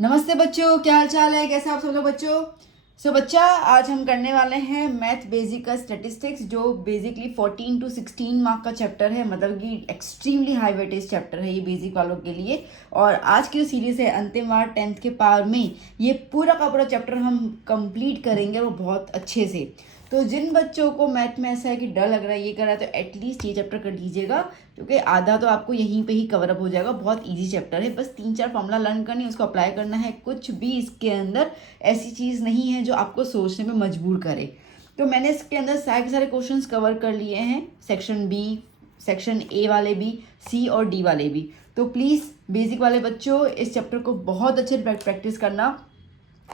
नमस्ते बच्चों, क्या हाल चाल है? कैसे आप सब लोग बच्चों? बच्चा, आज हम करने वाले हैं मैथ बेसिक का स्टैटिस्टिक्स, जो बेसिकली 14 to 16 मार्क का चैप्टर है। मतलब कि एक्सट्रीमली हाई वेटेज चैप्टर है ये बेसिक वालों के लिए। और आज की जो सीरीज़ है अंतिम बार 10th के पार में, ये पूरा का पूरा चैप्टर हम कंप्लीट करेंगे, वो बहुत अच्छे से। तो जिन बच्चों को मैथ में ऐसा है कि डर लग रहा है, ये कर रहा है, तो एटलीस्ट ये चैप्टर कर लीजिएगा, क्योंकि आधा तो आपको यहीं पे ही कवर अप हो जाएगा। बहुत इजी चैप्टर है, बस 3-4 फॉर्मूला लर्न करनी है, उसको अप्लाई करना है। कुछ भी इसके अंदर ऐसी चीज़ नहीं है जो आपको सोचने में मजबूर करे। तो मैंने इसके अंदर सारे के सारे क्वेश्चंस कवर कर लिए हैं, सेक्शन बी, सेक्शन ए वाले भी, सी और डी वाले भी। तो प्लीज़ बेसिक वाले बच्चों, इस चैप्टर को बहुत अच्छे प्रैक्टिस करना।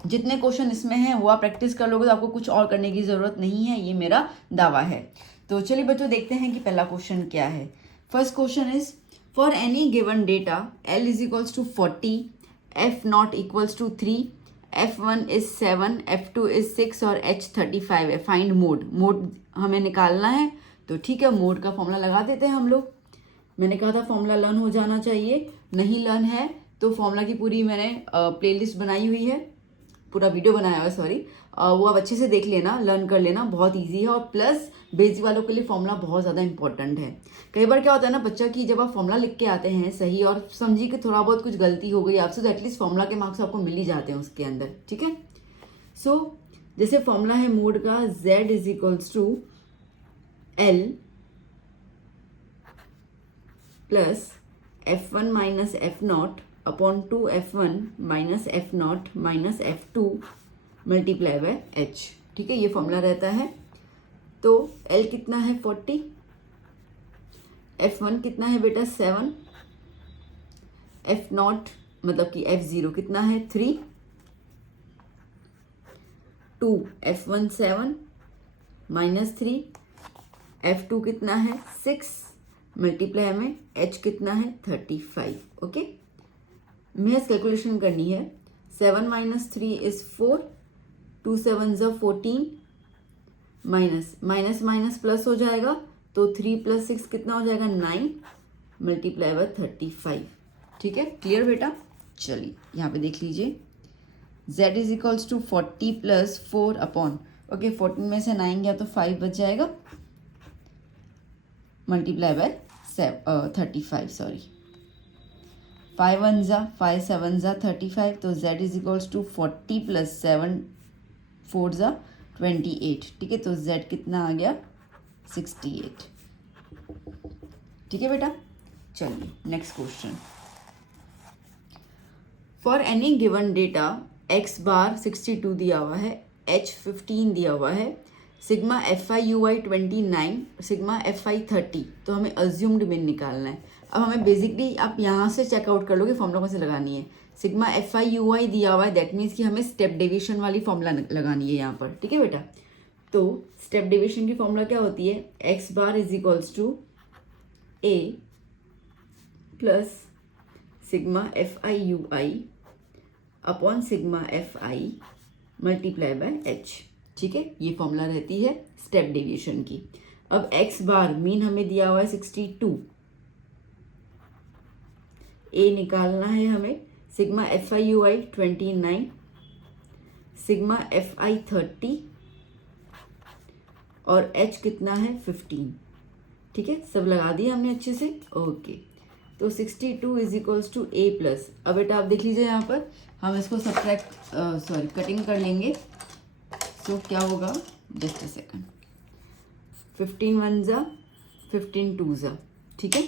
जितने क्वेश्चन इसमें हैं वो आप प्रैक्टिस कर लोगे तो आपको कुछ और करने की ज़रूरत नहीं है, ये मेरा दावा है। तो चलिए बच्चों, देखते हैं कि पहला क्वेश्चन क्या है। First question is, for any given data L is equals to 40, F nought equals to 3, F1 is 7, F2 is 6 और H 35 है। फाइंड मोड हमें निकालना है। तो ठीक है, मोड का फॉर्मूला लगा देते हैं हम लोग। मैंने कहा था फॉर्मूला लर्न हो जाना चाहिए, नहीं लर्न है तो फॉर्मूला की पूरी मैंने प्लेलिस्ट बनाई हुई है, पूरा वीडियो बनाया हुआ है, सॉरी। वो आप अच्छे से देख लेना, लर्न कर लेना, बहुत इजी है। और प्लस बेसिक वालों के लिए फॉर्मूला बहुत ज़्यादा इंपॉर्टेंट है। कई बार क्या होता है ना बच्चा, कि जब आप फॉर्मूला लिख के आते हैं सही और समझिए कि थोड़ा बहुत कुछ गलती हो गई आपसे, तो एटलीस्ट फॉर्मूला के मार्क्स आपको मिल ही जाते हैं उसके अंदर, ठीक है। सो जैसे फॉर्मूला है मोड का, Z is equals to L plus F1 minus F nought upon 2F1 minus F not minus F2 multiply by H। ठीक है, ये फॉर्मूला रहता है। तो L कितना है 40, F1 कितना है बेटा 7, F नॉट मतलब कि F0 कितना है 3, 2F1 7 माइनस 3, F2 कितना है 6 मल्टीप्लाई में H कितना है 35। ओके, महज कैलकुलेशन करनी है। 7 माइनस 3 इज 4, 2 7 ज़ा 14, माइनस माइनस माइनस प्लस हो जाएगा, तो 3 प्लस 6 कितना हो जाएगा 9 मल्टीप्लाई बाय 35। ठीक है, क्लियर बेटा? चलिए यहाँ पे देख लीजिए, Z is equals to 40 plus 4 upon, okay 14 में से 9 गया तो 5 बच जाएगा, मल्टीप्लाई बाय 35, सॉरी 5 1 ज़ा 5 7 ज़ा 35। तो Z is equals to 40 plus 7 4 ज़ा 28। ठीक है, तो Z कितना आ गया 68। ठीक है बेटा, चलिए next question. For any given data X बार 62 दिया हुआ है, H 15 दिया हुआ है, sigma FI UI 29, sigma FI 30। तो हमें अज्यूम्ड मीन निकालना है। अब हमें बेसिकली आप यहाँ से चेकआउट कर लोगे फॉर्मूला कौन से लगानी है। सिग्मा FI UI दिया हुआ है, दैट मीन्स कि हमें स्टेप डेविएशन वाली फॉर्मूला लगानी है यहाँ पर। ठीक है बेटा, तो स्टेप डेविएशन की फॉर्मूला क्या होती है, X bar is equals to A plus sigma FI UI upon sigma FI multiply by H। ठीक है, ये फॉर्मूला रहती है स्टेप डेविएशन की। अब X बार मीन हमें दिया हुआ है 62, A निकालना है हमें, sigma FI UI 29, sigma FI 30 और H कितना है 15। ठीक है, सब लगा दिया हमने अच्छे से। ओके, तो 62 is equals to A plus. अब बेटा आप देख लीजिए यहाँ पर, हम इसको सब्ट्रैक्ट कटिंग कर लेंगे। तो क्या होगा, जस्ट अ सेकंड, 15 1 ज़ा 15 2 ज़ा। ठीक है,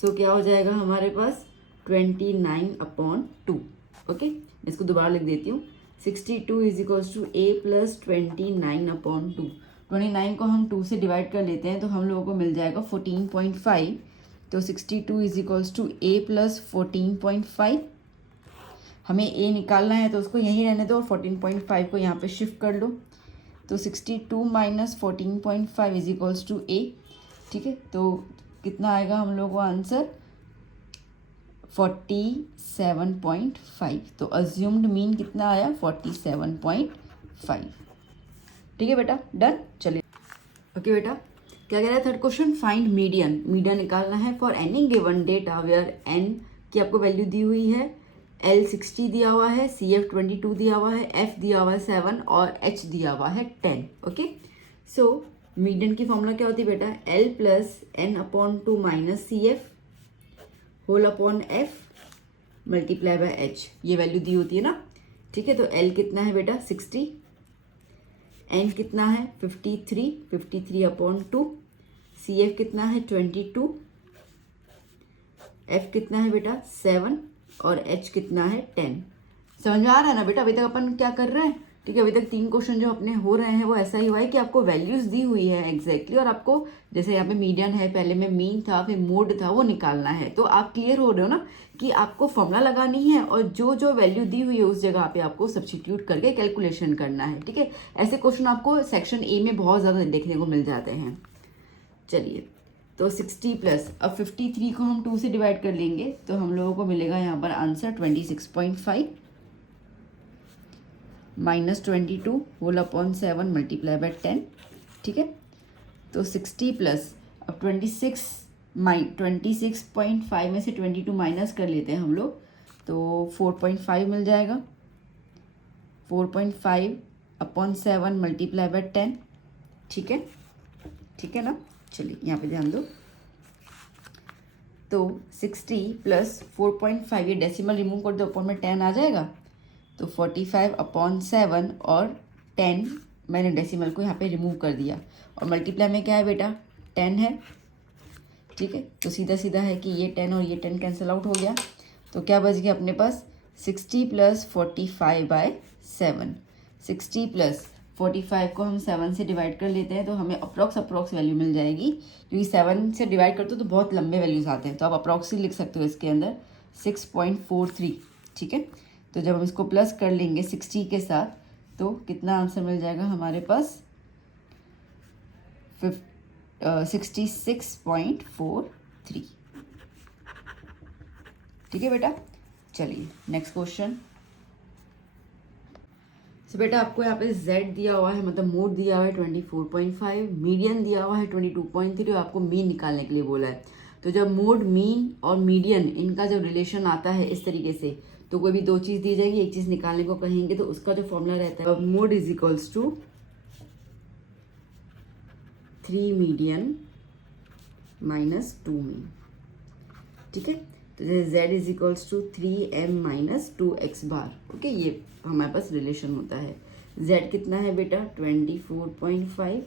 सो क्या हो जाएगा हमारे पास 29 अपॉन 2। ओके, मैं इसको दोबारा लिख देती हूँ। 62 is equals to A plus 29 upon 2। 29 को हम 2 से डिवाइड कर लेते हैं तो हम लोगों को मिल जाएगा 14.5। तो 62 is equals to A plus 14.5। हमें A निकालना है तो उसको यहीं रहने दो और 14.5 को यहाँ पे शिफ्ट कर लो। तो 62 minus 14.5 is equals to A। ठीक है, तो कितना आएगा हम लोग को आंसर 47.5। तो अज्यूम्ड मीन कितना आया 47.5। ठीक है बेटा, डन। चलिए ओके बेटा, क्या कह रहा है third question, find median. Median निकालना है for any given data where n की आपको वैल्यू दी हुई है L 60 दिया हुआ है, CF 22 दिया हुआ है, F दिया हुआ है 7 और H दिया हुआ है 10। ओके, सो मीडियन की फॉर्मूला क्या होती है बेटा, L plus N upon 2 minus CF whole upon F multiply by H, ये वैल्यू दी होती है ना। ठीक है, तो L कितना है बेटा 60, N कितना है 53 अपॉन 2, CF कितना है 22, F कितना है बेटा 7 और H कितना है 10। समझ में आ रहा है ना बेटा, अभी तक अपन क्या कर रहे हैं। ठीक है, अभी तक 3 क्वेश्चन जो अपने हो रहे हैं वो ऐसा ही हुआ है कि आपको वैल्यूज दी हुई है एग्जैक्टली और आपको जैसे यहाँ पे मीडियन है, पहले में मीन था, फिर मोड था, वो निकालना है। तो आप क्लियर हो रहे हो ना कि आपको फॉर्मूला लगानी है और जो जो वैल्यू दी हुई है उस जगह पे आपको सब्स्टिट्यूट करके कैलकुलेशन करना है। ठीक है, ऐसे क्वेश्चन आपको सेक्शन ए में बहुत ज़्यादा देखने को मिल जाते हैं। चलिए, तो 60 प्लस, अब 53 को हम 2 से डिवाइड कर लेंगे तो हम लोगों को मिलेगा यहाँ पर answer 26.5 minus 22 whole upon 7 multiply by 10। ठीक है, तो 60 प्लस, अब 26.5 में से 22 माइनस कर लेते हैं हम लोग, तो 4.5 मिल जाएगा। 4.5 अपॉन 7 मल्टीप्लाई बाय 10। ठीक है, ठीक है ना। चलिए यहाँ पे ध्यान दो, तो 60 प्लस 4.5, ये डेसिमल रिमूव कर दो, अपॉन में 10 आ जाएगा, तो 45 अपॉन 7 और 10 मैंने डेसिमल को यहाँ पे रिमूव कर दिया और मल्टीप्लाई में क्या है बेटा 10 है। ठीक है, तो सीधा सीधा है कि ये 10 और ये 10 कैंसिल आउट हो गया, तो क्या बच गया अपने पास 60 प्लस 45 बाय 7। 60 प्लस 45 को हम 7 से डिवाइड कर लेते हैं तो हमें अप्रॉक्स वैल्यू मिल जाएगी, क्योंकि 7 से डिवाइड करते हो तो बहुत लंबे वैल्यूज आते हैं, तो आप अप्रॉक्स ही लिख सकते हो इसके अंदर 6.43। ठीक है, तो जब हम इसको प्लस कर लेंगे 60 के साथ तो कितना आंसर मिल जाएगा हमारे पास 66.43। ठीक है बेटा, चलिए नेक्स्ट क्वेश्चन। सो बेटा आपको यहाँ पे Z दिया हुआ है, मतलब मोड दिया हुआ है 24.5, मीडियन दिया हुआ है 22.3 और आपको मीन निकालने के लिए बोला है। तो जब मोड, मीन और मीडियन इनका जब रिलेशन आता है इस तरीके से, तो कोई भी दो चीज़ दी जाएगी, एक चीज़ निकालने को कहेंगे तो उसका जो फॉर्मूला रहता है mode is equals to 3 median minus 2 mean. ठीक है, तो जैसे Z is equals to 3m minus 2x bar. Okay, ये हमारे पास रिलेशन होता है। Z कितना है बेटा 24.5,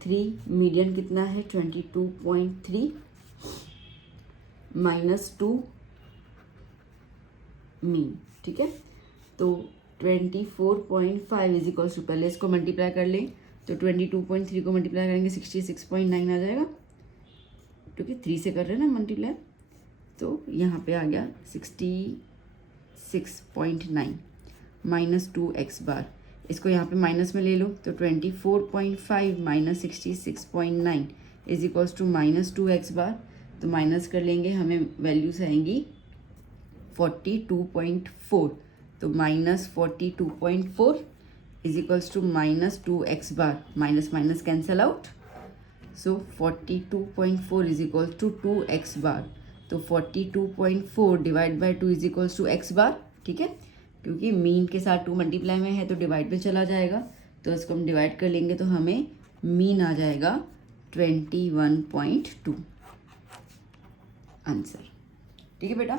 3 मीडियन कितना है 22.3 माइनस 2 मीन। ठीक है, तो 24.5 इज इक्वल्स टू, पहले इसको मल्टीप्लाई कर लें तो 22.3 को मल्टीप्लाई करेंगे 66.9 आ जाएगा, क्योंकि 3 से कर रहे हैं ना मल्टीप्लाई, तो यहाँ पे आ गया 66.9 माइनस 2x बार। इसको यहाँ पे माइनस में ले लो तो 24.5 minus 66.9 is equals to minus 2x bar. तो माइनस कर लेंगे, हमें वैल्यूज आएंगी 42.4, तो minus 42.4 is equals to minus 2x bar, minus minus cancel out, so 42.4 is equals to 2x bar. तो 42.4 divide by 2 is equals to x bar. ठीक है, क्योंकि मीन के साथ 2 मल्टीप्लाई में है तो डिवाइड पे चला जाएगा, तो इसको हम डिवाइड कर लेंगे तो हमें मीन आ जाएगा 21.2 आंसर। ठीक है बेटा,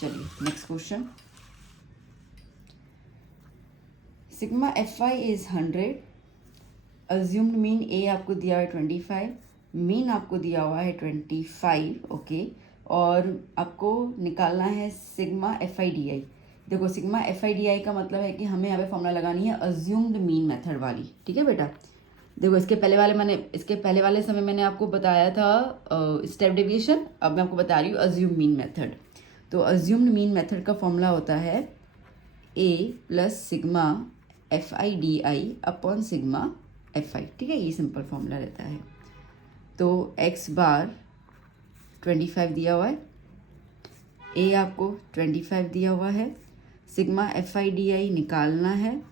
चलिए next question. Sigma FI is 100, assumed mean A आपको दिया हुआ है 25, मीन आपको दिया हुआ है 25। ओके, और आपको निकालना है सिग्मा FIDI। देखो सिग्मा FIDI का मतलब है कि हमें यहाँ पे फॉर्मूला लगानी है अज्यूम्ड मीन मेथड वाली। ठीक है बेटा, देखो इसके पहले वाले समय मैंने आपको बताया था स्टेप डेविएशन, अब मैं आपको बता रही हूँ अज्यूम मीन मेथड। तो अज्यूम्ड मीन मेथड का फॉर्मूला होता है A plus sigma FIDI upon sigma FI। ठीक है, ये सिंपल फॉर्मूला रहता है। तो x बार 25 दिया हुआ है, A आपको 25 दिया हुआ है, सिग्मा FIDI निकालना है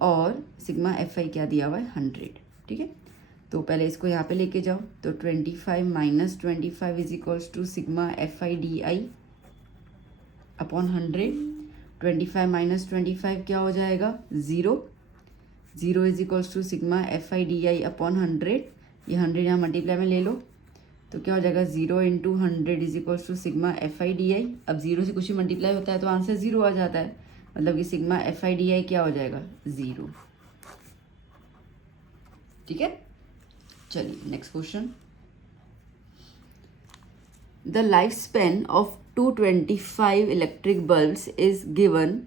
और सिग्मा FI क्या दिया हुआ है 100। ठीक है, तो पहले इसको यहाँ पे लेके जाओ, तो 25 minus 25 is equals to sigma FIDI upon 100, 25 minus 25 क्या हो जाएगा 0, 0 is equals to sigma F I D I upon 100, ये 100 यहाँ मल्टीप्लाई में ले लो तो क्या हो जाएगा 0 into 100 is equals to sigma F I D I. अब 0 से कुछ ही मल्टीप्लाई होता है तो आंसर 0 आ जाता है, मतलब कि सिग्मा एफ आई डी आई क्या हो जाएगा 0। ठीक है, चलिए next question. The life span of 225 electric bulbs is given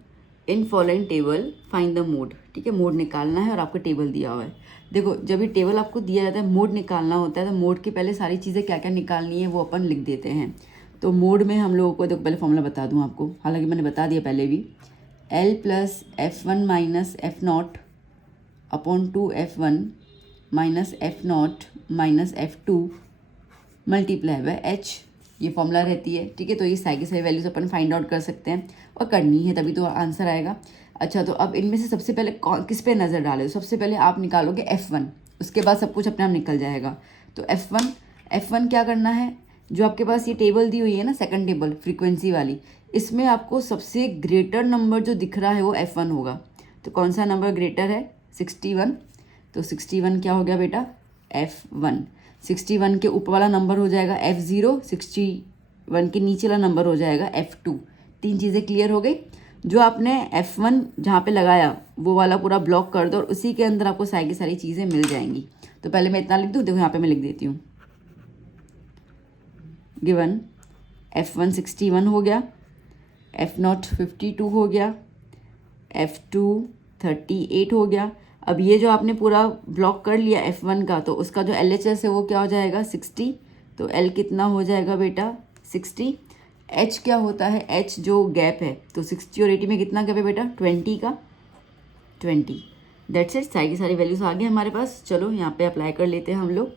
in following table, find the mode. ठीक है, मोड निकालना है और आपको टेबल दिया हुआ है। देखो जब ये टेबल आपको दिया जाता है, मोड निकालना होता है, तो मोड के पहले सारी चीज़ें क्या क्या निकालनी है वो अपन लिख देते हैं। तो मोड में हम लोगों को, देखो पहले फॉर्मूला बता दूं आपको, हालांकि मैंने बता दिया पहले भी, L plus F1 minus F0 upon 2F1 minus F0 minus F2 multiply by H, ये फॉर्मूला रहती है। ठीक है, तो ये सारी की सारी वैल्यूज अपन फाइंड आउट कर सकते हैं और करनी है, तभी तो आंसर आएगा। अच्छा, तो अब इनमें से सबसे पहले किस पे नज़र डाले? सबसे पहले आप निकालोगे F1, उसके बाद सब कुछ अपने आप निकल जाएगा। तो F1 क्या करना है, जो आपके पास ये टेबल दी हुई है ना, सेकंड टेबल फ्रीक्वेंसी वाली, इसमें आपको सबसे ग्रेटर नंबर जो दिख रहा है वो F1 होगा। तो कौन सा नंबर ग्रेटर है 61, तो 61 क्या हो गया बेटा F1। 61 के ऊपर वाला नंबर हो जाएगा F0, 61 के नीचे वाला नंबर हो जाएगा F2। तीन चीज़ें क्लियर हो गई। जो आपने F1 जहाँ पे लगाया वो वाला पूरा ब्लॉक कर दो और उसी के अंदर आपको सारी की सारी चीज़ें मिल जाएंगी। तो पहले मैं इतना लिख दूँ, देखो यहाँ पे मैं लिख देती हूँ, गिवन F1 61 हो गया, F0 52 हो गया, F2 38 हो गया। अब ये जो आपने पूरा ब्लॉक कर लिया F1 का, तो उसका जो LHS है वो क्या हो जाएगा 60, तो L कितना हो जाएगा बेटा 60। H क्या होता है, H जो गैप है, तो 60 और 80 में कितना गैप है बेटा 20 का 20। दैट्स इट, सारी की सारी वैल्यूज आ गई हमारे पास। चलो यहाँ पे अप्लाई कर लेते हैं हम लोग।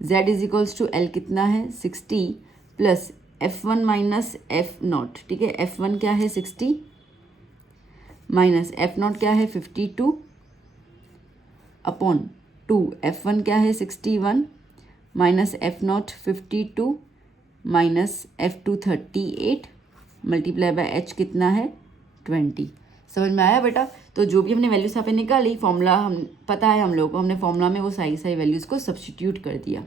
Z is equals to L कितना है 60 प्लस F1 माइनस F0। ठीक है, F1 क्या है 60 माइनस F0 क्या है 52 अपॉन 2, F1 क्या है 61 minus F0 52 minus F2 38 multiply by H कितना है 20। समझ में आया बेटा? तो जो भी हमने वैल्यूज यहाँ पे निकाली, फॉर्मूला हम पता है हम लोग को, हमने फॉर्मूला में वो सारी सारी वैल्यूज़ को सब्स्टिट्यूट कर दिया।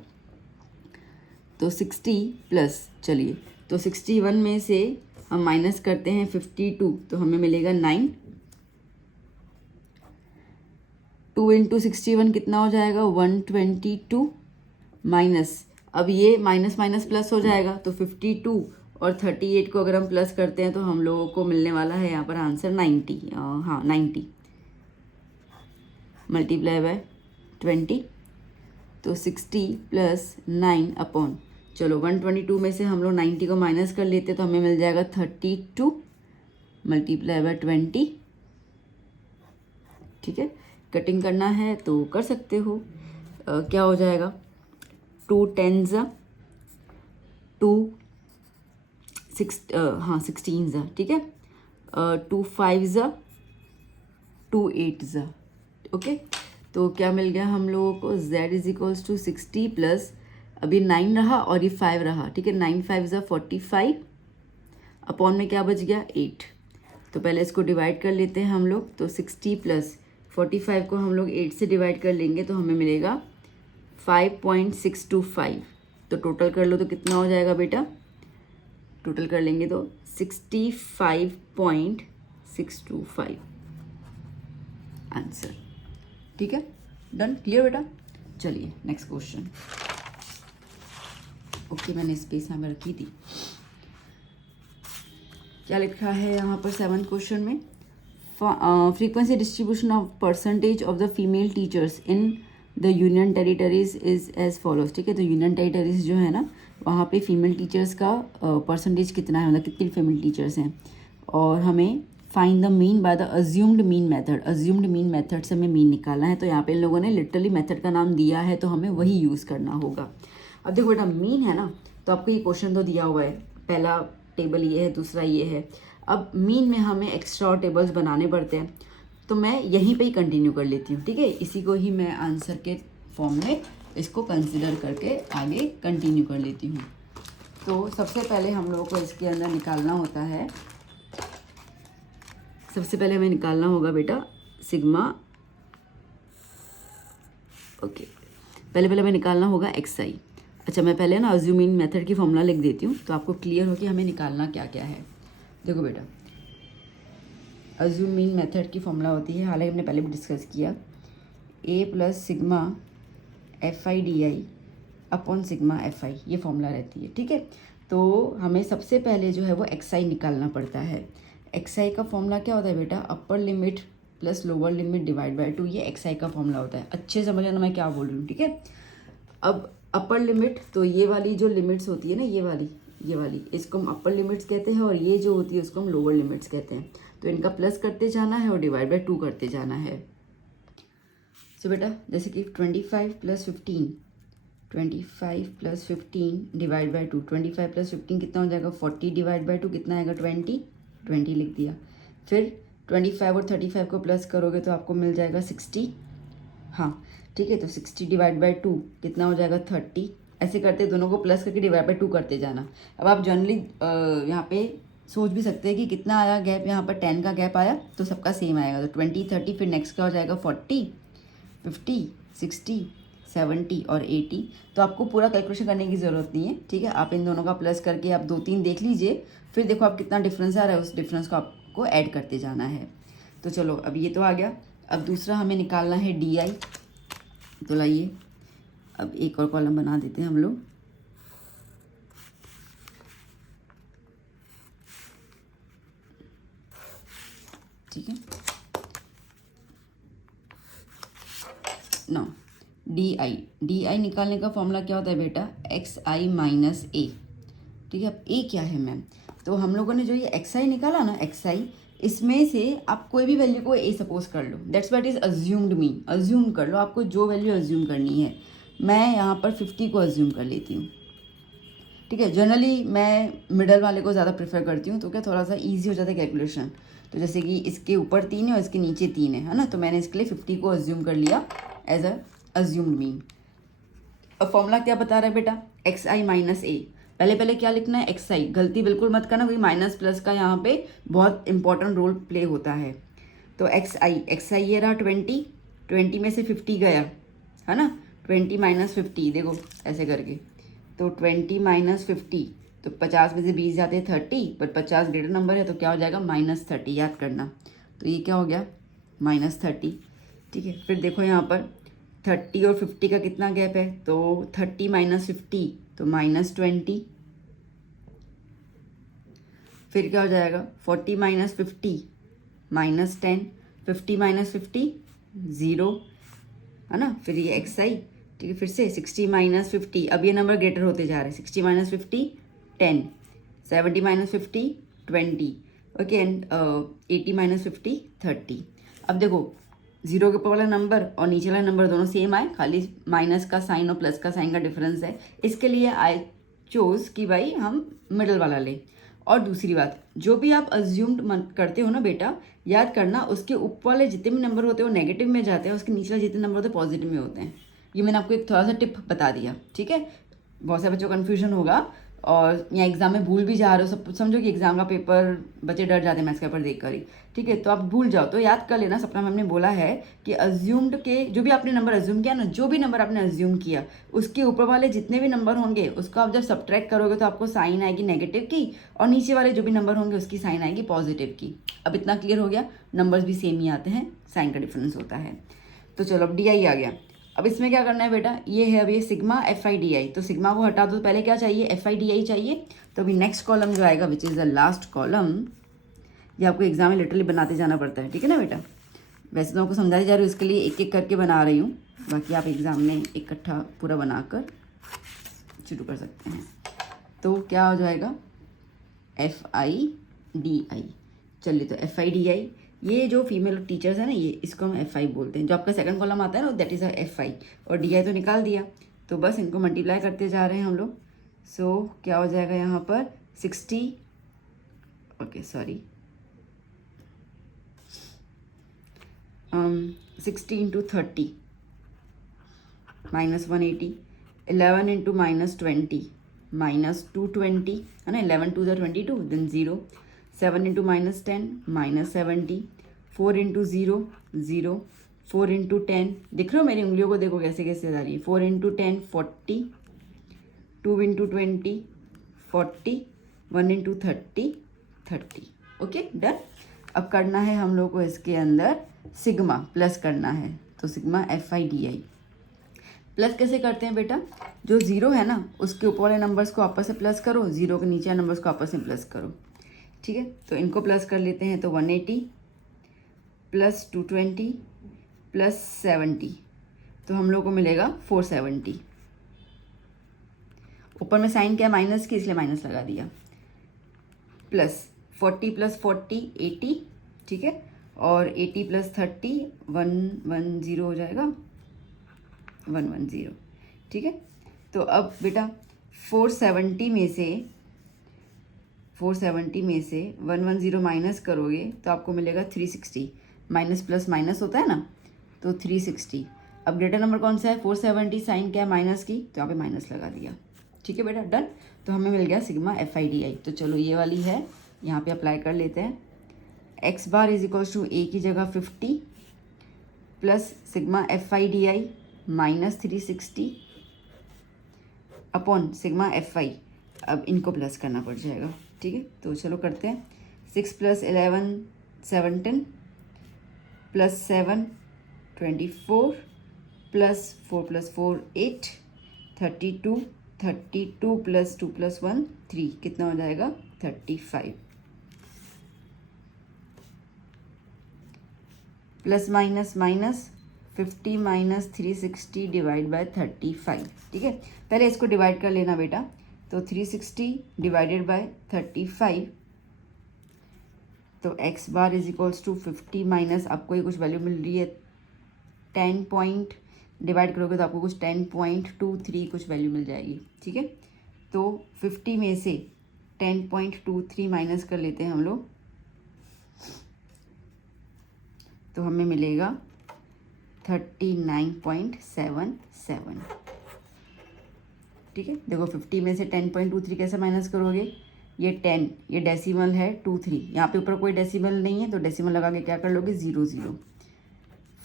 तो 60 प्लस, चलिए तो 61 में से हम माइनस करते हैं 52, तो हमें मिलेगा 9। 2 इंटू 61 कितना हो जाएगा 122 माइनस, अब ये माइनस माइनस प्लस हो जाएगा, तो 52 और 38 को अगर हम प्लस करते हैं तो हम लोगों को मिलने वाला है यहाँ पर आंसर 90। हाँ 90 मल्टीप्लाई बाय 20, तो 60 प्लस 9 अपॉन, चलो 122 में से हम लोग 90 को माइनस कर लेते तो हमें मिल जाएगा 32 मल्टीप्लाई बाय 20। ठीक है, कटिंग करना है तो कर सकते हो। क्या हो जाएगा 2 10s 2 6 हाँ 16s, ठीक है, 2 5s 2 8s। ओके, तो क्या मिल गया हम लोगों को Z is equals to 60 plus, अभी 9 रहा और ये 5 रहा। ठीक है, 9 5s 45 अपॉन में क्या बच गया 8। तो पहले इसको डिवाइड कर लेते हैं हम लोग। तो 60 प्लस 45 को हम लोग 8 से डिवाइड कर लेंगे तो हमें मिलेगा 5.625। तो टोटल कर लो तो कितना हो जाएगा बेटा, टोटल कर लेंगे तो 65.625 आंसर। ठीक है, डन, क्लियर बेटा। चलिए नेक्स्ट क्वेश्चन। ओके, मैंने स्पेस यहाँ पर रखी थी। क्या लिखा है यहाँ पर 7th क्वेश्चन में, frequency distribution of percentage of the female teachers in the union territories is as follows. ठीक है, तो यूनियन टेरिटरीज जो है ना, वहाँ पे फीमेल टीचर्स का परसेंटेज कितना है, मतलब कितनी फीमेल टीचर्स हैं, और हमें find the mean by the assumed mean method. Assumed mean method से हमें मीन निकालना है। तो यहाँ पे इन लोगों ने लिटरली मेथड का नाम दिया है, तो हमें वही यूज़ करना होगा। अब देखो बेटा, मीन है ना, तो आपको ये क्वेश्चन तो दिया हुआ है, पहला टेबल ये है, दूसरा ये है। अब मीन में हमें एक्स्ट्रा और टेबल्स बनाने पड़ते हैं, तो मैं यहीं पे ही कंटिन्यू कर लेती हूँ। ठीक है, इसी को ही मैं आंसर के फॉर्म में इसको कंसिडर करके आगे कंटिन्यू कर लेती हूँ। तो सबसे पहले हम लोगों को इसके अंदर निकालना होता है सबसे पहले हमें निकालना होगा बेटा सिग्मा, ओके, पहले हमें निकालना होगा xi। अच्छा, मैं पहले ना अज्यूमिंग मेथड की फॉर्मूला लिख देती हूँ तो आपको क्लियर हो कि हमें निकालना क्या क्या है। देखो बेटा, अज्यूमिंग मेथड की फॉर्मूला होती है, हालांकि हमने पहले भी डिस्कस किया, a plus sigma fi di upon sigma fi, ये फॉर्मूला रहती है। ठीक है, तो हमें सबसे पहले जो है वो xi निकालना पड़ता है। xi का फॉर्मूला क्या होता है बेटा, अपर limit plus lower limit divide by 2, ये xi का फॉर्मूला होता है। अच्छे समझ लेना मैं क्या बोल रही हूँ। ठीक है, अब अपर लिमिट तो ये वाली जो लिमिट्स होती है ना, ये वाली इसको हम अपर लिमिट्स कहते हैं, और ये जो होती है उसको हम लोअर लिमिट्स कहते हैं। तो इनका प्लस करते जाना है और डिवाइड बाय 2 करते जाना है। सो बेटा जैसे कि 25 प्लस 15 डिवाइड बाय 2, 25 प्लस 15 कितना हो जाएगा 40 डिवाइड बाय 2 कितना आएगा 20 लिख दिया। फिर 25 और 35 को प्लस करोगे तो आपको मिल जाएगा 60। हाँ ठीक है, तो 60 डिवाइड बाय 2 कितना हो जाएगा 30। ऐसे करते दोनों को प्लस करके डिवाइड बाय 2 करते जाना। अब आप जनरली यहाँ पे सोच भी सकते हैं कि कितना आया गैप, यहाँ पर 10 का गैप आया तो सबका सेम आएगा, तो 20 30, फिर नेक्स्ट क्या हो जाएगा 40 50 60 70 और 80। तो आपको पूरा कैलकुलेशन करने की ज़रूरत नहीं है। ठीक है, आप इन दोनों का प्लस करके आप 2-3 देख लीजिए, फिर देखो आप कितना डिफरेंस आ रहा है, उस डिफरेंस को आपको ऐड करते जाना है। तो चलो अब ये तो आ गया। अब दूसरा हमें निकालना है डी आई। तो लाइए अब एक और कॉलम बना देते हैं हम लोग। ठीक है, नो डी आई निकालने का फॉर्मूला क्या होता है बेटा, एक्स आई माइनस ए। ठीक है, अब ए क्या है मैम, तो हम लोगों ने जो ये एक्स आई निकाला ना, एक्स आई, इसमें से आप कोई भी वैल्यू को ए सपोज कर लो, that's what is assumed mean. Assume कर लो, आपको जो वैल्यू अज्यूम करनी है। मैं यहाँ पर 50 को अज्यूम कर लेती हूँ। ठीक है, जनरली मैं मिडल वाले को ज़्यादा प्रेफर करती हूँ, तो क्या थोड़ा सा ईजी हो जाता है कैलकुलेशन। तो जैसे कि इसके ऊपर 3 है और इसके नीचे 3 है ना, तो मैंने इसके लिए 50 को अज्यूम कर लिया एज अ अज्यूम्ड मीन। अब फॉर्मूला क्या बता रहा है बेटा, एक्स आई माइनस ए। पहले क्या लिखना है, एक्स आई, गलती बिल्कुल मत करना, क्योंकि माइनस प्लस का यहाँ पे बहुत इंपॉर्टेंट रोल प्ले होता है। तो एक्स आई ये रहा 20 में से 50 गया है ना, 20 माइनस 50, देखो ऐसे करके, तो 20 माइनस 50, तो 50 में से 20 जाते हैं 30, बट 50 ग्रेटर नंबर है तो क्या हो जाएगा -30, याद करना। तो ये क्या हो गया -30। ठीक है, फिर देखो यहाँ पर 30 और 50 का कितना गैप है, तो 30 माइनस 50 तो -20। फिर क्या हो जाएगा 40 माइनस 50 -10, 50 माइनस 50 0 है ना। फिर ये एक्स आई, ठीक है, फिर से 60 माइनस 50, अब ये नंबर ग्रेटर होते जा रहे हैं, 60 minus 50 10, 70 minus 50 20, okay, and 80 minus 50 30। अब देखो 0 के ऊपर वाला नंबर और नीचे वाला नंबर दोनों सेम आए, खाली माइनस का साइन और प्लस का साइन का डिफरेंस है। इसके लिए आई चोज कि भाई हम मिडल वाला लें। और दूसरी बात, जो भी आप अज्यूम्ड करते हो ना बेटा, याद करना उसके ऊपर वाले जितने भी नंबर होते हैं वो नेगेटिव में जाते हैं, उसके नीचे वाले जितने नंबर होते हैं पॉजिटिव में होते हैं। ये मैंने आपको एक थोड़ा सा टिप बता दिया। ठीक है, बहुत सारे बच्चों को कन्फ्यूजन होगा और यहाँ एग्जाम में भूल भी जा रहे हो, सब समझो कि एग्जाम का पेपर बच्चे डर जाते हैं मैथ्स का पेपर देख कर ही। ठीक है, तो आप भूल जाओ तो याद कर लेना। सपना मैम ने बोला है कि अज्यूम्ड के जो भी आपने नंबर अज्यूम किया ना, जो भी नंबर आपने अज्यूम किया उसके ऊपर वाले जितने भी नंबर होंगे उसको आप जब सब्ट्रैक्ट करोगे तो आपको साइन आएगी नेगेटिव की, और नीचे वाले जो भी नंबर होंगे उसकी साइन आएगी पॉजिटिव की। अब इतना क्लियर हो गया, नंबर्स भी सेम ही आते हैं, साइन का डिफरेंस होता है। तो चलो अब डी आई आ गया। अब इसमें क्या करना है बेटा, ये है अब ये सिग्मा एफ आई डी आई, तो सिग्मा को हटा दो, पहले क्या चाहिए एफ आई डी आई चाहिए। तो अभी नेक्स्ट कॉलम जो आएगा which is the last column, ये आपको एग्जाम में लिटरली बनाते जाना पड़ता है। ठीक है ना बेटा, वैसे तो आपको समझाई जा रही हूँ, इसके लिए एक एक करके बना रही हूँ, बाकी आप एग्जाम में इकट्ठा पूरा बनाकर शुरू कर सकते हैं। तो क्या हो जाएगा एफ आई डी आई। चलिए, तो एफ आई डी आई, ये जो फीमेल टीचर्स है ना, ये इसको हम एफ आई बोलते हैं। जो आपका सेकंड कॉलम आता है ना that is a F I, और डी आई तो निकाल दिया, तो बस इनको मल्टीप्लाई करते जा रहे हैं हम लोग। सो क्या हो जाएगा यहाँ पर 60, ओके सॉरी 60 इंटू 30 -180, 11 इंटू -20 -220 है ना, 11 2 22 देन 0, 7 इंटू -10 -70, 4 इंटू 0 0, 4 इंटू 10, दिख रहे हो मेरी उंगलियों को, देखो कैसे कैसे जा रही है, 4 into 10 40, 2 into 20 40, 1 into 30 30। Okay done. अब करना है हम लोग को इसके अंदर सिग्मा प्लस करना है, तो सिग्मा FIDI प्लस कैसे करते हैं बेटा, जो ज़ीरो है ना उसके ऊपर वाले नंबर्स को आपस में प्लस करो, ज़ीरो के नीचे वाले नंबर्स को आपस में प्लस करो, ठीक है। तो इनको प्लस कर लेते हैं, तो 180 प्लस 220 प्लस 70, तो हम लोग को मिलेगा 470। ऊपर में साइन क्या माइनस की, इसलिए माइनस लगा दिया, प्लस 40 प्लस 40 80, ठीक है, और 80 प्लस 30 110 हो जाएगा, 110, ठीक है। तो अब बेटा 470 में से 110 माइनस करोगे तो आपको मिलेगा 360, माइनस प्लस माइनस होता है ना, तो 360। अब ग्रेटर नंबर कौन सा है, 470, साइन क्या है माइनस की, तो यहाँ पे माइनस लगा दिया, ठीक है बेटा डन। तो हमें मिल गया सिग्मा FIDI। तो चलो ये वाली है, यहाँ पे अप्लाई कर लेते हैं। x bar is equals to a की जगह 50 plus sigma FIDI minus 360 upon sigma FI। अब इनको प्लस करना पड़ जाएगा, ठीक है। तो चलो करते हैं, 6 plus 11 17 plus 7 24 plus 4 plus 4 8 32 32 plus 2 plus 1 3, कितना हो जाएगा 35, plus minus minus 50 minus 360 divide by 35, ठीक है। पहले इसको डिवाइड कर लेना बेटा, तो 360 डिवाइडेड बाय 35, तो x bar is equals to 50 minus, आपको ये कुछ वैल्यू मिल रही है 10 पॉइंट, डिवाइड करोगे तो आपको कुछ 10.23 कुछ वैल्यू मिल जाएगी, ठीक है। तो 50 में से 10.23 माइनस कर लेते हैं हम लोग, तो हमें मिलेगा 39.77, ठीक है। देखो 50 में से 10.23 कैसे माइनस करोगे, ये 10, ये डेसिमल है 23, यहाँ पे ऊपर कोई डेसिमल नहीं है, तो डेसिमल लगा के क्या कर लोगे 0 0,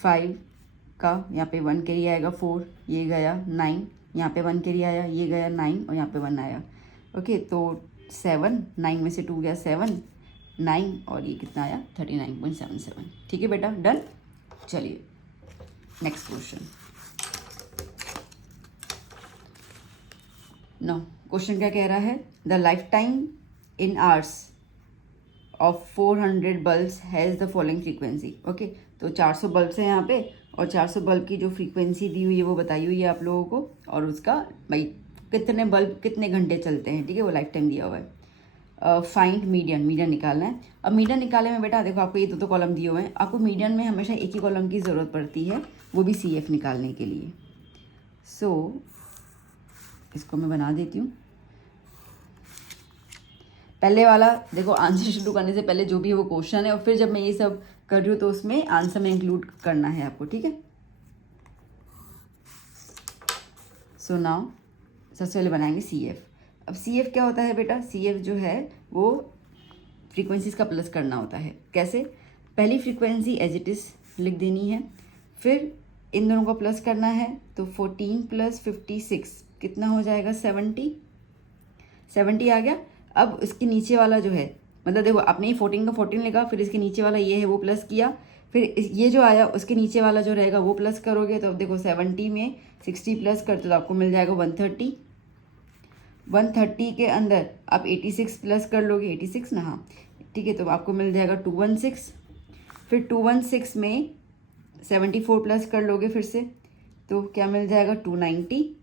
5 का यहाँ पे 1 कैरी आएगा 4, ये गया 9, यहाँ पे 1 कैरी आया, ये गया 9, और यहाँ पे 1 आया, ओके। तो 7, 9 में से 2 गया 7, 9, और ये कितना आया 39.77, ठीक है बेटा डन। चलिए नेक्स्ट क्वेश्चन। नो क्वेश्चन क्या कह रहा है, the life time in hours of 400 bulbs has the following frequency, okay. तो 400 बल्ब्स हैं यहाँ पे, और 400 बल्ब की जो फ्रीक्वेंसी दी हुई है वो बताई हुई है आप लोगों को, और उसका भाई कितने बल्ब कितने घंटे चलते हैं, ठीक है, वो लाइफ टाइम दिया हुआ है। फाइंड मीडियन, मीडियन निकालना है। अब मीडियन निकालने में बेटा देखो आपको ये दो कॉलम दिए हुए हैं, आपको मीडियन में हमेशा एक ही कॉलम की ज़रूरत पड़ती है, वो भी CF निकालने के लिए। सो इसको मैं बना देती हूँ। पहले वाला देखो, आंसर शुरू करने से पहले जो भी वो क्वेश्चन है, और फिर जब मैं ये सब कर रही हूँ तो उसमें आंसर में इंक्लूड करना है आपको, ठीक है। सो नाउ सबसे पहले बनाएंगे CF। अब CF क्या होता है बेटा, CF जो है वो फ्रीक्वेंसीज का प्लस करना होता है। कैसे, पहली फ्रीक्वेंसी एज इट इज़ लिख देनी है, फिर इन दोनों को प्लस करना है, तो 14 प्लस 56 कितना हो जाएगा 70 आ गया। अब इसके नीचे वाला जो है, मतलब देखो आपने ही 14 का 14 लिखा, फिर इसके नीचे वाला ये है वो प्लस किया, फिर ये जो आया उसके नीचे वाला जो रहेगा वो प्लस करोगे, तो अब देखो 70 में 60 प्लस करते तो आपको मिल जाएगा 130। 130 के अंदर आप 86 प्लस कर लोगे, 86 ना, हाँ ठीक है, तो आपको मिल जाएगा 216। फिर 216 में 74 प्लस कर लोगे फिर से, तो क्या मिल जाएगा 290।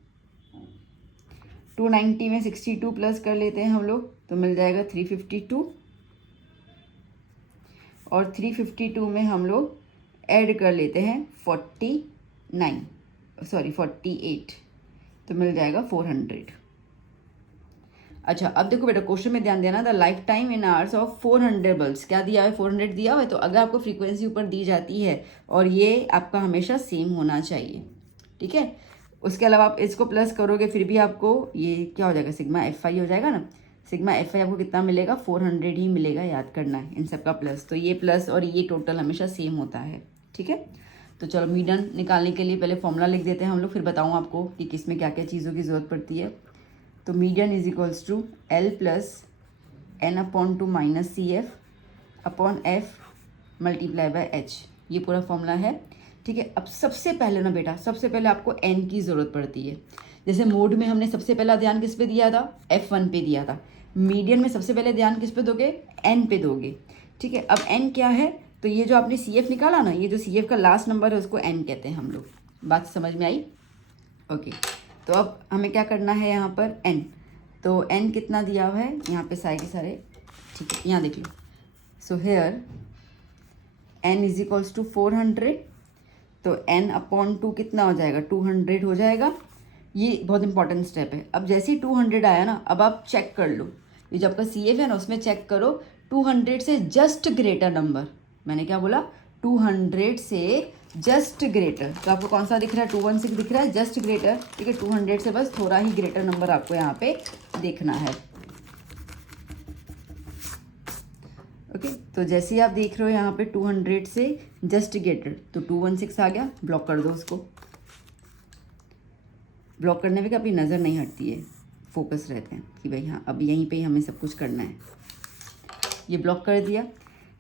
290 में 62 प्लस कर लेते हैं हम लोग, तो मिल जाएगा 352, और 352 में हम लोग ऐड कर लेते हैं 48, तो मिल जाएगा 400। अच्छा अब देखो बेटा क्वेश्चन में ध्यान देना, the life time in hours of 400 bulbs, क्या दिया है 400 दिया हुआ है, तो अगर आपको फ्रीक्वेंसी ऊपर दी जाती है और ये आपका हमेशा सेम होना चाहिए, ठीक है। उसके अलावा आप इसको प्लस करोगे फिर भी आपको ये क्या हो जाएगा, सिग्मा FI हो जाएगा ना, सिग्मा एफ आई आपको कितना मिलेगा, 400 ही मिलेगा, याद करना है इन सब का प्लस। तो ये प्लस और ये टोटल हमेशा सेम होता है, ठीक है। तो चलो मीडियन निकालने के लिए पहले फॉर्मूला लिख देते हैं हम लोग, फिर बताऊँ आपको कि किस में क्या क्या चीज़ों की ज़रूरत पड़ती है। तो median is equals to L plus N upon two minus C F upon F multiply by H, ये पूरा फॉर्मूला है, ठीक है। अब सबसे पहले ना बेटा, सबसे पहले आपको एन की ज़रूरत पड़ती है। जैसे मोड में हमने सबसे पहला ध्यान किस पे दिया था, F1 पे दिया था। मीडियन में सबसे पहले ध्यान किस पे दोगे, एन पे दोगे, ठीक है। अब एन क्या है, तो ये जो आपने सी एफ निकाला ना, ये जो सी एफ का लास्ट नंबर है उसको एन कहते हैं हम लोग। बात समझ में आई? ओके। तो अब हमें क्या करना है यहाँ पर, एन। तो एन कितना दिया हुआ है यहाँ पे सारे के सारे, ठीक है, यहाँ देख लो। So here N is equals to 400, तो एन अपॉन 2 कितना हो जाएगा, 200 हो जाएगा। ये बहुत इंपॉर्टेंट स्टेप है। अब जैसे ही 200 आया ना, अब आप चेक कर लो, ये जो आपका सी एफ है ना उसमें चेक करो 200 से जस्ट ग्रेटर नंबर। मैंने क्या बोला, 200 से जस्ट ग्रेटर। तो आपको कौन सा दिख रहा है, 216 दिख रहा है, जस्ट ग्रेटर, ठीक है। 200 से बस थोड़ा ही ग्रेटर नंबर आपको यहाँ पे देखना है, ओके। तो जैसे ही आप देख रहे हो यहाँ पे 200 से जस्ट ग्रेटर, तो 216 आ गया, ब्लॉक कर दो उसको। ब्लॉक करने में अपनी नज़र नहीं हटती है, फोकस रहते हैं कि भाई हाँ अब यहीं पे ही हमें सब कुछ करना है। ये ब्लॉक कर दिया।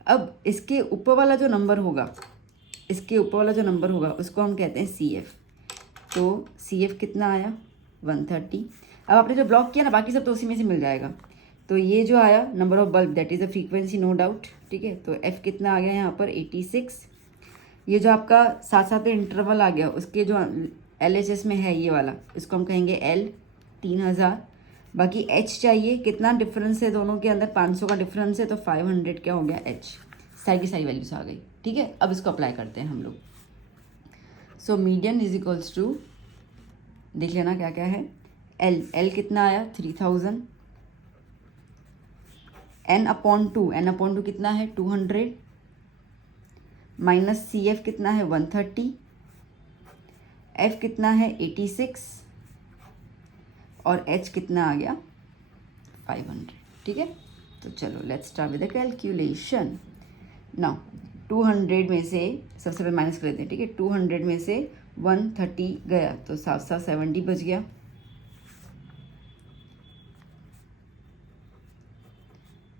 अब इसके ऊपर वाला जो नंबर होगा, इसके ऊपर वाला जो नंबर होगा उसको हम कहते हैं सी एफ। तो सी एफ कितना आया, 130। अब आपने जो ब्लॉक किया ना, बाकी सब तो उसी में से मिल जाएगा। तो ये जो आया number of bulb, that is a frequency, no doubt, ठीक है। तो एफ कितना आ गया यहाँ पर, 86। ये जो आपका साथ साथ में इंटरवल आ गया, उसके जो LHS में है ये वाला, इसको हम कहेंगे L, 3000। बाकी H चाहिए, कितना डिफरेंस है दोनों के अंदर, 500 का डिफरेंस है, तो 500 क्या हो गया, H। सारी की सारी वैल्यूज आ गई, ठीक है। अब इसको अप्लाई करते हैं हम लोग। So median is equals to, देख लेना क्या क्या है, L कितना आया, 3000, N अपॉन टू कितना है, 200, माइनस सी एफ कितना है, 130, एफ कितना है, 86, और एच कितना आ गया, 500, ठीक है। तो चलो let's start with the calculation. Now 200 में से सबसे पहले माइनस कर लेते हैं, ठीक है। 200 में से 130 गया तो साफ साफ 70 बच गया।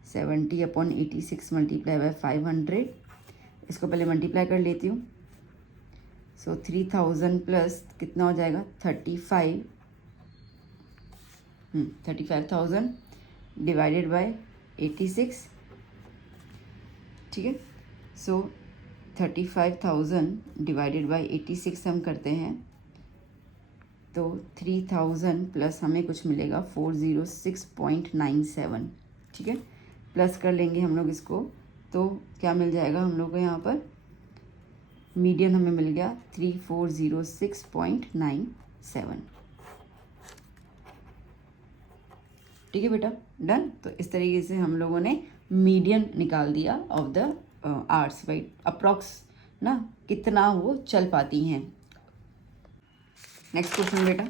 सेवेंटी अपॉन 86 मल्टीप्लाई बाय 500, इसको पहले मल्टीप्लाई कर लेती हूँ। सो 3000 प्लस कितना हो जाएगा, 35,000 डिवाइडेड बाय 86, ठीक है। सो 35,000 डिवाइडेड बाय 86 हम करते हैं तो 3000 प्लस हमें कुछ मिलेगा 406.97, ठीक है। प्लस कर लेंगे हम लोग इसको, तो क्या मिल जाएगा हम लोग को यहाँ पर, मीडियन हमें मिल गया 3406.97, ठीक है बेटा, डन। तो इस तरीके से हम लोगों ने मीडियन निकाल दिया of the arts, right. Approx ना कितना वो चल पाती हैं। नेक्स्ट क्वेश्चन बेटा,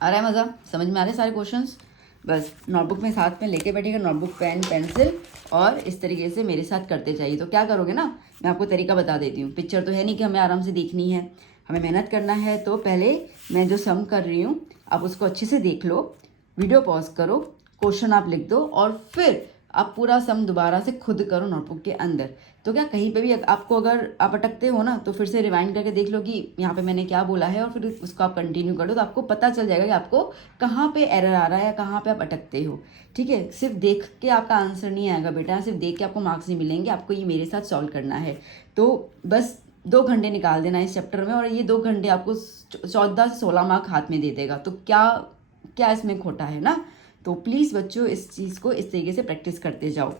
आ रहा है मज़ा, समझ में आ रहे हैं सारे क्वेश्चंस? बस नोटबुक में साथ में लेके बैठेगा, नोटबुक, पेन, पेंसिल, और इस तरीके से मेरे साथ करते जाइए। तो क्या करोगे ना, मैं आपको तरीका बता देती हूँ। पिक्चर तो है नहीं कि हमें आराम से देखनी है, हमें मेहनत करना है। तो पहले मैं जो सम कर रही हूँ आप उसको अच्छे से देख लो, वीडियो पॉज करो, क्वेश्चन आप लिख दो, और फिर आप पूरा सम दोबारा से खुद करो नोटबुक के अंदर। तो क्या कहीं पे भी आपको अगर आप अटकते हो ना, तो फिर से रिवाइंड करके देख लो कि यहाँ पे मैंने क्या बोला है, और फिर उसको आप कंटिन्यू कर दो, तो आपको पता चल जाएगा कि आपको कहाँ पे एरर आ रहा है या कहाँ पे आप अटकते हो, ठीक है। सिर्फ देख के आपका आंसर नहीं आएगा बेटा, सिर्फ देख के आपको मार्क्स नहीं मिलेंगे, आपको ये मेरे साथ सॉल्व करना है। तो बस 2 घंटे निकाल देना इस चैप्टर में, और ये 2 घंटे आपको 14 से 16 मार्क हाथ में दे देगा। तो क्या क्या इसमें खोटा है ना। तो प्लीज़ बच्चों इस चीज़ को इस तरीके से प्रैक्टिस करते जाओ,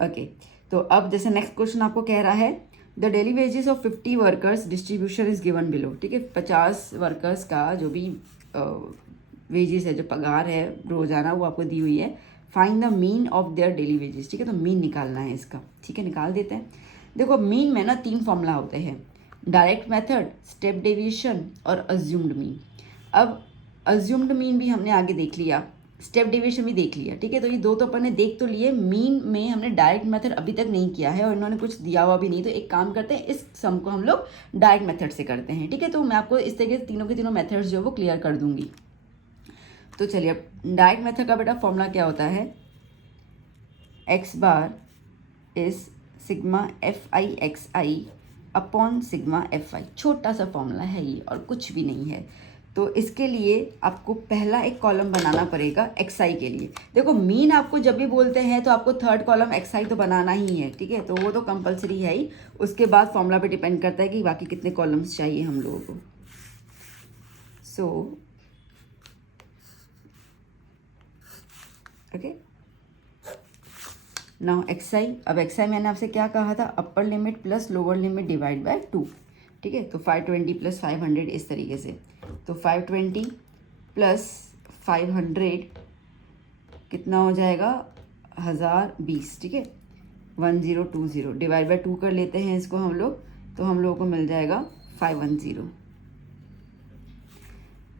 ओके। तो अब जैसे नेक्स्ट क्वेश्चन आपको कह रहा है, the daily wages of 50 workers distribution is given below, ठीक है। 50 वर्कर्स का जो भी वेजेस है, जो पगार है रोजाना, वो आपको दी हुई है। Find the mean of their daily wages, ठीक है। तो मीन निकालना है इसका, ठीक है, निकाल देते हैं। देखो मीन में ना 3 फॉर्मूला होते हैं, डायरेक्ट मेथड, स्टेप डेविएशन और अज्यूम्ड मीन। अब अज्यूम्ड मीन भी हमने आगे देख लिया, स्टेप डेविएशन भी देख लिया, ठीक है। तो ये दो तो अपन ने देख तो लिए, मीन में हमने डायरेक्ट मेथड अभी तक नहीं किया है और इन्होंने कुछ दिया हुआ भी नहीं। तो एक काम करते हैं, इस सम को हम लोग डायरेक्ट मेथड से करते हैं, ठीक है। तो मैं आपको इस तरीके से तीनों के तीनों मेथड्स जो है वो क्लियर कर दूंगी। तो चलिए, अब डायरेक्ट मेथड का बेटा फॉर्मूला क्या होता है, x bar is sigma F I X I upon sigma F आई। छोटा सा फॉर्मूला है ये और कुछ भी नहीं है। तो इसके लिए आपको पहला एक कॉलम बनाना पड़ेगा एक्स आई के लिए। देखो मीन आपको जब भी बोलते हैं तो आपको थर्ड कॉलम एक्स आई तो बनाना ही है, ठीक है। तो वो तो कंपलसरी है ही, उसके बाद फॉर्मूला पे डिपेंड करता है कि बाकी कितने कॉलम्स चाहिए हम लोगों को। सो ओके, नाउ एक्स आई। अब एक्स आई मैंने आपसे क्या कहा था, अपर limit plus lower limit divide by 2, ठीक है। तो 520 प्लस 500 इस तरीके से। तो 520 प्लस 500 कितना हो जाएगा, 1020, ठीक है। 1020 डिवाइड बाय 2 कर लेते हैं इसको हम लोग, तो हम लोगों को मिल जाएगा 510।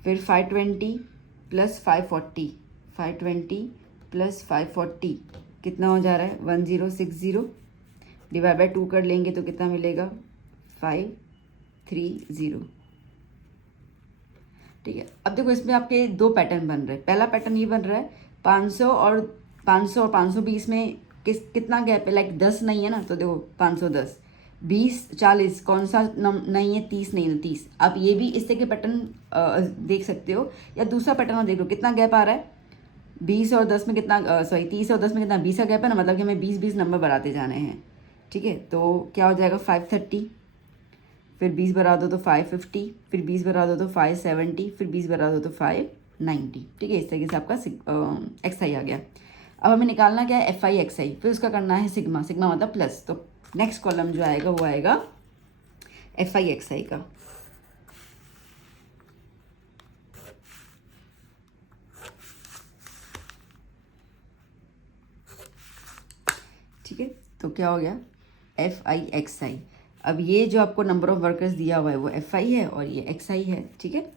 फिर 520 प्लस 540, 520 प्लस 540 कितना हो जा रहा है, 1060 डिवाइड बाय 2 कर लेंगे तो कितना मिलेगा, 530, ठीक है। अब देखो इसमें आपके दो पैटर्न बन रहे हैं। पहला पैटर्न ये बन रहा है 500 और 520 में कितना गैप है, लाइक 10 नहीं है ना। तो देखो 510, 20, 40 कौन सा नहीं है, 30 नहीं है, 30। आप ये भी इस तरह के पैटर्न देख सकते हो, या दूसरा पैटर्न देख लो कितना गैप आ रहा है, 20 और 10 में कितना, 30 और 10 में कितना, 20 का गैप है ना, मतलब कि हमें 20 नंबर बढ़ाते जाने हैं, ठीक है। तो क्या हो जाएगा 530, फिर 20 बढ़ा दो तो 550, फिर 20 बढ़ा दो तो 570, फिर 20 बढ़ा दो तो 590, ठीक है। इस तरीके से आपका एक्स आई आ गया। अब हमें निकालना क्या है, एफ आई एक्स आई, फिर उसका करना है सिग्मा, सिग्मा मतलब प्लस। तो नेक्स्ट कॉलम जो आएगा वो आएगा एफ आई एक्स आई का। ठीक है, तो क्या हो गया, एफ आई एक्स आई। अब ये जो आपको नंबर ऑफ वर्कर्स दिया हुआ है वो एफ आई है और ये एक्स आई है, ठीक है।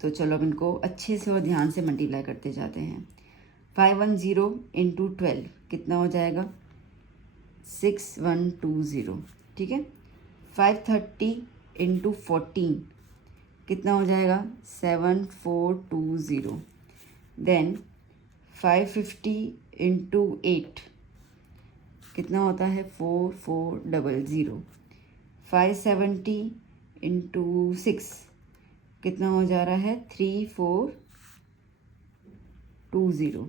तो चलो अब इनको अच्छे से और ध्यान से मल्टीप्लाई करते जाते हैं। 510 इंटू 12 कितना हो जाएगा, 6120, ठीक है। 530 इंटू 14 कितना हो जाएगा, 7420। देन 550 इंटू 8 कितना होता है, 4400। 570 इंटू 6 कितना हो जा रहा है, 3420,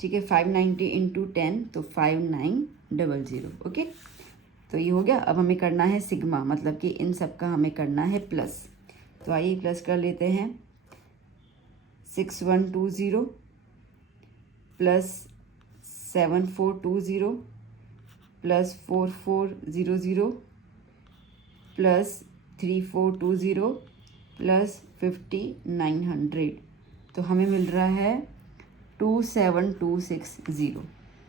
ठीक है। 590 इंटू 10 तो 5900, ओके। तो ये हो गया। अब हमें करना है सिग्मा, मतलब कि इन सब का हमें करना है प्लस। तो आइए प्लस कर लेते हैं, 6120 प्लस 7420 प्लस 4400 प्लस 3420 प्लस 5900, तो हमें मिल रहा है 27260,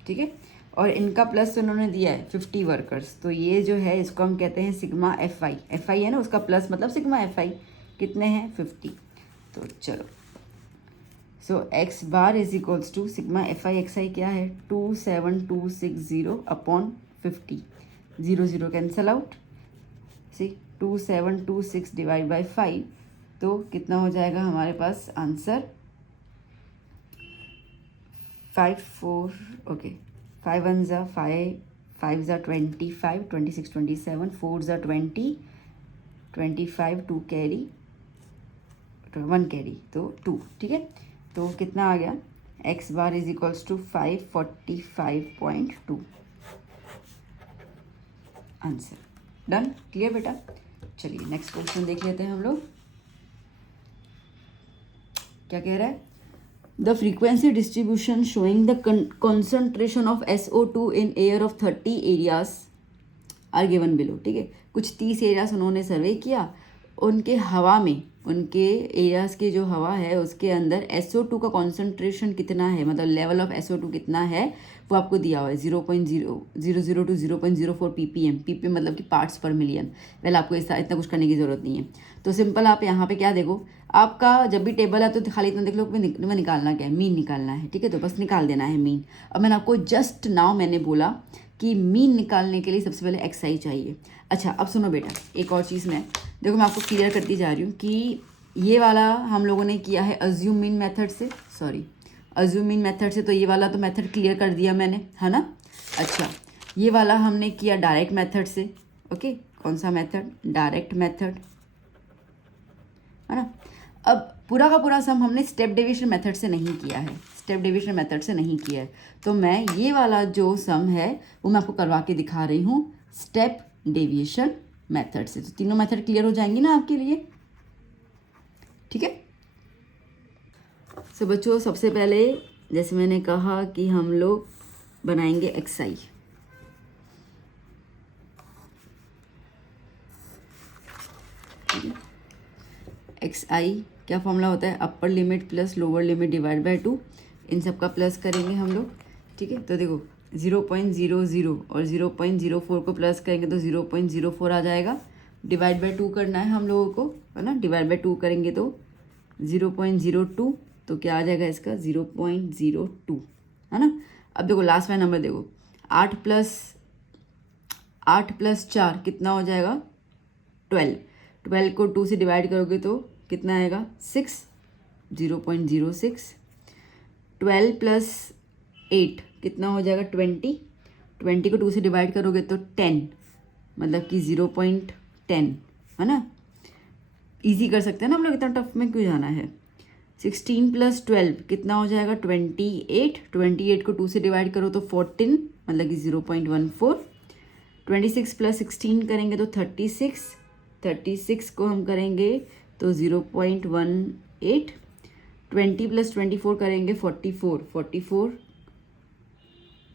ठीक है। और इनका प्लस उन्होंने दिया है 50 वर्कर्स, तो ये जो है इसको हम कहते हैं sigma F I. F I है ना, उसका प्लस मतलब सिग्मा एफ आई कितने हैं, 50। तो चलो, so X bar is equals to sigma F I X I क्या है, 27260 upon 50, 0 cancel out, see 2726 divide by 5, तो कितना हो जाएगा हमारे पास आंसर, 54, ओके। 5 1 ज़ा 5, 5 ज़ा 25, 26 27, 4 ज़ा 20, 25, 2 कैरी, 1 कैरी, तो 2, ठीक है। तो कितना आ गया, X bar is equals to 545.2, answer done. Clear बेटा। चलिए नेक्स्ट क्वेश्चन देख लेते हैं हम लोग, क्या कह रहा है, the frequency distribution showing the concentration of SO2 in air of 30 areas are given below, ठीक है। कुछ 30 एरियाज उन्होंने सर्वे किया, उनके हवा में उनके एरियाज़ की जो हवा है उसके अंदर SO2 का कॉन्सेंट्रेशन कितना है, मतलब लेवल ऑफ SO2 कितना है वो आपको दिया हुआ है 0.000 टू 0.04 ppm। ppm मतलब कि पार्ट्स पर मिलियन। वेल आपको इतना कुछ करने की ज़रूरत नहीं है। तो सिंपल आप यहाँ पे क्या देखो, आपका जब भी टेबल है तो खाली इतना देख लो मैं निकालना क्या है, मीन निकालना है, ठीक है। तो बस निकाल देना है मीन। अब मैंने आपको जस्ट नाउ मैंने बोला कि मीन निकालने के लिए सबसे पहले XI चाहिए। अच्छा अब सुनो बेटा, एक और चीज़ मैं देखो मैं आपको क्लियर करती जा रही हूँ कि ये वाला हम लोगों ने किया है अज्यूम मीन मेथड से, अज्यूम मीन मेथड से। तो ये वाला तो मेथड क्लियर कर दिया मैंने, है ना। अच्छा ये वाला हमने किया डायरेक्ट मेथड से। ओके, कौन सा मेथड? डायरेक्ट मेथड, है ना। अब पूरा का पूरा सम हमने स्टेप डेविएशन मेथड से नहीं किया है, स्टेप डेविएशन मेथड से नहीं किया है। तो मैं ये वाला जो सम है वो मैं आपको करवा के दिखा रही हूँ स्टेप डेविएशन मेथड से। तो तीनों मेथड क्लियर हो जाएंगी ना आपके लिए, ठीक है। सो बच्चों सबसे पहले जैसे मैंने कहा कि हम लोग बनाएंगे XI। XI क्या फॉर्मूला होता है? अपर limit plus lower limit divide by 2। इन सब का प्लस करेंगे हम लोग, ठीक है। तो देखो 0.00 और 0.04 को प्लस करेंगे तो 0.04 आ जाएगा। डिवाइड बाय 2 करना है हम लोगों को, है ना। डिवाइड बाय 2 करेंगे तो 0.02, तो क्या आ जाएगा इसका 0.02, है ना। अब देखो लास्ट वाला नंबर देखो, 8 प्लस 4 कितना हो जाएगा? 12। 12 को 2 से डिवाइड करोगे तो कितना आएगा? 6, 0.06। 12 प्लस 8 कितना हो जाएगा? 20। 20 को 2 से डिवाइड करोगे तो 10, मतलब कि 0.10, है ना। इजी कर सकते हैं ना हम लोग, इतना टफ में क्यों जाना है। 16 प्लस 12 कितना हो जाएगा? 28। 28 को 2 से डिवाइड करो तो 14, मतलब कि 0.14। 26 प्लस 16 करेंगे तो 36। 36 को हम करेंगे तो 0.18। 20 प्लस 24 करेंगे 44। 44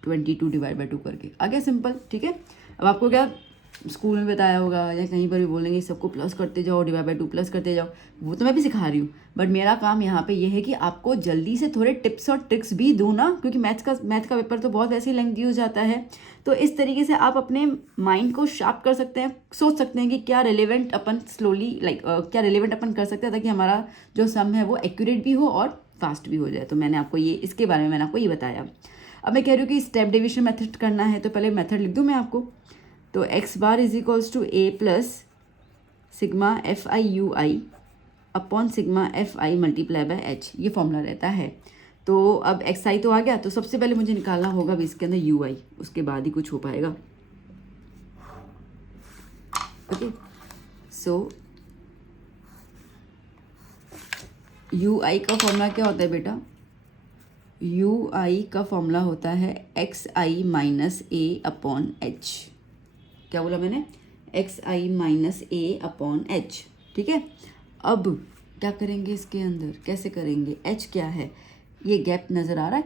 22 डिवाइड बाई 2 करके आ गया, सिंपल, ठीक है। अब आपको क्या स्कूल में बताया होगा या कहीं पर भी बोलेंगे सबको प्लस करते जाओ, डिवाइड बाई 2 प्लस करते जाओ, वो तो मैं भी सिखा रही हूँ। बट मेरा काम यहाँ पे ये है कि आपको जल्दी से थोड़े टिप्स और ट्रिक्स भी दूँ ना, क्योंकि मैथ का पेपर तो बहुत वैसे ही लेंथी हो जाता है। तो इस तरीके से आप अपने माइंड को शार्प कर सकते हैं, सोच सकते हैं कि क्या रिलेवेंट अपन क्या रिलेवेंट अपन कर सकते हैं ताकि हमारा जो सम है वो एक्यूरेट भी हो और फास्ट भी हो जाए। तो मैंने आपको इसके बारे में मैंने आपको ये बताया। अब मैं कह रही हूँ कि स्टेप डिविजन मेथड करना है, तो पहले मेथड लिख दूँ मैं आपको। तो x bar is equals to a plus sigma FI/UI upon sigma FI multiply by h, ये फॉर्मूला रहता है। तो अब XI तो आ गया, तो सबसे पहले मुझे निकालना होगा अभी इसके अंदर UI, उसके बाद ही कुछ हो पाएगा। ओके, सो UI का फॉर्मूला क्या होता है बेटा? UI का फॉर्मूला होता है XI minus A upon H। क्या बोला मैंने? XI minus A upon H, ठीक है। अब क्या करेंगे इसके अंदर, कैसे करेंगे? H क्या है? ये गैप नज़र आ रहा है,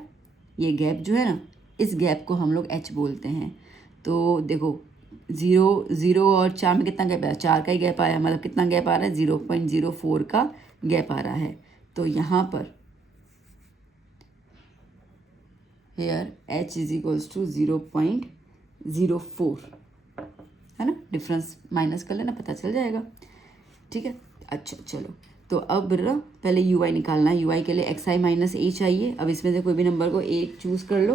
ये गैप जो है ना, इस गैप को हम लोग H बोलते हैं। तो देखो 0 और 4 में कितना गैप आया? 4 का ही गैप आया, मतलब कितना गैप आ रहा है? 0.04 का गैप आ रहा है। तो यहाँ पर here H is equals to 0.04, है ना। डिफरेंस माइनस कर लेना, पता चल जाएगा, ठीक है। अच्छा चलो, तो अब पहले UI निकालना है। UI के लिए XI माइनस A चाहिए। अब इसमें से कोई भी नंबर को A चूज़ कर लो।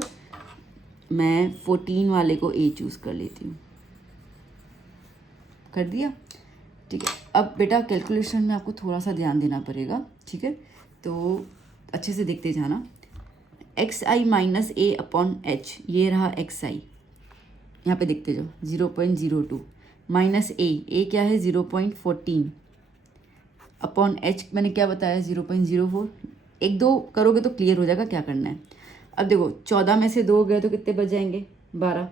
मैं 14 वाले को A चूज़ कर लेती हूँ, कर दिया, ठीक है। अब बेटा कैलकुलेशन में आपको थोड़ा सा ध्यान देना पड़ेगा, ठीक है। तो अच्छे से देखते जाना। XI minus A upon H, ये रहा XI, यहाँ पे देखते जाओ 0.02 माइनस A क्या है? 0.14 अपॉन H मैंने क्या बताया? 0.04। 1-2 करोगे तो क्लियर हो जाएगा क्या करना है। अब देखो 14 में से 2 गए तो कितने बच जाएंगे? 12,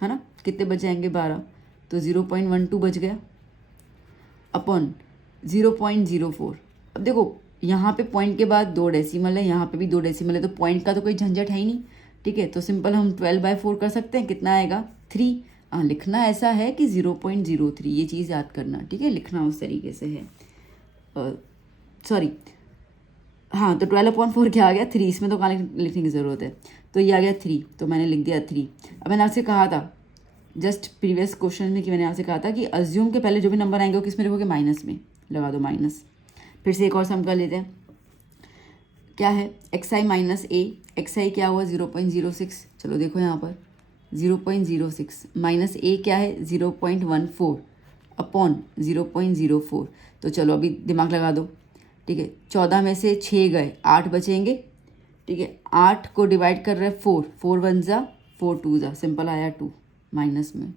है ना। कितने बच जाएंगे? 12, तो 0.12 बच गया अपॉन 0.04। अब देखो यहाँ पे पॉइंट के बाद 2 डेसिमल है, यहाँ पे भी 2 डेसिमल है, तो पॉइंट का तो कोई झंझट है ही नहीं, ठीक है। तो सिंपल हम 12/4 कर सकते हैं, कितना आएगा? 3। लिखना ऐसा है कि 0.03, ये चीज़ याद करना, ठीक है। लिखना उस तरीके से है। सॉरी, हाँ, तो 12/4 क्या आ गया 3, इसमें तो कहाँ लिखने की ज़रूरत है, तो ये आ गया 3, तो मैंने लिख दिया 3। अब मैंने आपसे कहा था जस्ट प्रीवियस क्वेश्चन में कि मैंने आपसे कहा था कि अज्यूम के पहले जो भी नंबर आएंगे वो किस में लिखोगे, माइनस में, लगा दो माइनस। फिर से एक और सम कर लेते हैं, क्या है xi माइनस ए, xi क्या हुआ 0.06, चलो देखो यहाँ पर 0.06 माइनस ए क्या है 0.14 अपॉन 0.04, तो चलो अभी दिमाग लगा दो, ठीक है। 14 में से 6 गए, 8 बचेंगे, ठीक है। 8 को डिवाइड कर रहे हैं 4, 4 1 ज़ा 4 2 ज़ा, सिंपल आया 2 माइनस में,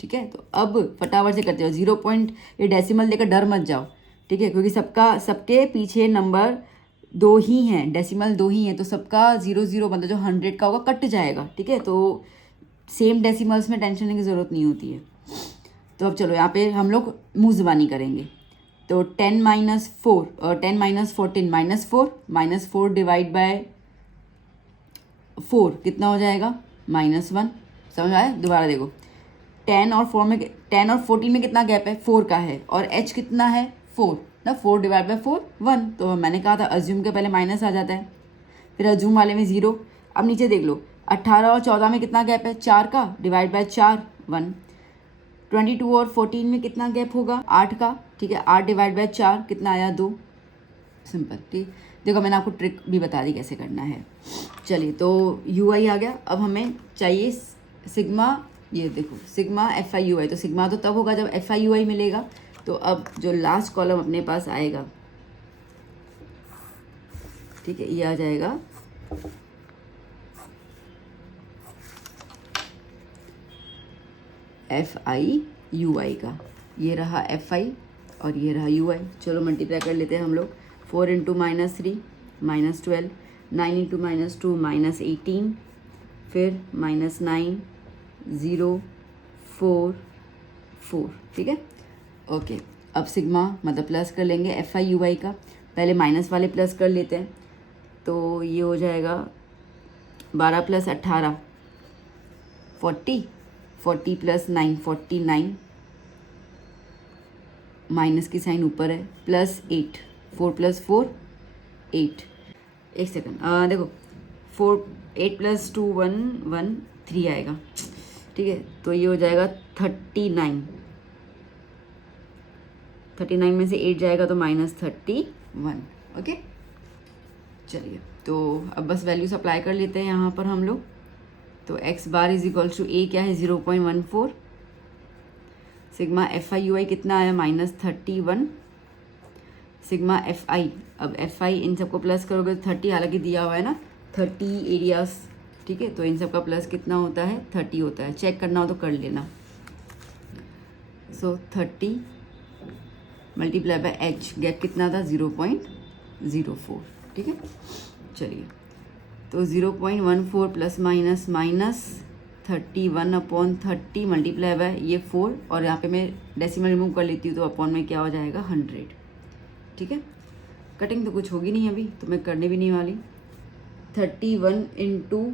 ठीक है। तो अब फटाफट से करते हो 0 पॉइंट, ये डेसिमल देकर डर मत जाओ, ठीक है, क्योंकि सबके पीछे नंबर 2 ही हैं, डेसिमल 2 ही हैं, तो सबका 0 0 मतलब जो 100 का होगा कट जाएगा, ठीक है। तो सेम डेसिमल्स में टेंशन लेने की ज़रूरत नहीं होती है। तो अब चलो यहाँ पे हम लोग मुँह ज़बानी करेंगे, तो 10 माइनस 4 और 10 माइनस 14 माइनस 4 डिवाइड बाय 4 कितना हो जाएगा -1, समझ आया। दोबारा देखो 10 और 14 में कितना गैप है, 4 का है, और h कितना है 4 ना, 4 डिवाइड बाय 4 1, तो मैंने कहा था अज्यूम के पहले माइनस आ जाता है, फिर अज्यूम वाले में 0। अब नीचे देख लो 18 और 14 में कितना गैप है, 4 का, डिवाइड बाय 4 1। 22 और 14 में कितना गैप होगा, 8 का, ठीक है, 8 डिवाइड बाय 4 कितना आया 2, सिंपल, ठीक। देखो मैंने आपको ट्रिक भी बता दी कैसे करना है। चलिए तो UI आ गया, अब हमें चाहिए सिग्मा, ये देखो सिग्मा FIUI, तो सिग्मा तो तब होगा जब FIUI मिलेगा। तो अब जो लास्ट कॉलम अपने पास आएगा, ठीक है, ये आ जाएगा FIUI का, ये रहा FI और ये रहा UI। चलो मल्टीप्लाई कर लेते हैं हम लोग, 4 इंटू -3 -12, 9 इंटू -2 -18, फिर -9 0 4 4, ठीक है, ओके। अब सिग्मा मतलब प्लस कर लेंगे FIUI का, पहले माइनस वाले प्लस कर लेते हैं, तो ये हो जाएगा 12 + 18 40, 40 + 9 49, माइनस की साइन ऊपर है, +8, 4 + 4 8, एक सेकंड, देखो 8 + 2 1 1 3 आएगा, ठीक है, तो ये हो जाएगा 39, 39 में से 8 जाएगा तो -31, ओके। चलिए तो अब बस वैल्यूज अप्लाई कर लेते हैं यहाँ पर हम लोग, तो x बार = a क्या है 0.14, सिग्मा FIUI कितना आया -31, सिग्मा FI, अब FI इन सबको प्लस करोगे तो 30, हालांकि दिया हुआ है ना 30 एरियाज, ठीक है, तो इन सब का प्लस कितना होता है 30 होता है, चेक करना हो तो कर लेना। सो 30 मल्टीप्लाई बाय h, गैप कितना था 0.04, ठीक है। चलिए तो 0.14 प्लस माइनस -31/30 मल्टीप्लाई बाय ये 4, और यहाँ पे मैं डेसिमल रिमूव कर लेती हूँ तो अपॉन में क्या हो जाएगा 100, ठीक है। कटिंग तो कुछ होगी नहीं अभी, तो मैं करने भी नहीं वाली। 31 इंटू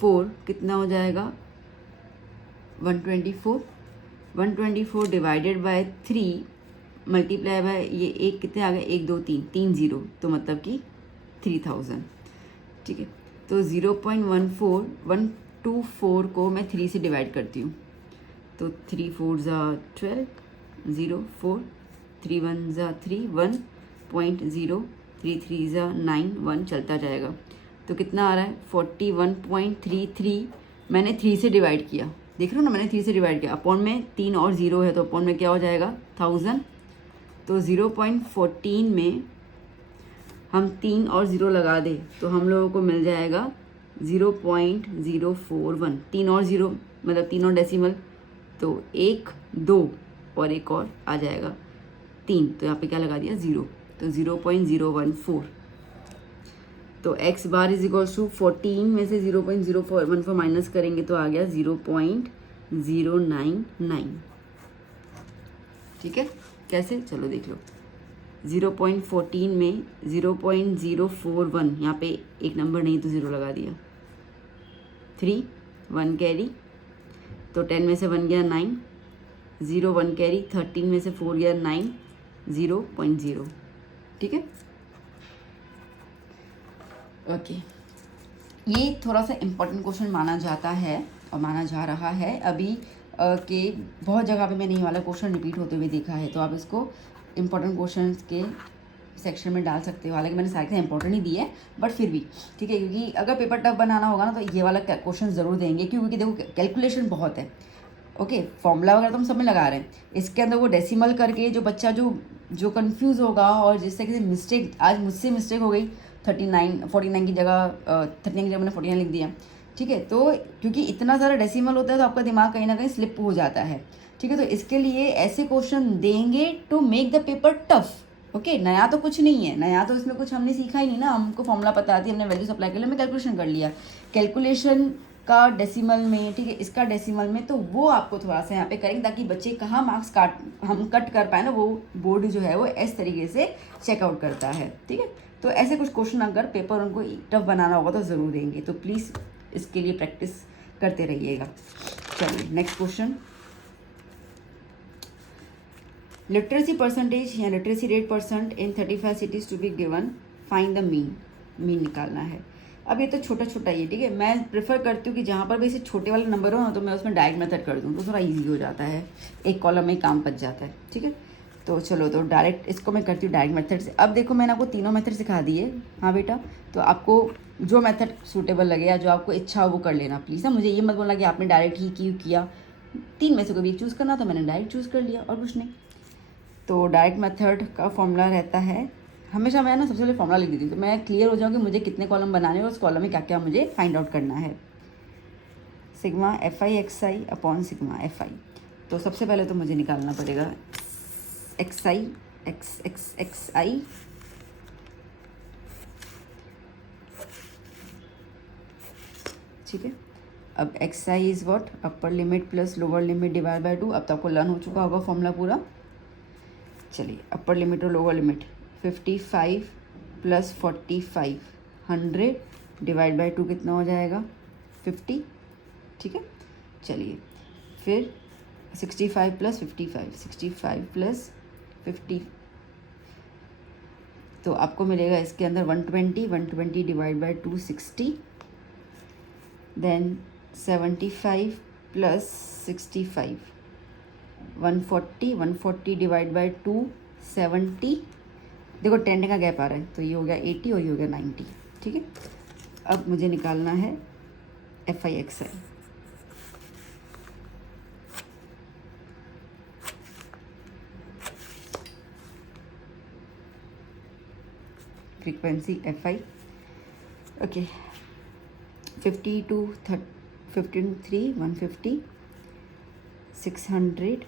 4 कितना हो जाएगा 124, 124 डिवाइडेड बाय 3 मल्टीप्लाई बाय ये एक कितने आ गए 1 2 3 3 0, तो मतलब कि 3000, ठीक है। तो 0.124 को मैं 3 से डिवाइड करती हूँ, तो 3 4 = 12, 0 4, 3 1 = 3 1.0, 3 3 = 9 1 चलता जाएगा, तो कितना आ रहा है 41.33, मैंने 3 से डिवाइड किया, देख रहे हो ना, मैंने 3 से डिवाइड किया, अपॉन में 3 और 0 है, तो अपॉन में क्या हो जाएगा 1000, तो 0.14 में हम 3 और 0 लगा दें तो हम लोगों को मिल जाएगा 0.041, 3 और 0 मतलब 3 और डेसिमल, तो 1 2 और एक और आ जाएगा 3, तो यहाँ पे क्या लगा दिया 0, तो 0.014, तो x बार = 14 में से 0.014 माइनस करेंगे तो आ गया 0.099, ठीक है। कैसे, चलो देख लो, 0.14 में 0.041, यहाँ पे एक नंबर नहीं तो 0 लगा दिया, 3 1 कैरी, तो 10 में से 1 गया 9, 0 1 कैरी, 13 में से 4 गया 9, 0.0, ठीक है। ओके, ये थोड़ा सा इम्पोर्टेंट क्वेश्चन माना जाता है और माना जा रहा है अभी के बहुत जगह पे मैंने ये वाला क्वेश्चन रिपीट होते हुए देखा है, तो आप इसको इम्पोर्टेंट क्वेश्चन के सेक्शन में डाल सकते हो। हालांकि मैंने सारे इम्पोर्टेंट ही दिए है, बट फिर भी ठीक है, क्योंकि अगर पेपर टफ बनाना होगा ना तो ये वाला क्वेश्चन ज़रूर देंगे, क्योंकि देखो कैलकुलेशन बहुत है। ओके, फॉर्मूला वगैरह तो हम सब में लगा रहे हैं, इसके अंदर वो डेसिमल करके जो बच्चा जो कंफ्यूज होगा, और जिससे किसी मिस्टेक, आज मुझसे मिस्टेक हो गई 49 की जगह 39 की जगह मैंने 49 लिख दिया, ठीक है। तो क्योंकि इतना सारा डेसिमल होता है तो आपका दिमाग कहीं ना कहीं स्लिप हो जाता है, ठीक है। तो इसके लिए ऐसे क्वेश्चन देंगे to make the paper tough. Okay, नया तो कुछ नहीं है, नया तो इसमें कुछ हमने सीखा ही नहीं ना, हमको फॉर्मूला पता थी, हमने वैल्यू सप्लाई कर लिया, हमने कैलकुलेशन कर लिया, कैलकुलेशन का डेसिमल में, ठीक है, इसका डेसिमल में, तो वो आपको थोड़ा सा यहाँ पे करेंगे ताकि बच्चे कहाँ मार्क्स हम कट कर पाए ना, वो बोर्ड जो है वो इस तरीके से चेकआउट करता है, ठीक है। तो ऐसे कुछ क्वेश्चन अगर पेपर उनको टफ बनाना होगा तो ज़रूर देंगे, तो प्लीज़ इसके लिए प्रैक्टिस करते रहिएगा। चलिए नेक्स्ट क्वेश्चन, लिटरेसी परसेंटेज या literacy rate percent in 35 cities to be given, find the mean निकालना है। अब ये तो छोटा छोटा ही है, ठीक है। मैं प्रेफर करती हूँ कि जहाँ पर भी ऐसे छोटे वाले नंबर हो ना तो मैं उसमें डायरेक्ट मेथड कर दूँ, तो थोड़ा इजी हो जाता है, एक कॉलम में काम बच जाता है, ठीक है। तो चलो, तो डायरेक्ट इसको मैं करती हूँ डायरेक्ट मेथड से। अब देखो मैंने आपको तीनों मेथड सिखा दिए, हाँ बेटा, तो आपको जो मेथड सूटेबल लगे या जो आपको इच्छा हो वो कर लेना प्लीज़। ना मुझे ये मत बोलना कि आपने डायरेक्ट ही क्यों किया, 3 में से कोई भी चूज़ करना, तो मैंने डायरेक्ट चूज़ कर लिया और कुछ नहीं। तो डायरेक्ट मेथड का फॉर्मूला रहता है, हमेशा मैं ना सबसे पहले फॉर्मूला लिख देती हूँ, तो मैं क्लियर हो जाऊँ कि मुझे कितने कॉलम बनाने हैं और उस कॉलम में क्या क्या मुझे फाइंड आउट करना है। Sigma FI XI upon sigma FI। तो सबसे पहले तो मुझे निकालना पड़ेगा XI XI, ठीक है। अब XI is what, upper limit plus lower limit divide by 2। अब तो आपको लर्न हो चुका होगा फॉर्मूला पूरा। चलिए, अपर लिमिट और lower limit 55 plus 45 100 divide by 2 कितना हो जाएगा 50, ठीक है। चलिए फिर 65 प्लस 55, 65 प्लस 50, तो आपको मिलेगा इसके अंदर 120 divide by 2 60, then 75 plus 65 140 divide by 2 70, देखो 10 का गैप आ रहा है, तो ये हो गया 80 और ये हो गया 90, ठीक है। अब मुझे निकालना है FI XI। Frequency FI, okay, 50 to 15 to 3 150, 600,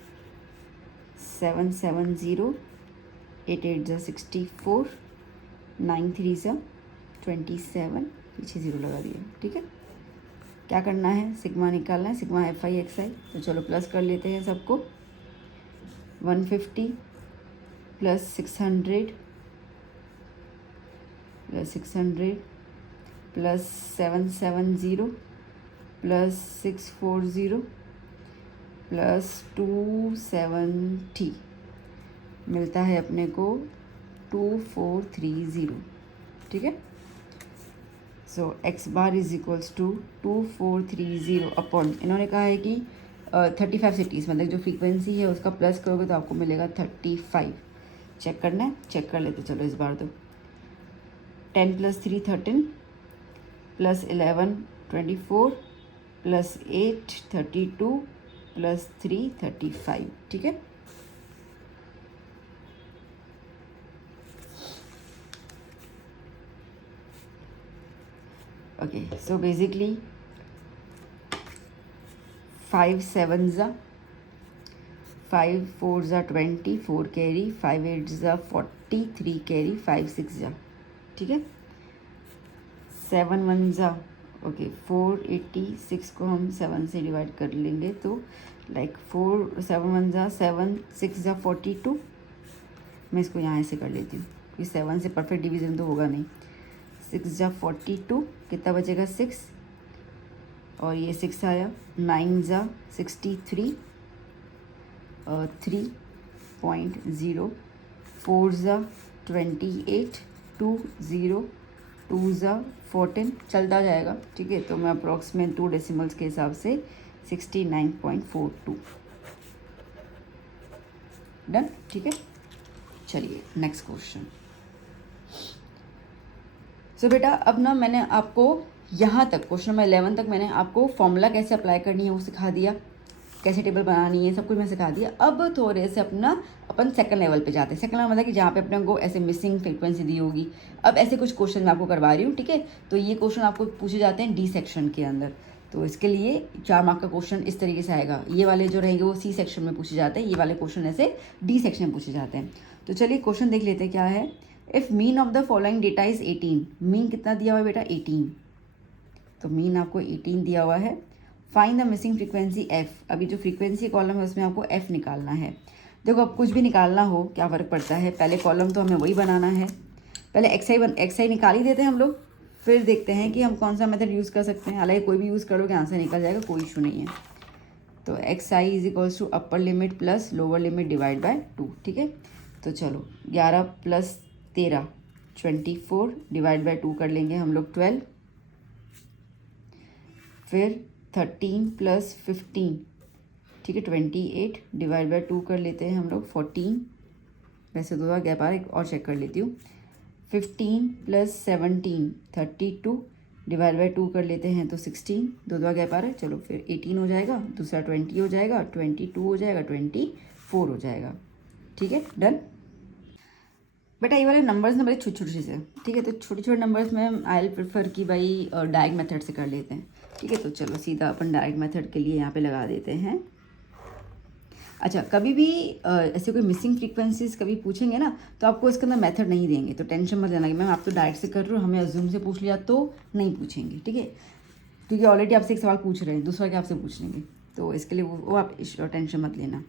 770, 8 8 जा 64, 9 3 जा 27, पीछे 0 लगा दिया, ठीक है। क्या करना है, सिग्मा निकालना है, सिग्मा FI XI। तो चलो प्लस कर लेते हैं सबको, 150 प्लस 600 प्लस 770 प्लस 640 प्लस 270 मिलता है अपने को 2430, ठीक है। So x bar is equals to 2430 upon, इन्होंने कहा है कि 35 सिटीज़, मतलब जो फ्रीक्वेंसी है उसका प्लस करोगे तो आपको मिलेगा 35। चेक करना है, चेक कर लेते चलो इस बार। तो 10 प्लस 3 13 प्लस 11 24 प्लस 8 32 प्लस 3 35, ठीक है। ओके, सो बेसिकली 5 7 जा 5 4 जा 20 4 कैरी, 5 8 जा 40 3 कैरी, 5 6 जा, ठीक है। 7 1 जा ओके 486 को हम 7 से डिवाइड कर लेंगे, तो लाइक 4 7 1 जा 7 6 जा 42। मैं इसको यहाँ ऐसे कर लेती हूँ क्योंकि 7 से परफेक्ट डिवीज़न तो होगा नहीं। 6 जा 42, कितना बचेगा 6, और ये 6 आया। 9 जा 63 3.0, 4 ज़ा 28, 2 0, 2 ज़ा 14 चलता जाएगा, ठीक है। तो मैं अप्रॉक्स में 2 डेसिमल्स के हिसाब से 69.42 डन, ठीक है। चलिए नेक्स्ट क्वेश्चन। सो बेटा अब ना मैंने आपको यहाँ तक क्वेश्चन नंबर 11 तक मैंने आपको फॉर्मूला कैसे अप्लाई करनी है वो सिखा दिया, कैसे टेबल बनानी है सब कुछ मैं सिखा दिया। अब थोड़े से अपन सेकंड लेवल पे जाते हैं। सेकंड लेवल मतलब कि जहाँ पे अपने को ऐसे मिसिंग फ्रीक्वेंसी दी होगी। अब ऐसे कुछ क्वेश्चन मैं आपको करवा रही हूँ, ठीक है। तो ये क्वेश्चन आपको पूछे जाते हैं डी सेक्शन के अंदर। तो इसके लिए 4 मार्क का क्वेश्चन इस तरीके से आएगा। ये वाले जो रहेंगे वो सी सेक्शन में पूछे जाते हैं, ये वाले क्वेश्चन ऐसे डी सेक्शन में पूछे जाते हैं। तो चलिए क्वेश्चन देख लेते हैं क्या है। If mean of the following data is 18, mean कितना दिया हुआ है बेटा 18, तो मीन आपको 18 दिया हुआ है। Find the missing frequency F, अभी जो फ्रीक्वेंसी कॉलम है उसमें आपको एफ निकालना है। देखो अब कुछ भी निकालना हो क्या फ़र्क पड़ता है, पहले कॉलम तो हमें वही बनाना है। पहले एक्स आई निकाल ही देते हैं हम लोग, फिर देखते हैं कि हम कौन सा मेथड यूज़ कर सकते हैं। हालांकि कोई भी यूज़ करोगे आंसर निकल जाएगा, कोई इशू नहीं है। तो X I is equals to upper limit plus lower limit divide by 2, ठीक है। तो चलो 11 प्लस 13 24 डिवाइड बाय 2 कर लेंगे हम लोग 12, फिर 13 प्लस 15, ठीक है 28 डिवाइड बाय 2 कर लेते हैं हम लोग 14, वैसे 2 बार गैप आ रहा है, एक और चेक कर लेती हूँ। 15 प्लस 17 32 डिवाइड बाय 2 कर लेते हैं तो 16, 2 बार गैप आ रहा है, चलो फिर 18 हो जाएगा, दूसरा 20 हो जाएगा, 22 हो जाएगा, 24 हो जाएगा, ठीक है डन। बेटा ये वाले नंबर्स ना बड़े छोटे छोटे से, ठीक है। तो छोटे छोटे नंबर्स में आई प्रेफर कि भाई डायरेक्ट मेथड से कर लेते हैं, ठीक है। तो चलो सीधा अपन डायरेक्ट मेथड के लिए यहाँ पे लगा देते हैं। अच्छा कभी भी ऐसे कोई मिसिंग फ्रीक्वेंसीज कभी पूछेंगे ना तो आपको इसके अंदर मेथड नहीं देंगे, तो टेंशन मत लेना कि मैम आप तो डायरेक्ट से कर रहे हो, हमें अज्यूम से पूछ लिया तो नहीं पूछेंगे, ठीक है। क्योंकि ऑलरेडी आपसे एक सवाल पूछ रहे हैं, दूसरा क्या आपसे पूछ लेंगे, तो इसके लिए वो आप टेंशन मत लेना।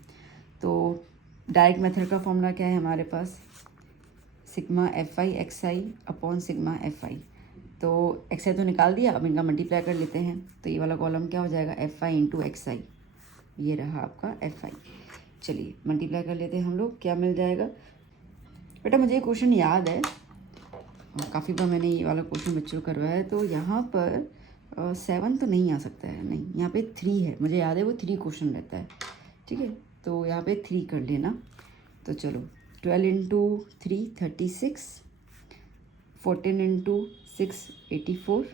तो डायरेक्ट मेथड का फॉर्मूला क्या है हमारे पास, sigma F I X I upon sigma F I. तो एक्स आई तो निकाल दिया, अब इनका मल्टीप्लाई कर लेते हैं। तो ये वाला कॉलम क्या हो जाएगा, एफ आई इंटू एक्स आई, ये रहा आपका एफ आई। चलिए मल्टीप्लाई कर लेते हैं हम लोग, क्या मिल जाएगा। बेटा मुझे ये क्वेश्चन याद है, काफ़ी बार मैंने ये वाला क्वेश्चन बच्चों को करवाया है। तो यहाँ पर 7 तो नहीं आ सकता है, नहीं यहाँ पे 3 है, मुझे याद है वो 3 क्वेश्चन रहता है, ठीक है। तो यहाँ पे 3 कर लेना। तो चलो 12 into 3 36, 14 into 6 84,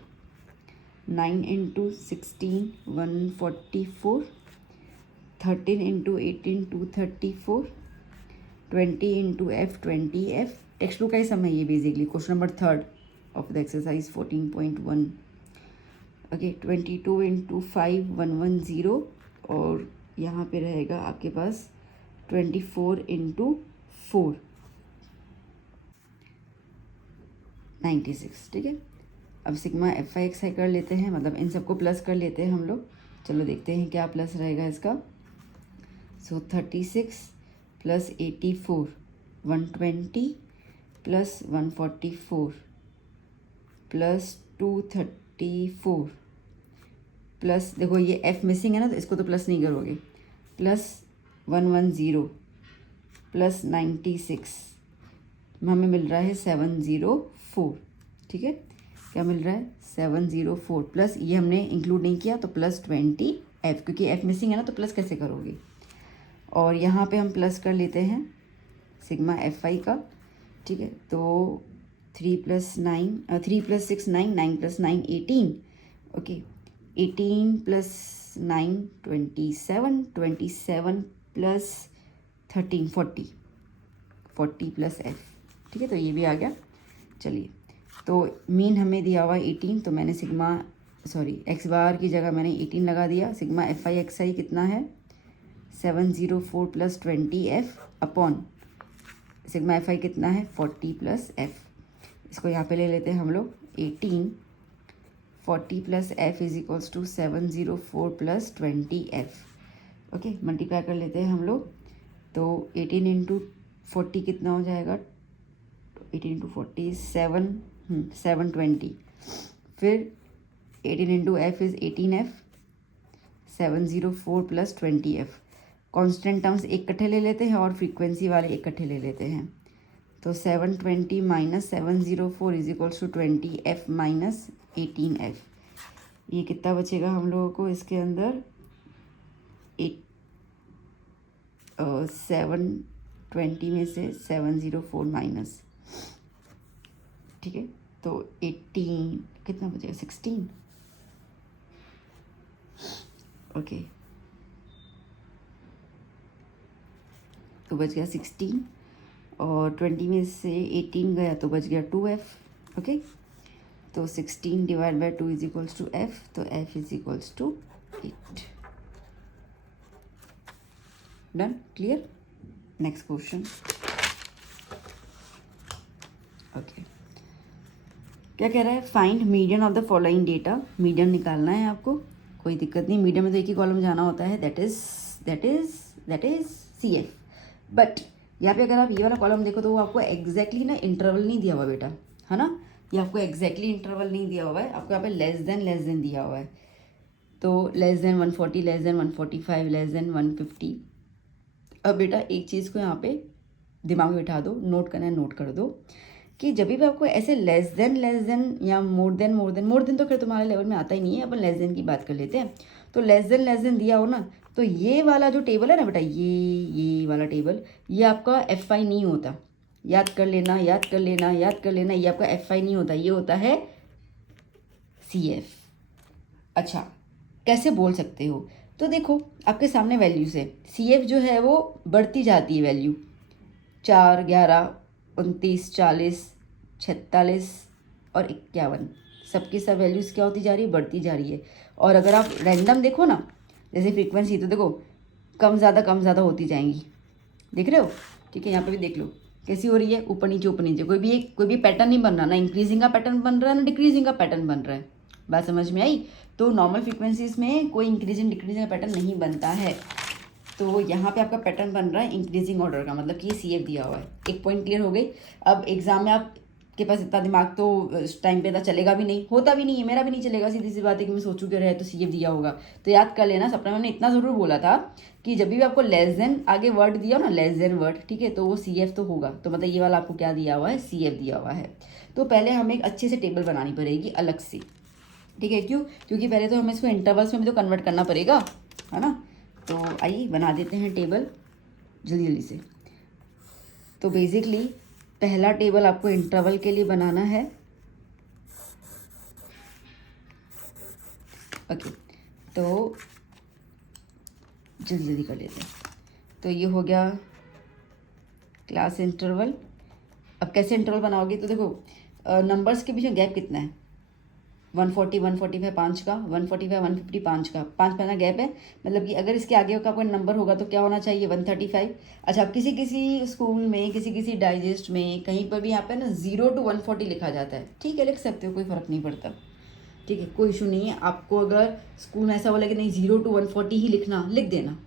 9 into 16 144, 13 into 18 234, 20 into F 20 F. Text book का ही समय ये basically question number 3 of the exercise 14.1। Okay 22 into 5 110, और यहाँ पे रहेगा आपके पास 24 इंटू 4 96, ठीक है। अब सिग्मा एफ आई एक्स आई कर लेते हैं, मतलब इन सबको प्लस कर लेते हैं हम लोग। चलो देखते हैं क्या प्लस रहेगा इसका। सो 36 प्लस 84 120 प्लस 144 प्लस 234 प्लस, देखो ये एफ मिसिंग है ना तो इसको तो प्लस नहीं करोगे, प्लस 110 प्लस 96, हमें मिल रहा है 704, ठीक है। क्या मिल रहा है 704 प्लस ये हमने इंक्लूड नहीं किया तो प्लस 20 एफ, क्योंकि एफ मिसिंग है ना तो प्लस कैसे करोगे। और यहाँ पे हम प्लस कर लेते हैं सिग्मा एफ आई का, ठीक है। तो 3 plus 6 9, 9 plus 9 18, okay 18 plus 9 27, 27 plus 13 40 plus F, ठीक है। तो ये भी आ गया। चलिए तो मीन हमें दिया हुआ 18, तो मैंने एक्स बार की जगह मैंने 18 लगा दिया। सिग्मा एफ आई एक्स आई कितना है 704 plus 20 F upon sigma F आई कितना है 40 प्लस एफ। इसको यहाँ पे ले लेते हैं हम लोग 18, 40 plus F is equals to 704 plus 20 F. Okay multiply कर लेते हैं हम लोग। तो 18 इंटू 40 कितना हो जाएगा, 18 इंटू 40 720, फिर 18 into F is 18 F, 704 plus 20 F. Constant terms एक इकट्ठे ले लेते हैं और फ्रीक्वेंसी वाले इकट्ठे ले लेते हैं। तो 720 minus 704 is equals to 20f minus 18f। ये कितना बचेगा हम लोगों को इसके अंदर? 720 में से 704 माइनस, ठीक है, तो 18 कितना बचेगा? 16। ओके, तो बच गया 16 और 20 में से 18 गया तो बच गया 2f। ओके, तो 16 divide by 2 is equals to f, तो f is equals to 8। Done, clear? Next question. Okay, क्या कह रहा है? Find median of the following data. Median निकालना है आपको, कोई दिक्कत नहीं, मीडियन में तो एक ही कॉलम जाना होता है, दैट इज CF। बट यहाँ पे अगर आप ये वाला कॉलम देखो तो वो आपको एग्जैक्टली ना इंटरवल नहीं दिया हुआ बेटा, है ना, ये आपको एग्जैक्टली इंटरवल नहीं दिया हुआ है, आपको यहाँ पे लेस देन दिया हुआ है। तो less than 140, less than 145, less than 150। अब बेटा एक चीज़ को यहाँ पे दिमाग में बिठा दो, नोट करना है नोट कर दो कि जब भी आपको ऐसे लेस देन या मोर देन तो खैर तुम्हारे लेवल में आता ही नहीं है, अपन लेस देन की बात कर लेते हैं। तो लेस देन दिया हो ना, तो ये वाला जो टेबल है ना बेटा, ये वाला टेबल, ये आपका FI नहीं होता। याद कर लेना, ये आपका FI नहीं होता, ये होता है CF। अच्छा, कैसे बोल सकते हो? तो देखो आपके सामने वैल्यूज है, CF जो है वो बढ़ती जाती है वैल्यू, 4, 11, 29, 40, 46 और 51, सबकी सब वैल्यूज़ क्या होती जा रही है? बढ़ती जा रही है। और अगर आप रैंडम देखो ना, जैसे फ्रीक्वेंसी, तो देखो कम ज़्यादा होती जाएंगी, देख रहे हो? ठीक है, यहाँ पे भी देख लो कैसी हो रही है, ऊपर नीचे, कोई भी पैटर्न नहीं बन रहा, ना इंक्रीजिंग का पैटर्न बन रहा है ना डिक्रीजिंग का पैटर्न बन रहा है। बात समझ में आई? तो नॉर्मल फ्रीक्वेंसीज में कोई इंक्रीजिंग डिक्रीजिंग का पैटर्न नहीं बनता है। तो यहाँ पे आपका पैटर्न बन रहा है इंक्रीजिंग ऑर्डर का, मतलब कि ये CF दिया हुआ है। एक पॉइंट क्लियर हो गई। अब एग्जाम में आपके पास इतना दिमाग तो इस टाइम पे चलेगा भी नहीं, होता भी नहीं है, मेरा भी नहीं चलेगा, सीधी सी बात है कि मैं सोचूं क्या रहे तो CF दिया होगा। तो याद कर लेना, सपना मैंने इतना ज़रूर बोला था कि जब भी आपको लेस देन आगे वर्ड दिया हो ना, लेस देन वर्ड, ठीक है, तो वो CF तो होगा। तो मतलब ये वाला आपको क्या दिया हुआ है? CF दिया हुआ है। तो पहले हमें एक अच्छे से टेबल बनानी पड़ेगी अलग से, ठीक है, क्यों? क्योंकि पहले तो हमें इसको इंटरवल्स में भी तो कन्वर्ट करना पड़ेगा, है ना। तो आइए बना देते हैं टेबल जल्दी से। तो बेसिकली पहला टेबल आपको इंटरवल के लिए बनाना है। ओके, तो जल्दी कर लेते हैं। तो ये हो गया क्लास इंटरवल। अब कैसे इंटरवल बनाओगे? तो देखो नंबर्स के बीच में गैप कितना है? 140, 145 5 का, 145, 150 5 का, 5 पैना गैप है। मतलब कि अगर इसके आगे का कोई नंबर होगा तो क्या होना चाहिए? 135। अच्छा, अब किसी स्कूल में, किसी डाइजेस्ट में, कहीं पर भी यहाँ पे ना 0 to 140 लिखा जाता है, ठीक है, लिख सकते हो, कोई फ़र्क नहीं पड़ता, ठीक है, कोई इशू नहीं है। आपको अगर स्कूल में ऐसा बोला कि नहीं 0 to 140 ही लिखना, लिख देना,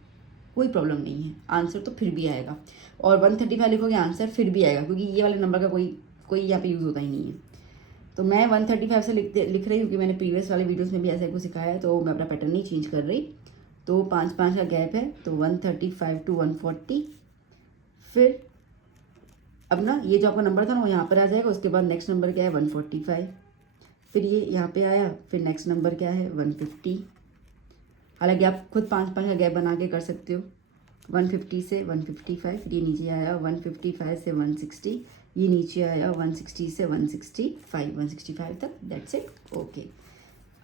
कोई प्रॉब्लम नहीं है, आंसर तो फिर भी आएगा। और 135 लिखोगे आंसर फिर भी आएगा, क्योंकि ये वाले नंबर का कोई यहाँ पे यूज़ होता ही नहीं है। तो मैं 135 से लिख रही हूँ, क्योंकि मैंने प्रीवियस वाले वीडियोस में भी ऐसा कुछ सिखाया है, तो मैं अपना पैटर्न नहीं चेंज कर रही। तो 5 का गैप है, तो 135 to 140। फिर अब ना ये जो आपका नंबर था ना वो यहाँ पर आ जाएगा, उसके बाद नेक्स्ट नंबर क्या है? 145। फिर ये यहाँ पे आया, फिर नेक्स्ट नंबर क्या है? 150। हालांकि आप खुद 5 का गैप बना के कर सकते हो। 150 से 155, फिर ये नीचे आया 155 से 160, ये नीचे आया 160 से 165 तक, दैट्स इट। ओके,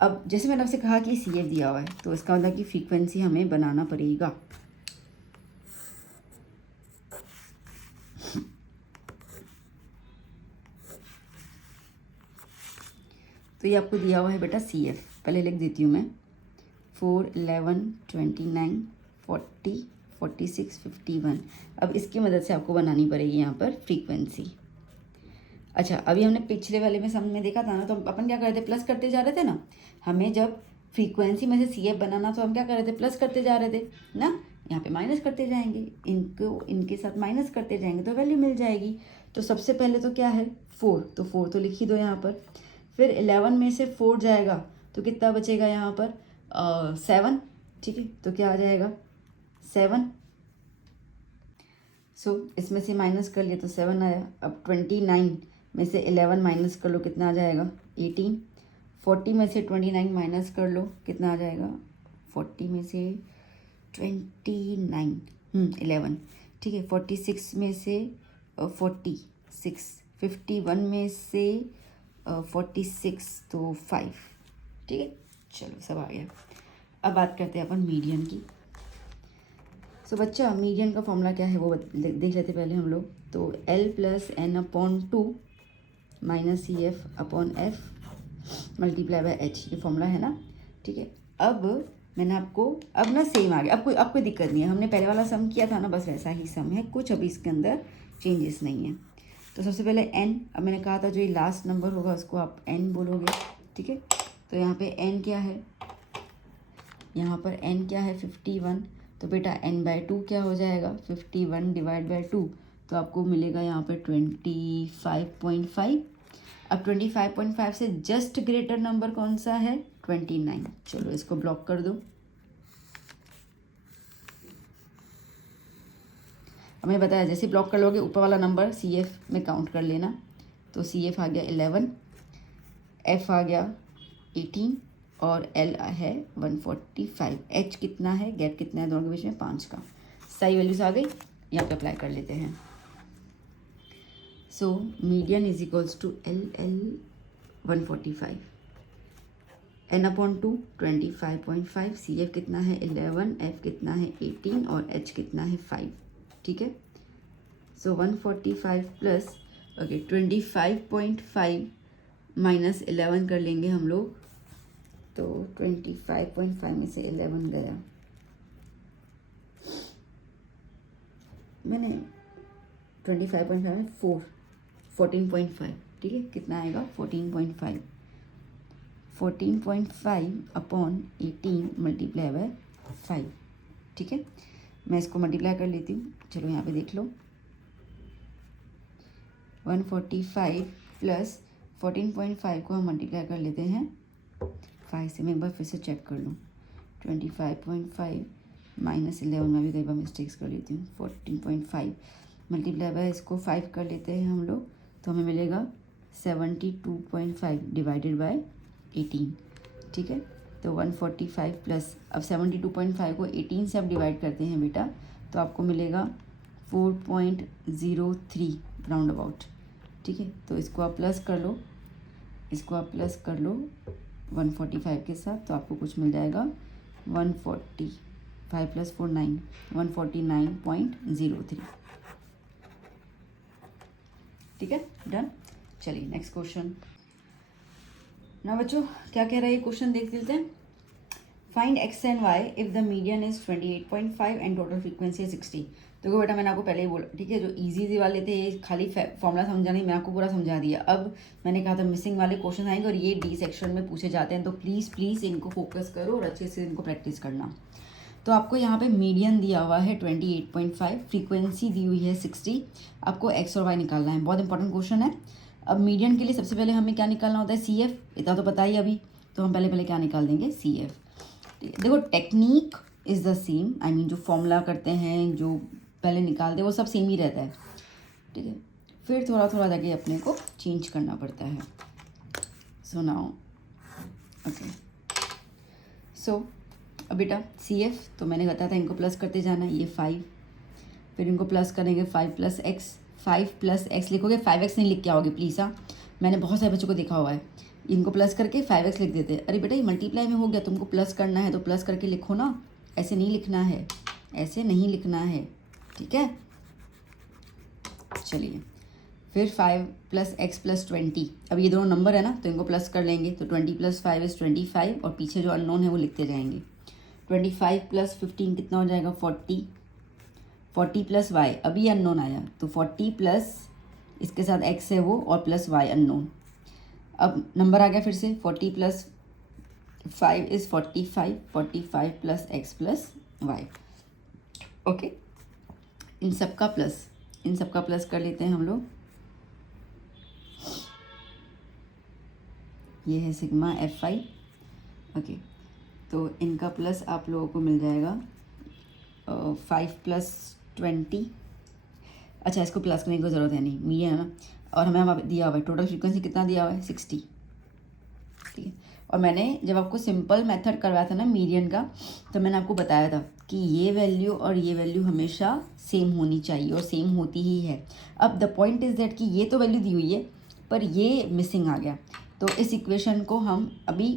अब जैसे मैंने आपसे कहा कि CF दिया हुआ है, तो इसका मतलब कि फ्रीक्वेंसी हमें बनाना पड़ेगा। तो ये आपको दिया हुआ है बेटा CF, पहले लिख देती हूँ मैं, 4, 11, 29, 40, 46, 51। अब इसकी मदद से आपको बनानी पड़ेगी यहाँ पर फ्रीक्वेंसी। अच्छा, अभी हमने पिछले वाले में समझ में देखा था ना, तो अपन क्या करते? प्लस करते जा रहे थे ना। हमें जब फ्रीक्वेंसी में से CF बनाना, तो हम क्या कर रहे थे? प्लस करते जा रहे थे ना। यहाँ पे माइनस करते जाएंगे, इनको इनके साथ माइनस करते जाएंगे तो वैल्यू मिल जाएगी। तो सबसे पहले तो क्या है? 4, तो 4 तो लिख ही दो यहाँ पर। फिर 11 में से 4 जाएगा तो कितना बचेगा यहाँ पर? 7, ठीक है, तो क्या आ जाएगा? 7। इसमें से माइनस कर लिए तो 7 आया। अब 29 में से 11 माइनस कर लो, कितना आ जाएगा 18। 40 में से 29 माइनस कर लो, कितना आ जाएगा 40 में से 29 11, ठीक है। 46 में से 46, 51 में से 46 तो 5, ठीक है। चलो सब आ गया। अब बात करते हैं अपन मीडियन की। बच्चा मीडियन का फॉर्मूला क्या है वो देख लेते पहले हम लोग। तो L plus N upon 2 minus C F upon F multiply by H, ये फॉर्मूला है ना, ठीक है। अब मैंने आपको अब ना सेम आ गया, अब कोई दिक्कत नहीं है, हमने पहले वाला सम किया था ना, बस वैसा ही सम है, कुछ अभी इसके अंदर चेंजेस नहीं है। तो सबसे पहले n, अब मैंने कहा था जो ये लास्ट नंबर होगा उसको आप n बोलोगे, ठीक है। तो यहाँ पे n क्या है, यहाँ पर n क्या है 51, तो बेटा n/2 क्या हो जाएगा 51 डिवाइड बाई 2, तो आपको मिलेगा यहाँ पे 25.5। अब 25.5 से जस्ट ग्रेटर नंबर कौन सा है 29। चलो इसको ब्लॉक कर दो। अब मैंने बताया जैसे ब्लॉक कर लोगे ऊपर वाला नंबर सी एफ में काउंट कर लेना। तो सी एफ आ गया 11, एफ आ गया 18 और एल है 145। एच कितना है, गैप कितना है दोनों के बीच में 5 का। सही वैल्यूज आ गई, यहाँ पे अप्लाई कर लेते हैं। So median is equals to L 145, N upon 2 25.5, C F कितना है 11, एफ कितना है 18 और एच कितना है 5, ठीक है। सो 145 प्लस 25.5 माइनस 11 कर लेंगे हम लोग, तो 25.5 में से 11 गया, मैंने 25.5 में 14.5, ठीक है। कितना आएगा 14.5, 14.5 अपॉन 18 मल्टीप्लाई बाय 5, ठीक है। मैं इसको मल्टीप्लाई कर लेती हूँ, चलो यहाँ पे देख लो। 145 प्लस 14.5 को हम मल्टीप्लाई कर लेते हैं 5 से। मैं एक बार फिर से चेक कर लूँ, 25.5 माइनस 11 में भी कई बार मिस्टेक्स कर लेती हूँ। 14.5 मल्टीप्लाई बाय इसको 5 कर लेते हैं हम लोग, तो हमें मिलेगा 72.5 डिवाइडेड बाय 18, ठीक है। तो 145 प्लस, अब 72.5 को 18 से आप डिवाइड करते हैं बेटा, तो आपको मिलेगा 4.03 राउंड अबाउट, ठीक है। तो इसको आप प्लस कर लो, इसको आप प्लस कर लो 145 के साथ, तो आपको कुछ मिल जाएगा 145 प्लस 4 9, 149.03, ठीक है, डन। चलिए नेक्स्ट क्वेश्चन ना बच्चों, क्या कह रहा है ये क्वेश्चन देख लेते हैं। Find X and Y if the median is 28.5 and total frequency है 60। देखो बेटा मैंने आपको पहले ही बोला, ठीक है, जो इजी वाले थे ये खाली फॉर्मूला समझा नहीं, मैं आपको पूरा समझा दिया। अब मैंने कहा था मिसिंग वाले क्वेश्चन आएंगे और ये डी सेक्शन में पूछे जाते हैं, तो प्लीज़ इनको फोकस करो और अच्छे से इनको प्रैक्टिस करना। तो आपको यहाँ पे मीडियन दिया हुआ है 28.5, फ्रीक्वेंसी दी हुई है 60, आपको एक्स और वाई निकालना है। बहुत इंपॉर्टेंट क्वेश्चन है। अब मीडियन के लिए सबसे पहले हमें क्या निकालना होता है, सी एफ, इतना तो पता ही अभी, तो हम पहले क्या निकाल देंगे सी एफ। देखो technique is the same, I mean जो फॉर्मूला करते हैं, जो पहले निकालते हैं वो सब सेम ही रहता है, ठीक है। फिर थोड़ा थोड़ा जाके अपने को चेंज करना पड़ता है। सो नाउ ओके, सो अब बेटा सी एफ तो मैंने बताया था इनको प्लस करते जाना, ये 5, फिर इनको प्लस करेंगे 5 प्लस एक्स, 5 प्लस एक्स लिखोगे, 5x नहीं लिख के आओगे प्लीज़, हाँ, मैंने बहुत सारे बच्चों को देखा हुआ है इनको प्लस करके 5x लिख देते हैं। अरे बेटा ये मल्टीप्लाई में हो गया, तुमको प्लस करना है तो प्लस करके लिखो ना, ऐसे नहीं लिखना है, ऐसे नहीं लिखना है, ठीक है। चलिए फिर 5 प्लस एक्स प्लस 20, अब ये दोनों नंबर है ना तो इनको प्लस कर लेंगे, तो 20 प्लस 5 इज़ 25 और पीछे जो अननोन है वो लिखते जाएंगे। 25 प्लस 15 कितना हो जाएगा 40, 40 प्लस वाई, अभी अननोन आया तो 40 प्लस इसके साथ एक्स है वो और प्लस वाई अननोन। अब नंबर आ गया फिर से 40 plus 5 is 45, 45 plus X plus Y, okay. इन सब का प्लस कर लेते हैं हम लोग, ये है सिग्मा एफ आई, ओके। तो इनका प्लस आप लोगों को मिल जाएगा 5 प्लस 20 अच्छा, इसको प्लस करने की ज़रूरत है नहीं, मीडियन है ना, और हमें वहाँ दिया हुआ है टोटल फ्रीक्वेंसी कितना दिया हुआ है 60, ठीक है। और मैंने जब आपको सिंपल मेथड करवाया था ना मीडियन का, तो मैंने आपको बताया था कि ये वैल्यू और ये वैल्यू हमेशा सेम होनी चाहिए, और सेम होती ही है। अब द पॉइंट इज़ दैट कि ये तो वैल्यू दी हुई है पर ये मिसिंग आ गया, तो इस इक्वेशन को हम अभी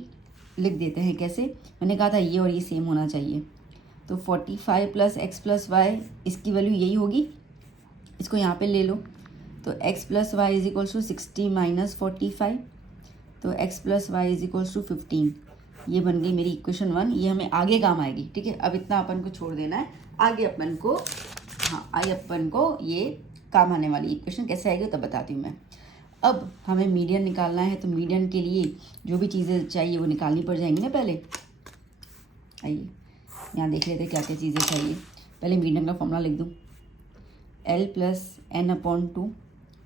लिख देते हैं। कैसे? मैंने कहा था ये और ये सेम होना चाहिए, तो 45 + x + y इसकी वैल्यू यही होगी, इसको यहाँ पे ले लो, तो x + y = 60 - 45, तो x + y = 15। ये बन गई मेरी इक्वेशन 1, ये हमें आगे काम आएगी, ठीक है। अब इतना अपन को छोड़ देना है, आगे अपन को, हाँ आगे अपन को ये काम आने वाली इक्वेशन कैसे आएगी तब बताती हूँ मैं। अब हमें मीडियन निकालना है, तो मीडियन के लिए जो भी चीज़ें चाहिए वो निकालनी पड़ जाएंगी ना। पहले आइए यहाँ देख लेते हैं क्या क्या चीज़ें चाहिए। पहले मीडियन का फॉर्मूला लिख दूँ, L + n/2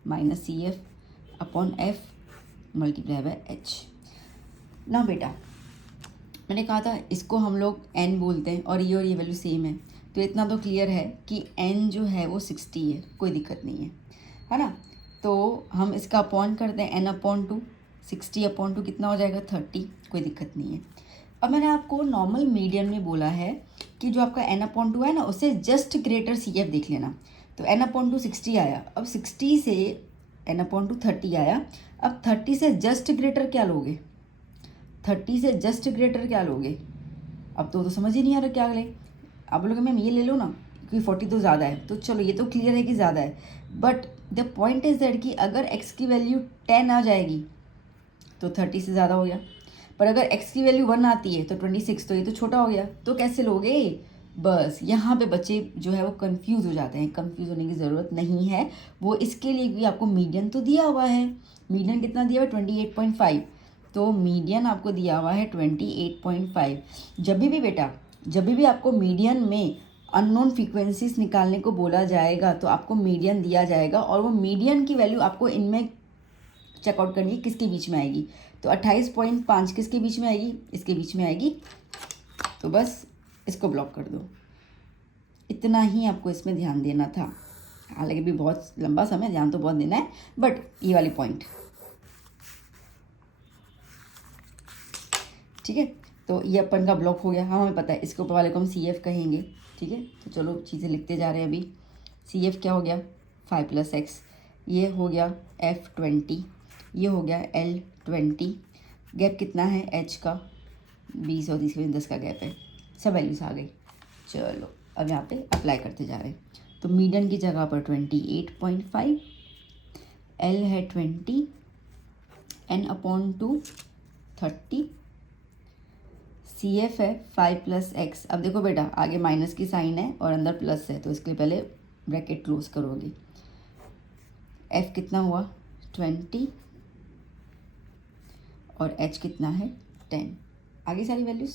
- CF/F × H। ना बेटा, मैंने कहा था इसको हम लोग n बोलते हैं और ये वैल्यू सेम है, तो इतना तो क्लियर है कि n जो है वो 60 है, कोई दिक्कत नहीं है ना। तो हम इसका अपॉन करते हैं n/2, 60/2 कितना हो जाएगा 30, कोई दिक्कत नहीं है। अब मैंने आपको नॉर्मल मीडियन में बोला है कि जो आपका n/2 है ना, उससे जस्ट ग्रेटर CF देख लेना। तो n/2 60 आया, अब 60 से n/2 30 आया, अब 30 से जस्ट ग्रेटर क्या लोगे, 30 से जस्ट ग्रेटर क्या लोगे? अब तो समझ ही नहीं आ रहा क्या ले। आप बोलोगे मैम ये ले लो ना, क्योंकि 40 तो ज़्यादा है, तो चलो ये तो क्लियर है कि ज़्यादा है, but the point is that कि अगर x की वैल्यू 10 आ जाएगी तो 30 से ज़्यादा हो गया, पर अगर x की वैल्यू 1 आती है तो 26, तो ये तो छोटा हो गया, तो कैसे लोगे? बस यहाँ पे बच्चे जो है वो कंफ्यूज हो जाते हैं। कंफ्यूज होने की ज़रूरत नहीं है, वो इसके लिए भी आपको मीडियन तो दिया हुआ है। मीडियन कितना दिया हुआ है 28.5, तो मीडियन आपको दिया हुआ है 28.5। जब भी बेटा, जब भी आपको मीडियन में अननोन फ्रीक्वेंसीज निकालने को बोला जाएगा तो आपको मीडियन दिया जाएगा, और वो मीडियन की वैल्यू आपको इनमें चेकआउट करनी है किसके बीच में आएगी। तो 28.5 किसके बीच में आएगी? इसके बीच में आएगी, तो बस इसको ब्लॉक कर दो। इतना ही आपको इसमें ध्यान देना था, हालांकि भी बहुत लंबा समय ध्यान तो बहुत देना है, बट ये वाली पॉइंट, ठीक है। तो ये अपन का ब्लॉक हो गया। हाँ हमें पता है इसके ऊपर वाले को हम CF कहेंगे, ठीक है। तो चलो चीज़ें लिखते जा रहे हैं। अभी CF क्या हो गया 5 + x, ये हो गया F20, ये हो गया L20, गैप कितना है H का 20 और 30 के 10 का गैप है, सब वैल्यूज आ गई। चलो अब यहाँ पे अप्लाई करते जा रहे हैं। तो मीडियन की जगह पर 28.5, L है 20, n/2 30, CF है 5 + x। अब देखो बेटा आगे माइनस की साइन है और अंदर प्लस है, तो इसके लिए पहले ब्रैकेट क्लोज करोगे। F कितना हुआ 20 और H कितना है 10। आगे सारी वैल्यूज,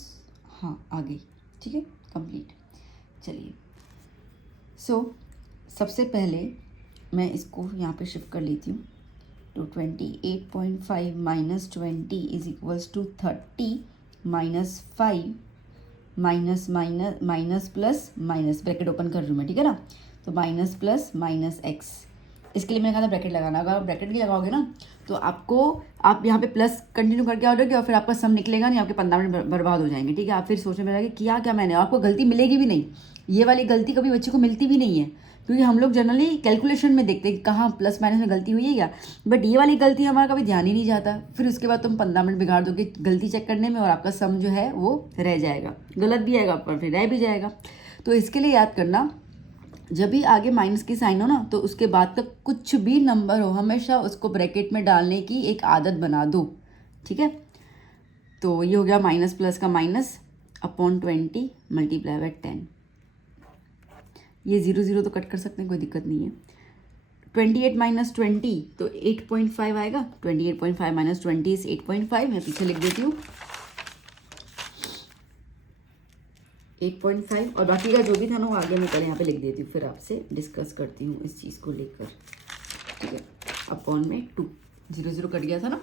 हाँ आ गई, ठीक है, कंप्लीट। चलिए सबसे पहले मैं इसको यहाँ पे शिफ्ट कर लेती हूँ। तो 28.5 - 20 = 30 - 5 minus plus minus, bracket open कर रही हूँ मैं, ठीक है ना। तो माइनस प्लस माइनस x, इसके लिए मैंने कहा था ब्रैकेट लगाना। अगर आप ब्रैकेट नहीं लगाओगे ना तो आपको, आप यहाँ पे प्लस कंटिन्यू करके आओगे और फिर आपका सम निकलेगा नहीं, आपके 15 मिनट बर्बाद हो जाएंगे, ठीक है। आप फिर सोचने में लगेगा किया क्या मैंने, आपको गलती मिलेगी भी नहीं। ये वाली गलती कभी बच्चे को मिलती भी नहीं है, क्योंकि हम लोग जनरली कैलकुलेशन में देखते हैं कि कहाँ प्लस माइनस में गलती हुई है क्या, बट ये वाली गलती हमारा कभी ध्यान ही नहीं जाता। फिर उसके बाद तुम 15 मिनट बिगाड़ दोगे गलती चेक करने में, और आपका सम जो है वो रह जाएगा, गलत भी आएगा पर फिर रह भी जाएगा। तो इसके लिए याद करना, जब भी आगे माइनस की साइन हो ना, तो उसके बाद का कुछ भी नंबर हो हमेशा उसको ब्रैकेट में डालने की एक आदत बना दो, ठीक है। तो ये हो गया माइनस प्लस का माइनस / 20 × 10। ये 0 0 तो कट कर सकते हैं, कोई दिक्कत नहीं है। 28 - 20 तो 8.5 आएगा, 28.5 - 20 is 8.5। मैं पीछे लिख देती हूँ 8.5, और बाकी का जो भी था ना वो आगे मैं पहले यहाँ पे लिख देती हूँ, फिर आपसे डिस्कस करती हूँ इस चीज़ को लेकर, ठीक है। अपॉन में 2, 0 0 कट गया था ना,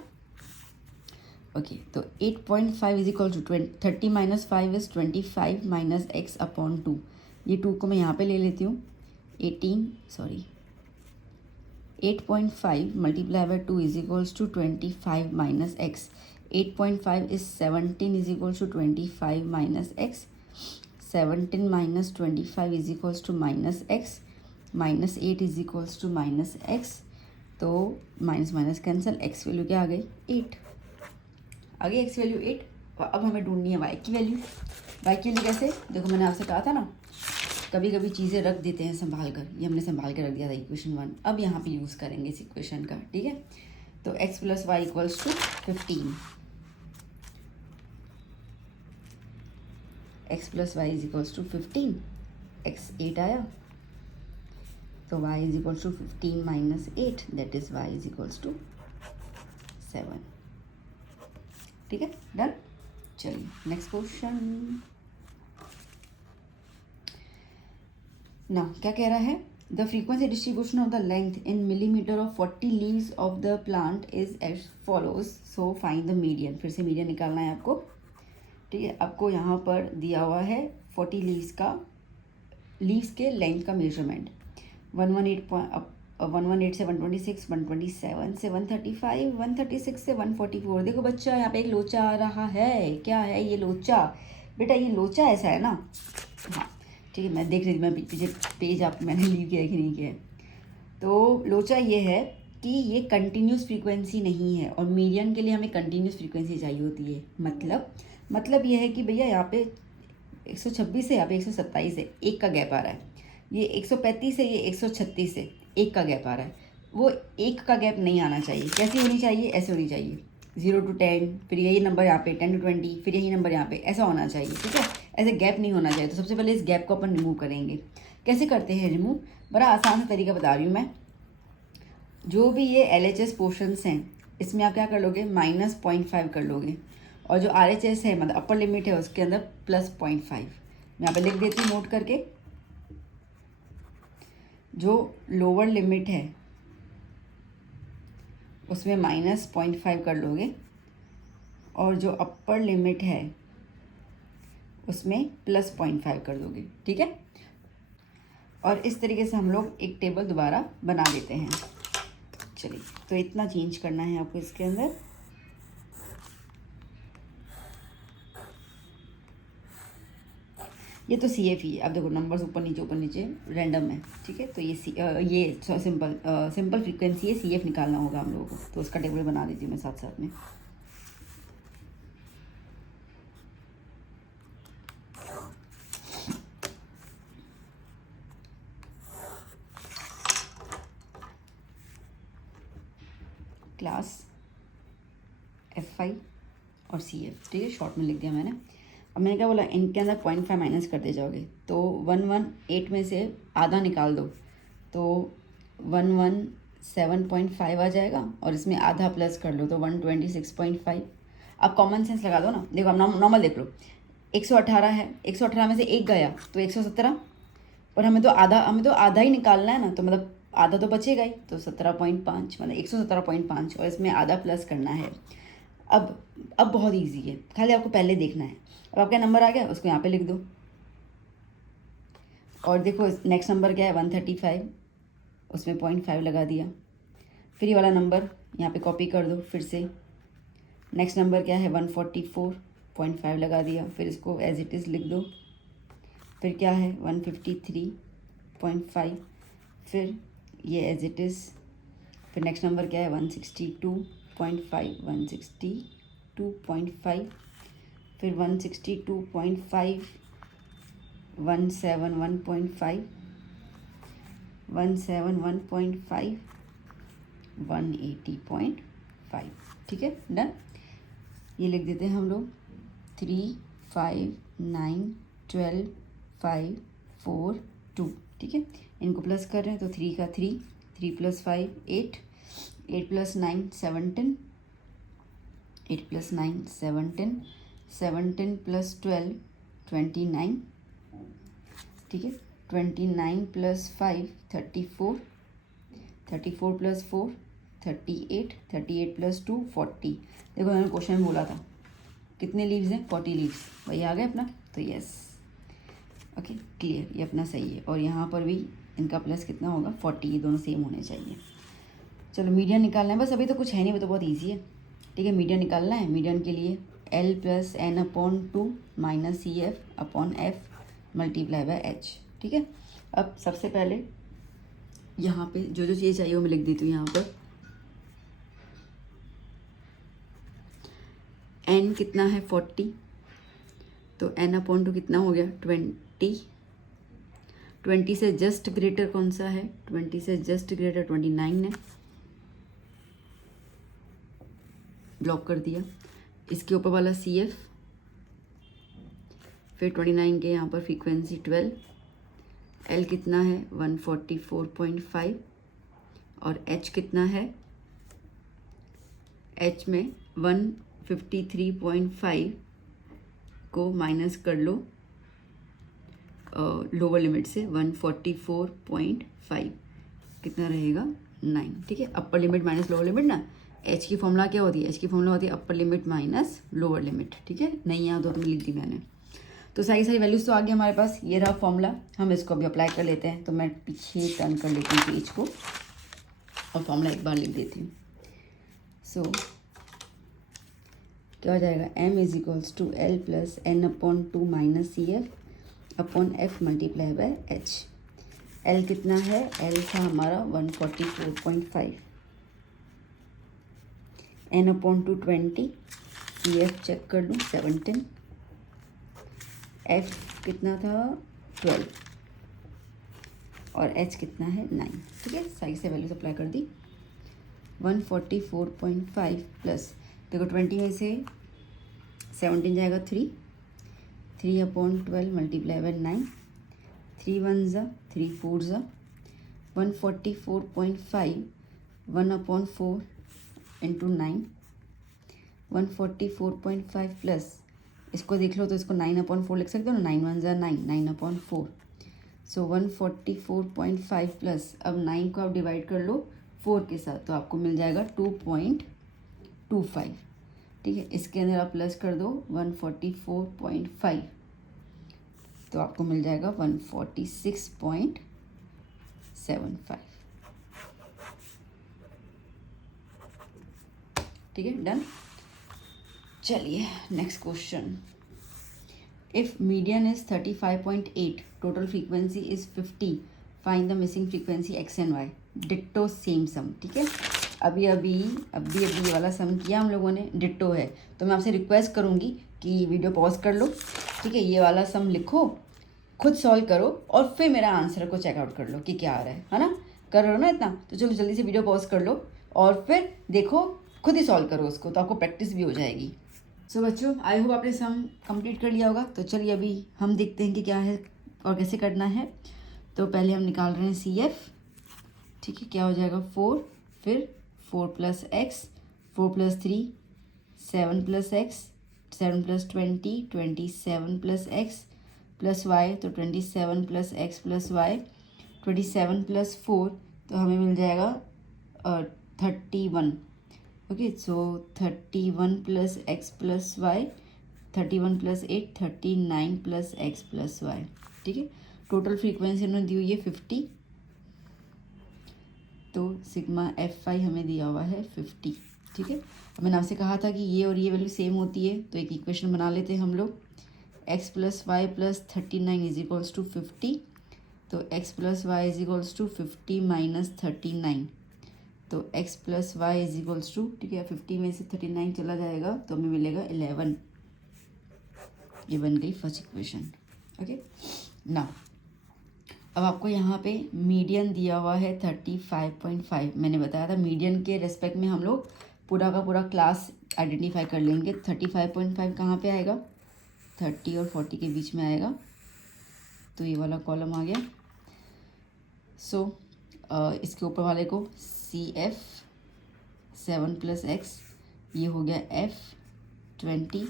ओके। तो 8.5 = 30 - 5 is 25 - x/2। ये 2 को मैं यहाँ पे ले लेती हूँ, 18 sorry 8.5 multiply by 2 is equals to 25 minus X. 8.5 is 17 is equals to 25 minus x. 17 minus 25 is equals to minus x. Minus 8 is equals to minus x. तो minus minus cancel, x value क्या आ गई 8. आ गई x value 8. अब हमें ढूंढनी है Y की वैल्यू. वाई की वैल्यू कैसे, देखो मैंने आपसे कहा था ना कभी कभी चीज़ें रख देते हैं संभाल कर. ये हमने संभाल कर रख दिया था इक्वेशन 1. अब यहाँ पे यूज़ करेंगे इस इक्वेशन का. ठीक है, तो x plus Y equals to 15. x plus Y is equals to 15. x 8 आया तो y is equals to 15 minus 8, that is y is equals to 7. ठीक है, डन. चलिए नेक्स्ट क्वेश्चन. ना क्या कह रहा है, the frequency distribution of the length in millimetre of 40 leaves of the plant is as follows. So find the median. फिर से मीडियन निकालना है आपको. ठीक है, आपको यहाँ पर दिया हुआ है 40 लीव्स के लेंथ का मेजरमेंट. 118 से 126, 127 से 135, 136 से 144. देखो बच्चा यहाँ पे एक लोचा आ रहा है. क्या है ये लोचा बेटा, ये लोचा ऐसा है ना. हाँ ठीक है, मैं देख रही थी, मैं पीछे पेज आप मैंने लीव किया है कि नहीं किया है. तो लोचा ये है कि ये कंटिन्यूस फ्रीक्वेंसी नहीं है और मीडियन के लिए हमें कंटिन्यूस फ्रीक्वेंसी चाहिए होती है. मतलब ये है कि भैया यहाँ पे 126 है, यहाँ पे 127 है, एक का गैप आ रहा है. ये 135 है, ये 136 है, एक का गैप आ रहा है. वो एक का गैप नहीं आना चाहिए. कैसी होनी चाहिए, ऐसे होनी चाहिए 0 to 10, फिर यही नंबर यहाँ पे 10 to 20, फिर यही नंबर यहाँ पे, ऐसा होना चाहिए. ठीक है, ऐसे गैप नहीं होना चाहिए. तो सबसे पहले इस गैप को अपन रिमूव करेंगे. कैसे करते हैं रिमूव, बड़ा आसान सा तरीका बता रही हूँ मैं. जो भी ये LHS पोर्शंस हैं इसमें आप क्या कर लोगे, -0.5 कर लोगे. और जो RHS है मतलब अपर लिमिट है उसके अंदर +0.5. मैं यहाँ पे लिख देती हूँ नोट करके. जो लोअर लिमिट है उसमें -0.5 कर लोगे और जो अपर लिमिट है उसमें +0.5 कर दोगे. ठीक है, और इस तरीके से हम लोग एक टेबल दोबारा बना देते हैं. चलिए, तो इतना चेंज करना है आपको इसके अंदर. ये तो CF ही है. अब देखो नंबर्स ऊपर नीचे रैंडम है. ठीक है, तो ये सिंपल फ्रीक्वेंसी है, CF निकालना होगा हम लोगों को. तो उसका टेबल बना देती हूँ मैं साथ साथ में. क्लास FI और CF. ठीक है, शॉर्ट में लिख दिया मैंने. अब मैंने क्या बोला, इनके अंदर 0.5 माइनस करते जाओगे तो 118 में से आधा निकाल दो तो 117.5 आ जाएगा और इसमें आधा प्लस कर लो तो 126.5. अब कॉमन सेंस लगा दो ना. देखो अब नॉर्मल देख लो. 118 है, 118 में से एक गया तो 117. पर हमें तो आधा ही निकालना है ना, तो मतलब आधा तो बचेगा ही. तो 17.5 मतलब 117.5 और इसमें आधा प्लस करना है. अब बहुत इजी है, खाली आपको पहले देखना है. अब आपका नंबर आ गया, उसको यहाँ पे लिख दो. और देखो नेक्स्ट नंबर क्या है 135, उसमें 0.5 लगा दिया. फिर ये वाला नंबर यहाँ पे कॉपी कर दो फिर से. नेक्स्ट नंबर क्या है 144, 0.5 लगा दिया. फिर इसको एज इट इज़ लिख दो. फिर क्या है 153.5, फिर ये एज इट इज़. फिर नेक्स्ट नंबर क्या है 162.5, 162.5, फिर 162.5, 171.5, 171.5, 180.5. ठीक है, डन. ये लिख देते हैं हम लोग 3, 5, 9, 12, 5, 4, 2. ठीक है, इनको प्लस कर रहे हैं तो 3 का 3, 3 + 5 8, 8 + 9 17, 8 + 9 17, 17 + 12 29. ठीक है, 29 + 5 34, 34 + 4 38, 38 + 2 40. देखो मैंने क्वेश्चन में बोला था कितने लीव्स हैं, 40 लीव्स. वही आ गए अपना. तो यस, ओके क्लियर, ये अपना सही है. और यहाँ पर भी इनका प्लस कितना होगा 40. ये दोनों सेम होने चाहिए. चलो मीडियन निकालना है, बस अभी तो कुछ है नहीं, वो तो बहुत ईजी है। ठीक है, मीडियन निकालना है। मीडियन के लिए L plus N upon 2 minus C F upon F multiply by H. ठीक है, अब सबसे पहले यहाँ पे जो जो चीज़ चाहिए वो मैं लिख देती हूँ। यहाँ पर n कितना है 40, तो n अपॉन 2 कितना हो गया 20। 20 से जस्ट ग्रेटर कौन सा है, 20 से जस्ट ग्रेटर 29 है, ब्लॉक कर दिया। इसके ऊपर वाला सी एफ, फिर 29 के यहाँ पर फ्रीक्वेंसी 12, एल कितना है 144.5 और एच कितना है, एच में 153.5 को माइनस कर लो लोअर लिमिट से 144.5 कितना रहेगा 9। ठीक है, upper limit minus lower limit ना, एच की फॉर्मूला क्या होती है, एच की फॉर्मूला होती है upper limit minus lower limit. ठीक है, नहीं याद हो तो लिख दी मैंने। तो सारी सारी वैल्यूज़ तो आ गई हमारे पास, ये रहा फॉर्मूला। हम इसको अभी अप्लाई कर लेते हैं। तो मैं पीछे टर्न कर लेती हूँ पेज को और फॉर्मूला एक बार लिख देती हूँ। सो क्या हो जाएगा, m is equals to L plus N upon 2 minus C F upon F multiply by H. L कितना है, एल था हमारा 144.5, N upon 2 20, C F check कर लूँ 17, एफ कितना था 12 और एच कितना है 9। ठीक है, साइड से वैल्यूज अप्लाई कर दी। 144.5 प्लस देखो 20 में से 17 जाएगा 3 अपॉन 12 मल्टीप्लाई बाय 9, 3 1 ज़ा 3 4 ज़ा 144.5 1 अपॉन 4 इंटू 9, 144.5 प्लस इसको देख लो तो इसको 9 अपॉन 4 लिख सकते हो ना, 9 1 ज़ा 9, 9 अपॉन 4। सो 144.5 प्लस अब 9 को आप डिवाइड कर लो 4 के साथ तो आपको मिल जाएगा 2.25। ठीक है, इसके अंदर आप प्लस कर दो 144.5 तो आपको मिल जाएगा 146.75। ठीक है, डन। चलिए next question. If median is 35.8, total frequency is 50, find the missing frequency X and Y. Ditto same sum. ठीक है, अभी ये वाला सम किया हम लोगों ने, डिट्टो है। तो मैं आपसे रिक्वेस्ट करूँगी कि वीडियो पॉज कर लो। ठीक है, ये वाला सम लिखो, खुद सॉल्व करो और फिर मेरा आंसर को चेकआउट कर लो कि क्या आ रहा है ना। कर रहे हो ना इतना, तो चलो जल्दी से वीडियो पॉज कर लो और फिर देखो, खुद ही सॉल्व करो उसको, तो आपको प्रैक्टिस भी हो जाएगी। सो बच्चों, आई होप आपने सम कंप्लीट कर लिया होगा। तो चलिए अभी हम देखते हैं कि क्या है और कैसे करना है। तो पहले हम निकाल रहे हैं सी एफ। ठीक है, क्या हो जाएगा 4, फिर 4 plus X, 4 plus 3 7 plus X, 7 plus 20 27 plus X plus Y, तो 27 plus X plus Y, 27 plus 4 तो हमें मिल जाएगा 31। Okay, so 31 plus X plus Y, 31 plus 8 39 plus X plus Y. ठीक है, टोटल फ्रीक्वेंसी उन्होंने दी हुई है 50, तो सिग्मा एफ आई हमें दिया हुआ है 50। ठीक है, अब मैंने आपसे कहा था कि ये और ये वैल्यू सेम होती है, तो एक इक्वेशन बना लेते हैं हम लोग। X plus Y plus 39 is equals to 50, तो X plus Y is equals to 50 minus 39, तो x plus Y is equals to, ठीक है 50 में से 39 चला जाएगा तो हमें मिलेगा 11। ये बन गई फर्स्ट इक्वेशन। ओके ना, अब आपको यहाँ पे मीडियन दिया हुआ है 35.5। मैंने बताया था मीडियन के रेस्पेक्ट में हम लोग पूरा का पूरा क्लास आइडेंटिफाई कर लेंगे। 35.5 कहाँ पे आएगा, 30 और 40 के बीच में आएगा, तो ये वाला कॉलम आ गया। सो इसके ऊपर वाले को सी एफ 7 प्लस एक्स, ये हो गया एफ 20,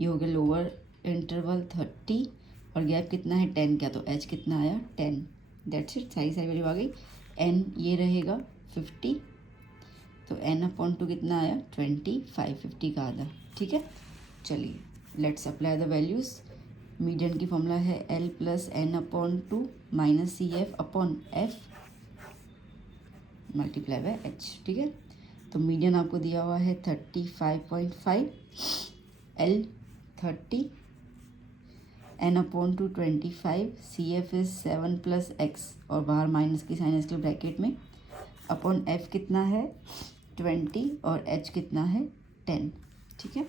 ये हो गया लोअर इंटरवल 30 और गैप कितना है 10 का, तो एच कितना आया 10। दैट्स इट, सारी वैल्यू आ गई। एन ये रहेगा 50, तो एन अपॉन 2 कितना आया 25, 50 का आधा। ठीक है, चलिए let's apply the values. Median की फॉर्मूला है L plus N upon 2 minus C F upon F multiply by H, ठीक है। तो मीडियन आपको दिया हुआ है 35.5, L 30, N upon two 25, C F is 7 plus X और बाहर माइनस की साइन इसके ब्रैकेट में, अपॉन एफ कितना है 20 और एच कितना है 10, ठीक है।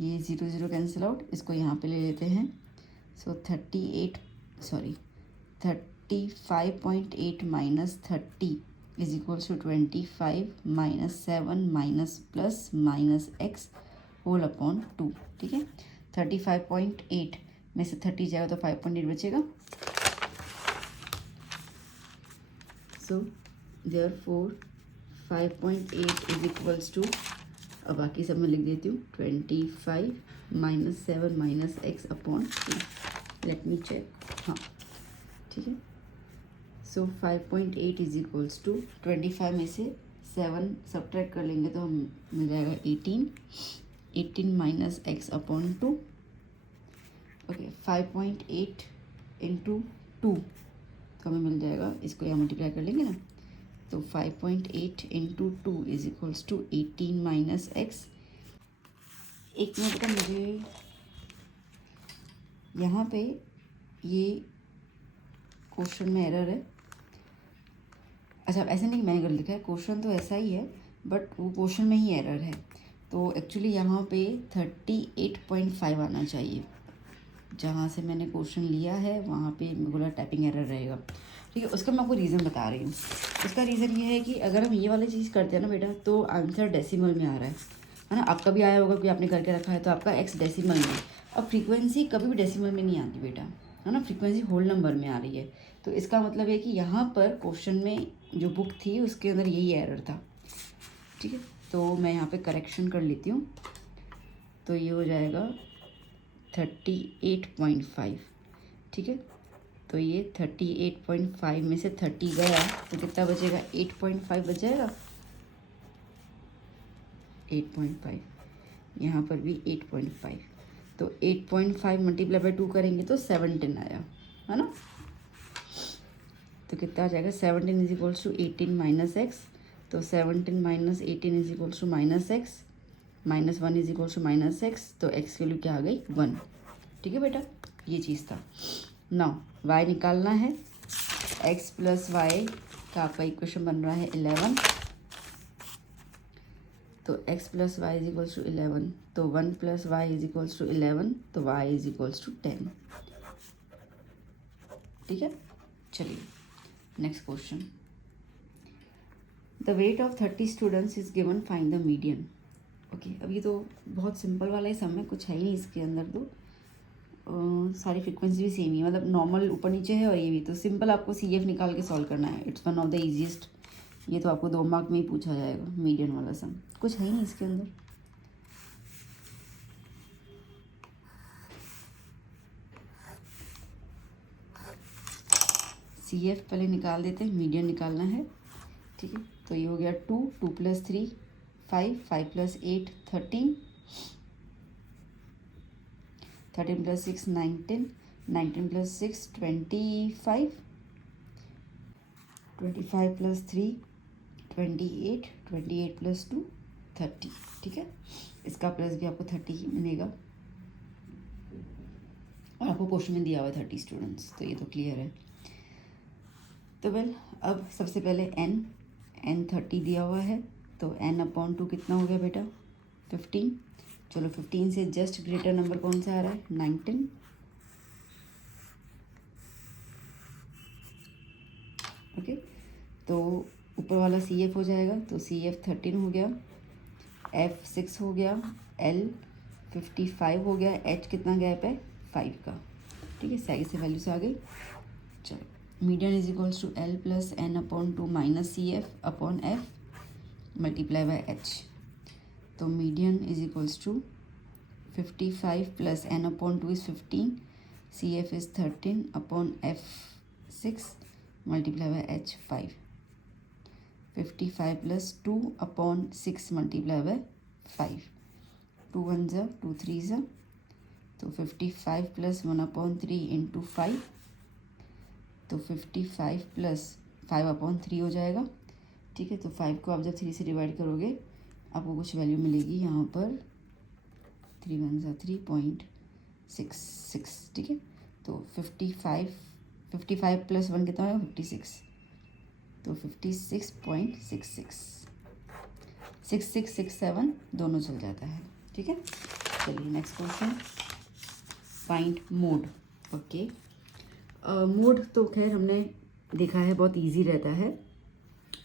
ये 0 0 कैंसिल आउट, इसको यहाँ पे ले लेते हैं। So 35.8 minus 30 is equals to 25 minus 7 minus plus minus X whole upon 2, ठीक है। 35.8 में से 30 जाएगा तो 5.8 बचेगा। So therefore 5.8 is equals to, अब बाकी सब मैं लिख देती हूँ, 25 minus 7 minus X upon 2। Let me check, हाँ ठीक है। सो 5.8 इज इक्वल्स टू 25 में से 7 सब्ट्रैक्ट कर लेंगे तो हम मिल जाएगा 18 minus X upon 2। Okay 5.8 into 2 तो हमें मिल जाएगा, इसको यहाँ मल्टीप्लाई कर लेंगे ना, तो 5.8 into 2 is equals to 18 minus X. एक मिनट का, मुझे यहाँ पे ये क्वेश्चन में एरर है। अच्छा ऐसा नहीं मैंने गलत लिखा है, क्वेश्चन तो ऐसा ही है बट वो क्वेश्चन में ही एरर है। तो एक्चुअली यहाँ पे 38.5 आना चाहिए, जहाँ से मैंने क्वेश्चन लिया है वहाँ पे बोला टाइपिंग एरर रहेगा, ठीक है। उसका मैं आपको रीज़न बता रही हूँ। उसका रीज़न ये है कि अगर हम ये वाली चीज़ करते हैं ना बेटा, तो आंसर डेसिमल में आ रहा है ना। आपका भी आया होगा कि आपने करके रखा है, तो आपका एक्स डेसिमल में। अब फ्रीक्वेंसी कभी भी डेसिमल में नहीं आती बेटा, है ना, फ्रीक्वेंसी होल नंबर में आ रही है। तो इसका मतलब है कि यहाँ पर क्वेश्चन में जो बुक थी उसके अंदर यही एरर था, ठीक है। तो मैं यहाँ पे करेक्शन कर लेती हूँ, तो ये हो जाएगा 38.5, ठीक है। तो ये 38.5 में से 30 गया तो कितना बचेगा, 8.5 बच जाएगा। 8.5, यहाँ पर भी 8.5, तो 8.5 मल्टीप्लाई बाय 2 करेंगे तो 17 आया, है ना। तो कितना आ जाएगा, 17 is equals to 18 minus x, तो 17 minus 18 is equals to minus x, minus 1 is equals to minus x, तो एक्स की वैल्यू क्या आ गई 1, ठीक है बेटा। ये चीज़ था। नाउ वाई निकालना है, एक्स प्लस वाई का आपका इक्वेशन बन रहा है 11, तो x plus Y is equals to 11, तो 1 plus Y is equals to 11, तो y इज इक्वल्स टू 10, ठीक है। चलिए next question, the weight of 30 students is given, find the median. Okay, अब ये तो बहुत सिंपल वाला ही सम है, कुछ है ही नहीं इसके अंदर। तो सारी फ्रीक्वेंसी भी सेम ही है, मतलब नॉर्मल ऊपर नीचे है, और ये भी तो सिंपल आपको सी एफ निकाल के सॉल्व करना है। It's one of the easiest, ये तो आपको 2 मार्क में ही पूछा जाएगा, मीडियन वाला सम, कुछ है ही नहीं इसके अंदर। सी एफ पहले निकाल देते हैं, मीडियन निकालना है, ठीक है। तो ये हो गया 2, 2 plus 3 5, 5 plus 8 13, 13 plus 6 19, 19 plus 6 25, 25 plus 3 28, 28 plus 2 30, ठीक है। इसका प्लस भी आपको 30 ही मिलेगा, और आपको क्वेश्चन में दिया हुआ है 30 स्टूडेंट्स, तो ये तो क्लियर है। तो वेल अब सबसे पहले n 30 दिया हुआ है, तो n अपॉन 2 कितना हो गया बेटा 15। चलो 15 से जस्ट ग्रेटर नंबर कौन सा आ रहा है 19, ओके। तो ऊपर वाला सी एफ हो जाएगा, तो सी एफ 13 हो गया, एफ 6 हो गया, एल 55 हो गया, एच कितना गैप है 5 का, ठीक है। सही से वैल्यू से आ गई। चलो median is equals to L plus N upon 2 minus C F upon F multiply by H, तो median is equals to 55 plus N upon 2 is 15, C F is 13 upon F 6 multiply by H 5, 55 plus 2 upon 6 multiply by 5, 2 1 ज़ा 2 3 ज़ा, तो 55 plus 1 upon 3 into 5, तो 55 plus 5 upon 3 हो जाएगा, ठीक है। तो 5 को आप जब 3 से डिवाइड करोगे आपको कुछ वैल्यू मिलेगी यहाँ पर 3 1 3.66, ठीक है। तो 55 प्लस 1 कितना होगा 56, तो 56.66, 6667 दोनों चल जाता है, ठीक है। चलिए next question, find mode. Okay, mode तो खैर हमने देखा है बहुत इजी रहता है,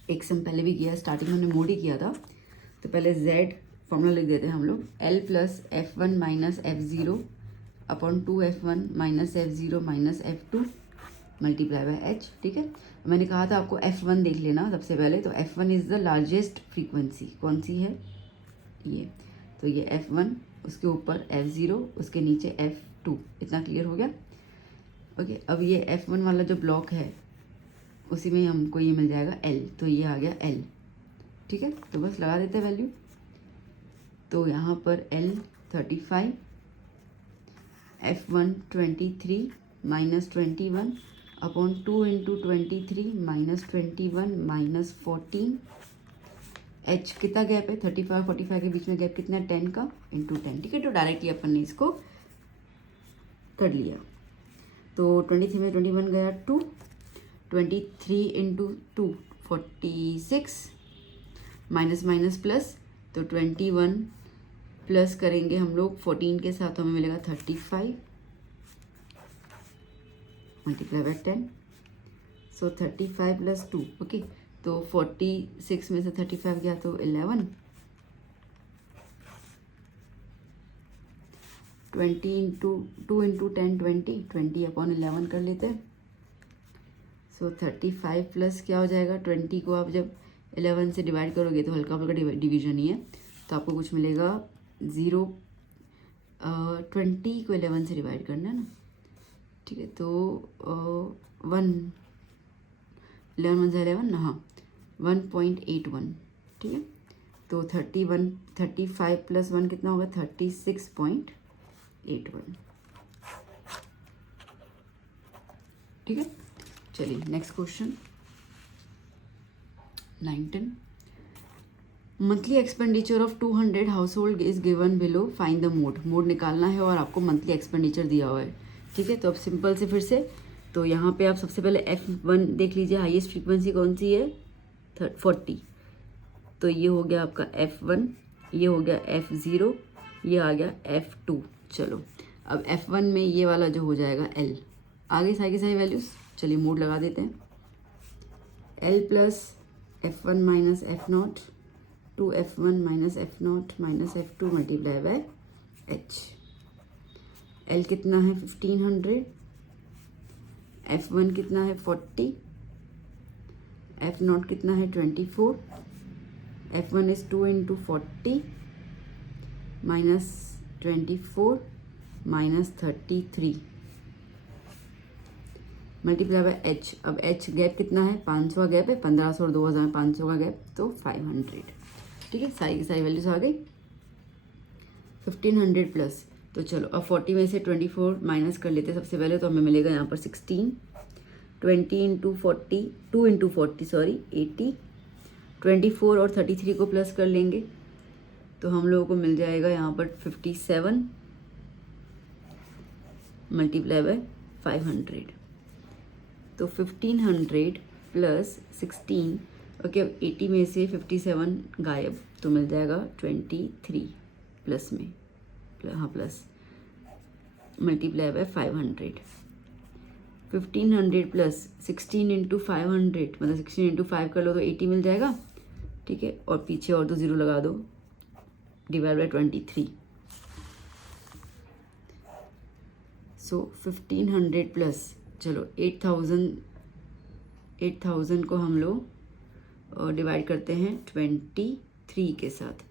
एक सम पहले भी किया, स्टार्टिंग में हमने मोड ही किया था। तो पहले z फॉर्मूला लिख देते हैं हम लोग, l plus f1 minus f0 upon 2f1 minus f0 minus f2 multiply by h, ठीक है। मैंने कहा था आपको f1 देख लेना सबसे पहले, तो f1 is the largest frequency, कौन सी है ये, तो ये f1, उसके ऊपर f0, उसके नीचे f2, इतना क्लियर हो गया। ओके, अब ये f1 वाला जो ब्लॉक है उसी में हमको ये मिल जाएगा l, तो ये आ गया l, ठीक है। तो बस लगा देते हैं वैल्यू, तो यहाँ पर l 35, f1 23 minus 21 upon 2 into 23 minus 21 minus 14, h कितना गैप है 35 और 45 के बीच में गैप कितना है 10 का, इंटू 10, ठीक है। तो डायरेक्टली अपन ने इसको कर लिया, तो 23 में 21 गया 2, 23 इंटू 2 46, माइनस माइनस प्लस, तो 21 प्लस करेंगे हम लोग 14 के साथ, हमें मिलेगा 35 multiply by 10, so 35 plus 2, okay. तो 46 में से 35 गया तो 11, 20 इंटू 2 इंटू 10 20 अपॉन 11 कर लेते हैं। सो 35 प्लस क्या हो जाएगा, 20 को आप जब 11 से डिवाइड करोगे तो हल्का फुल्का डिवीजन ही है, तो आपको कुछ मिलेगा 0, 20 को 11 से डिवाइड करना है ना, ठीक है। तो 11 हाँ 1.81, ठीक है। तो 35 प्लस 1 कितना होगा 36.81, ठीक है। चलिए next question 19, monthly expenditure of 200 house hold is given below, find the mode. Mode निकालना है और आपको मंथली एक्सपेंडिचर दिया हुआ है, ठीक है। तो अब सिंपल से फिर से, तो यहाँ पे आप सबसे पहले f1 देख लीजिए, हाईएस्ट फ्रीक्वेंसी कौन सी है 40, तो ये हो गया आपका f1, ये हो गया f0, ये आ गया f2। चलो अब f1 में ये वाला जो हो जाएगा l, आगे सारी की सारी वैल्यूज़, चलिए मोड लगा देते हैं, l plus f1 minus f0, 2f1 minus f0 minus f2 multiply by h, l कितना है 1500, f1 कितना है 40, f0 कितना है 24, f1 is 2 into 40 minus 24 minus 33 multiply by h। अब h गैप कितना है 500 का गैप है, 1500 और 2500 का गैप, तो 500, ठीक है। सारी की सारी वैल्यूज आ गई 1500 प्लस, तो चलो अब 40 में से 24 माइनस कर लेते हैं सबसे पहले, तो हमें मिलेगा यहाँ पर 16, 20 इंटू 40 2 इंटू 40 सॉरी 80, 24 और 33 को प्लस कर लेंगे तो हम लोगों को मिल जाएगा यहाँ पर 57 मल्टीप्लाई बाय 500, तो 1500 प्लस 16, ओके। अब 80 में से 57 गायब, तो मिल जाएगा 23 प्लस में, हाँ plus multiply by 500, 1500 plus 16 into 500, मतलब 16 इंटू 5 कर लो तो 80 मिल जाएगा, ठीक है। और पीछे और तो ज़ीरो लगा दो, डिवाइड बाय 23, सो 1500 प्लस, चलो 8000 को हम लोग डिवाइड करते हैं 23 के साथ,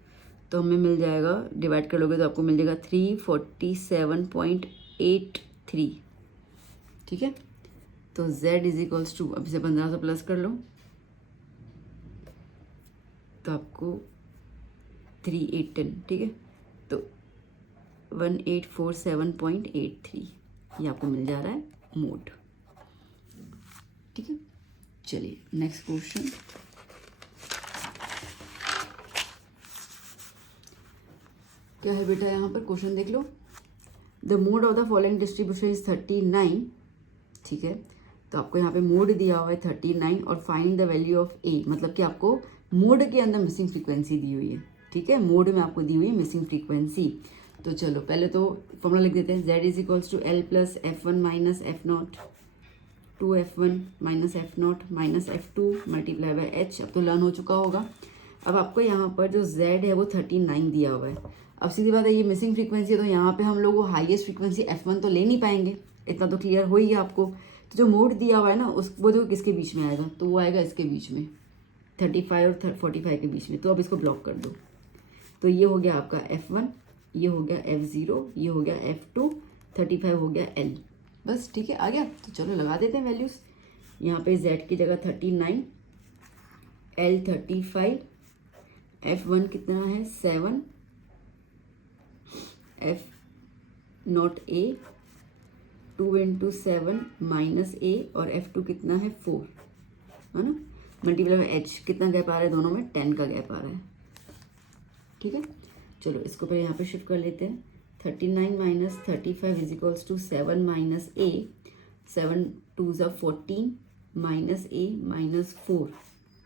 तो हमें मिल जाएगा, डिवाइड कर लोगे तो आपको मिल जाएगा 347.83, ठीक है। तो z इज इक्वल्स टू, अब इसे 1500 प्लस कर लो तो आपको 318, ठीक है। तो 1847.83 ये आपको मिल जा रहा है मोड, ठीक है। चलिए नेक्स्ट क्वेश्चन क्या है बेटा यहाँ पर, क्वेश्चन देख लो। The mode of the following distribution is 39, ठीक है। तो आपको यहाँ पे मोड दिया हुआ है 39 और फाइंड द वैल्यू ऑफ ए, मतलब कि आपको मोड के अंदर मिसिंग फ्रीक्वेंसी दी हुई है, ठीक है। मोड में आपको दी हुई है मिसिंग फ्रीक्वेंसी। तो चलो पहले तो फॉर्मूला लिख देते हैं, z is equals to L plus f one minus F naught, 2f1 minus F not minus F2 multiply by h। अब तो लर्न हो चुका होगा। अब आपको यहाँ पर जो z है वो 39 दिया हुआ है। अब सीधी बात है, ये मिसिंग फ्रीक्वेंसी है, तो यहाँ पे हम लोग वो हाईएस्ट फ्रीक्वेंसी f1 तो ले नहीं पाएंगे, इतना तो क्लियर हो ही गया आपको। तो जो मोड दिया हुआ है ना, उस वो देखो किसके बीच में आएगा, तो वो आएगा इसके बीच में, 35 और 45 के बीच में। तो अब इसको ब्लॉक कर दो। तो ये हो गया आपका f1, ये हो गया f0, ये हो गया f2, 35 हो गया l। बस ठीक है, आ गया। तो चलो लगा देते हैं वैल्यूज़। यहाँ पे z की जगह 39, l 35, f1 कितना है 7, f not a 2 into 7 minus a और f2 कितना है 4, है ना, मल्टीप्लाई में h। कितना गैप आ रहा है दोनों में, 10 का गैप आ रहा है, ठीक है। चलो इसको पहले यहाँ पे शिफ्ट कर लेते हैं। 39 minus 35 is equals to 7 minus a, 7 2 ज़ा 14 minus a minus 4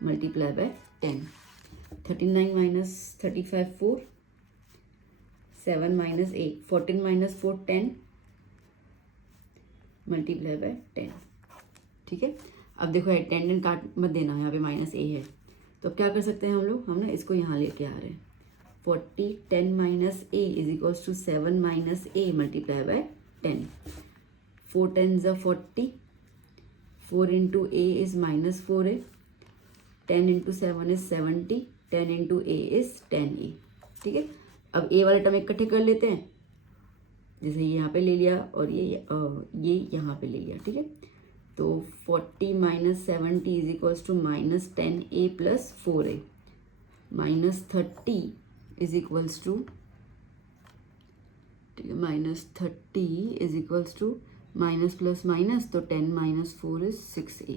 multiply by 10। 39 minus 35 4, 7 minus a 14 minus 4 10 multiply by 10, ठीक है। अब देखो टेंडेंट काट मत देना, यहाँ पे माइनस a है। तो अब क्या कर सकते हैं हम लोग, हम ना इसको यहाँ लेके आ रहे हैं। 40 10 minus a is equals to 7 minus a multiply by 10। 4 10 ज़ा 40, 4 into a is minus 4a, 10 into 7 is 70, 10 into a is 10a, ठीक है। अब a वाले टर्म इकट्ठे कर लेते हैं, जैसे ये यहाँ पे ले लिया और ये यहाँ पे ले लिया, ठीक है। तो 40 minus 70 is equals to minus 10a plus 4a minus 30 is equals to, ठीक है, minus 30 is equals to minus plus minus, तो 10 minus 4 is 6a,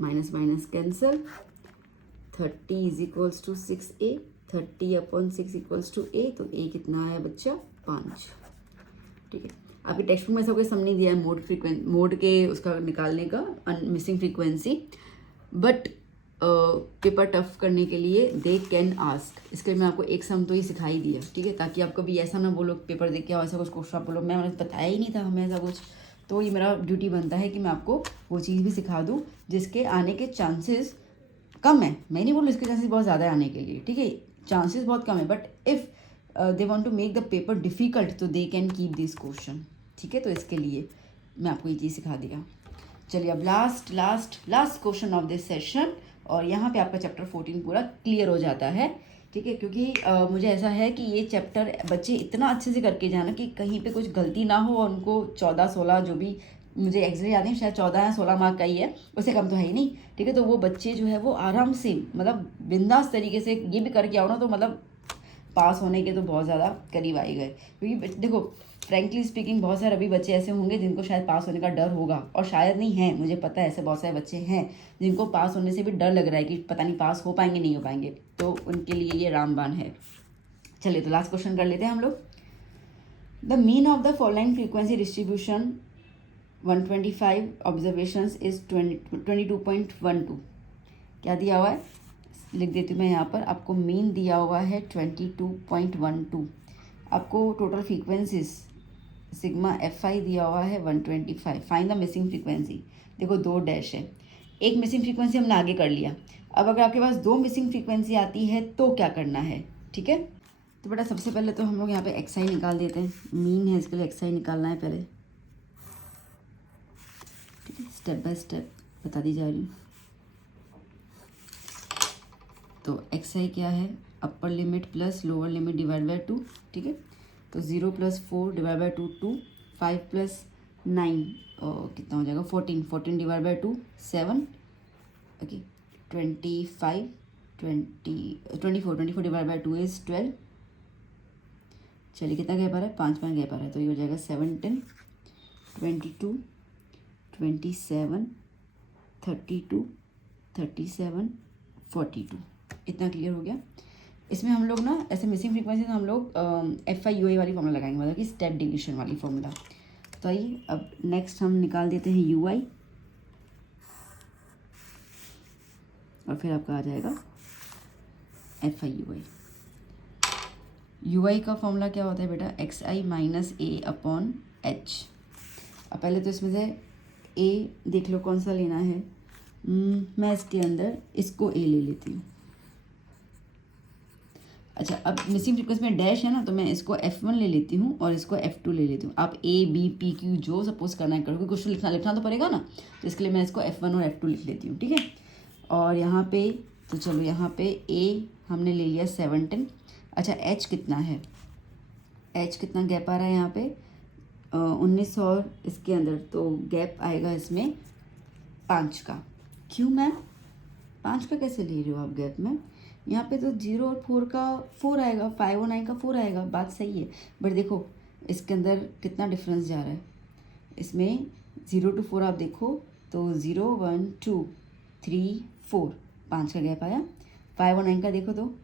minus minus cancel, 30 is equals to 6a, 30 upon 6 equals to a, तो a कितना आया बच्चा 5, ठीक है। आपके टेक्स्ट बुक में ऐसा कोई सम नहीं दिया है मोड के उसका निकालने का missing frequency, but paper tough करने के लिए दे कैन आस्क, इसके लिए मैं आपको एक सम तो ही सिखाई दिया, ठीक है, ताकि आप कभी ऐसा ना बोलो पेपर देख के आओ ऐसा कुछ क्वेश्चन आप बोलो मैंने बताया ही नहीं था हमें ऐसा कुछ। तो ये मेरा ड्यूटी बनता है कि मैं आपको वो चीज़ भी सिखा दूँ जिसके आने के चांसेस कम है। मैं नहीं बोल रही इसके चांसेस बहुत ज़्यादा आने के लिए, ठीक है, चांसेस बहुत कम है, but if they want to make the paper difficult तो they can keep this question, ठीक है। तो इसके लिए मैं आपको ये चीज़ सिखा दिया। चलिए अब last question of this session, और यहाँ पे आपका चैप्टर 14 पूरा क्लियर हो जाता है, ठीक है। क्योंकि मुझे ऐसा है कि ये चैप्टर बच्चे इतना अच्छे से करके जाना कि कहीं पे कुछ गलती ना हो, और उनको 14-16 जो भी मुझे एग्जैक्टली याद नहीं, शायद 14 या 16 मार्क का ही है, उससे कम तो है ही नहीं, ठीक है। तो वो बच्चे जो है वो आराम से मतलब बिंदास तरीके से ये भी करके आओ ना, तो मतलब पास होने के तो बहुत ज़्यादा करीब आए गए। क्योंकि देखो फ्रैंकली स्पीकिंग बहुत सारे अभी बच्चे ऐसे होंगे जिनको शायद पास होने का डर होगा, और शायद नहीं है, मुझे पता है ऐसे बहुत सारे बच्चे हैं जिनको पास होने से भी डर लग रहा है कि पता नहीं पास हो पाएंगे नहीं हो पाएंगे, तो उनके लिए ये रामबाण है। चलिए तो लास्ट क्वेश्चन कर लेते हैं हम लोग। The mean of the following frequency distribution 125 observations is 22.12। क्या दिया हुआ है, लिख देती हूँ मैं यहाँ पर, आपको मीन दिया हुआ है 22.12, आपको टोटल फ्रीक्वेंसीज सिग्मा fi दिया हुआ है 125। Find the missing frequency. देखो 2 डैश है, एक मिसिंग फ्रीक्वेंसी हमने आगे कर लिया। अब अगर आपके पास 2 मिसिंग फ्रीक्वेंसी आती है तो क्या करना है, ठीक है। तो बेटा सबसे पहले तो हम लोग यहाँ पे xi निकाल देते हैं, मीन है इसके लिए xi निकालना है पहले, ठीक है, स्टेप बाय स्टेप बता दी जा रही हूँ। तो xi क्या है, अपर limit plus lower limit divide by 2, ठीक है। तो 0 प्लस 4 डिवाइड बाय 2 2, 5 प्लस 9 कितना हो जाएगा 14, 14 divide by 2 7, okay, 25 24 divide by 2 is 12। चलिए कितना गैप आ रहा है, 5 गैप आ रहा है, तो ये हो जाएगा 17, 22, 27, 32, 37, 42। इतना क्लियर हो गया। इसमें हम लोग ना ऐसे मिसिंग फ्रीक्वेंसी हम लोग FI/UI वाली फॉर्मूला लगाएंगे, मतलब कि स्टेप डिवीजन वाली फॉर्मूला। तो आइए अब नेक्स्ट हम निकाल देते हैं UI, और फिर आपका आ जाएगा FI/UI। UI का फॉर्मूला क्या होता है बेटा, XI minus A upon H। अब पहले तो इसमें से A देख लो कौन सा लेना है। मैं इसके अंदर इसको A ले लेती हूँ। अच्छा, अब मिसिंग फ्रीक्वेंसी में डैश है ना, तो मैं इसको F1 ले लेती हूँ और इसको F2 ले लेती हूँ। आप A B P Q जो सपोज करना है करो, कुछ लिखना तो पड़ेगा ना, तो इसके लिए मैं इसको F1 और F2 लिख लेती हूँ, ठीक है। और यहाँ पे तो चलो यहाँ पे A हमने ले लिया 17। अच्छा, H कितना है, H कितना गैप आ रहा है यहाँ पे 19 और इसके अंदर, तो गैप आएगा इसमें 5 का। क्यों मैम 5 का कैसे ले रहे हो आप गैप में, यहाँ पे तो 0 और 4 का 4 आएगा, 5 और 9 का 4 आएगा, बात सही है। बट देखो इसके अंदर कितना डिफरेंस जा रहा है, इसमें 0 to 4 आप देखो तो 0 1 2 3 4 5 का गैप आया। 5 और 9 का देखो तो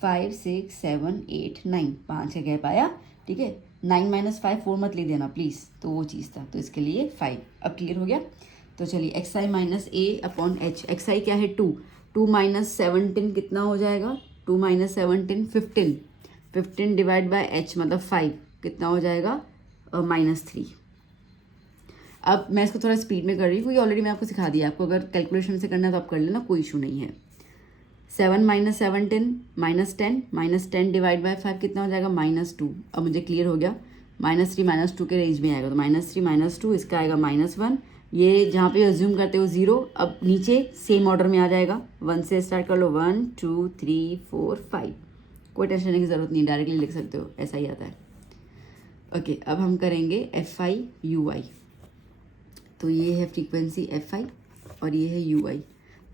5 6 7 8 9 5 का गैप आया, ठीक है। 9 माइनस 5 4 मत ले देना प्लीज़, तो वो चीज़ था, तो इसके लिए 5। अब क्लियर हो गया। तो चलिए XI minus A upon H, XI क्या है 2, 2 माइनस 17 कितना हो जाएगा, 2 माइनस 17 15, 15 डिवाइड बाय H मतलब 5 कितना हो जाएगा -3। अब मैं इसको थोड़ा स्पीड में कर रही हूँ क्योंकि ऑलरेडी मैं आपको सिखा दिया, आपको अगर कैलकुलेशन से करना है तो आप कर लेना, कोई इशू नहीं है। 7 माइनस 17 -10 डिवाइड बाय 5 कितना हो जाएगा -2। अब मुझे क्लियर हो गया, -3 -2 के रेंज में आएगा, तो -3 -2 इसका आएगा -1। ये जहाँ पे अज्यूम करते हो 0, अब नीचे सेम ऑर्डर में आ जाएगा, 1 से स्टार्ट कर लो, 1 2 3 4 5, कोई टेंशन लेने की ज़रूरत नहीं, डायरेक्टली लिख सकते हो, ऐसा ही आता है। ओके, अब हम करेंगे FI/UI। तो ये है फ्रीक्वेंसी FI और ये है UI।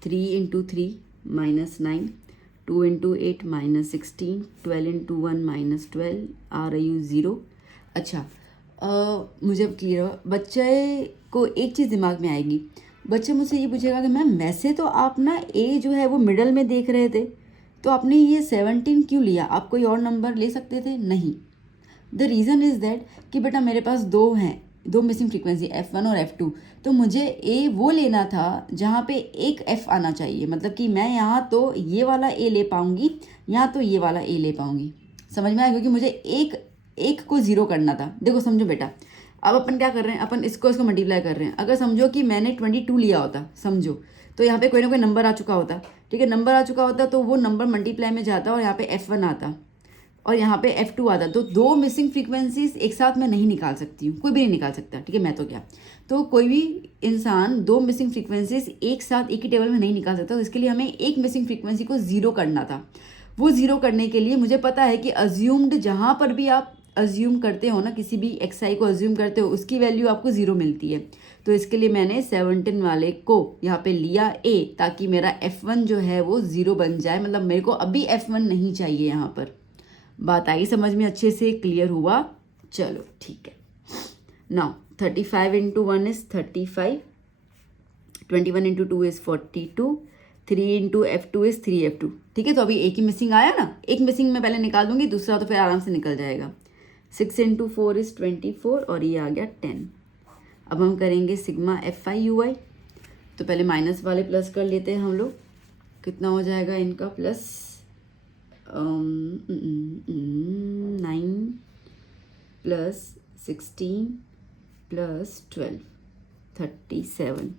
3 × 3 -9, 2 × 8 -16, 12 × 1 -12, आ रही हूँ 0। अच्छा, मुझे अब क्लियर हो, बच्चे को एक चीज़ दिमाग में आएगी, बच्चे मुझसे ये पूछेगा कि मैम वैसे तो आप ना A जो है वो मिडल में देख रहे थे, तो आपने ये 17 क्यों लिया, आप कोई और नंबर ले सकते थे। नहीं, द रीज़न इज़ दैट कि बेटा मेरे पास दो मिसिंग फ्रीक्वेंसी F1 और F2, तो मुझे A वो लेना था जहाँ पे एक F आना चाहिए, मतलब कि मैं यहाँ तो ये वाला A ले पाऊँगी, यहाँ तो ये वाला A ले पाऊँगी। समझ में आया, क्योंकि मुझे एक को 0 करना था। देखो समझो बेटा, अब अपन क्या कर रहे हैं, अपन इसको मल्टीप्लाई कर रहे हैं। अगर समझो कि मैंने 22 लिया होता, समझो, तो यहाँ पे कोई ना कोई नंबर आ चुका होता, ठीक है, नंबर आ चुका होता तो वो नंबर मल्टीप्लाई में जाता और यहाँ पे F1 आता और यहाँ पे F2 आता, तो दो मिसिंग फ्रीक्वेंसीज एक साथ मैं नहीं निकाल सकती हूँ, कोई भी नहीं निकाल सकता, ठीक है। मैं तो क्या, तो कोई भी इंसान दो मिसिंग फ्रीक्वेंसीज एक साथ एक ही टेबल में नहीं निकाल सकता, तो इसके लिए हमें एक मिसिंग फ्रीक्वेंसी को 0 करना था। वो 0 करने के लिए मुझे पता है कि अज्यूम्ड, जहाँ पर भी आप अज्यूम करते हो ना, किसी भी XI को अज्यूम करते हो, उसकी वैल्यू आपको 0 मिलती है। तो इसके लिए मैंने 17 वाले को यहाँ पे लिया A, ताकि मेरा F1 जो है वो 0 बन जाए, मतलब मेरे को अभी F1 नहीं चाहिए यहाँ पर। बात आई समझ में, अच्छे से क्लियर हुआ। चलो ठीक है। Now 35 × 1 is 35, 21 × 2 is 42, 3 × F2 is 3F2, ठीक है। तो अभी एक ही मिसिंग आया ना, एक मिसिंग मैं पहले निकाल दूंगी, दूसरा तो फिर आराम से निकल जाएगा। 6 × 4 इज 24 और ये आ गया 10। अब हम करेंगे सिग्मा FI/UI। तो पहले माइनस वाले प्लस कर लेते हैं हम लोग, कितना हो जाएगा इनका प्लस 9 प्लस 16 प्लस 12 37,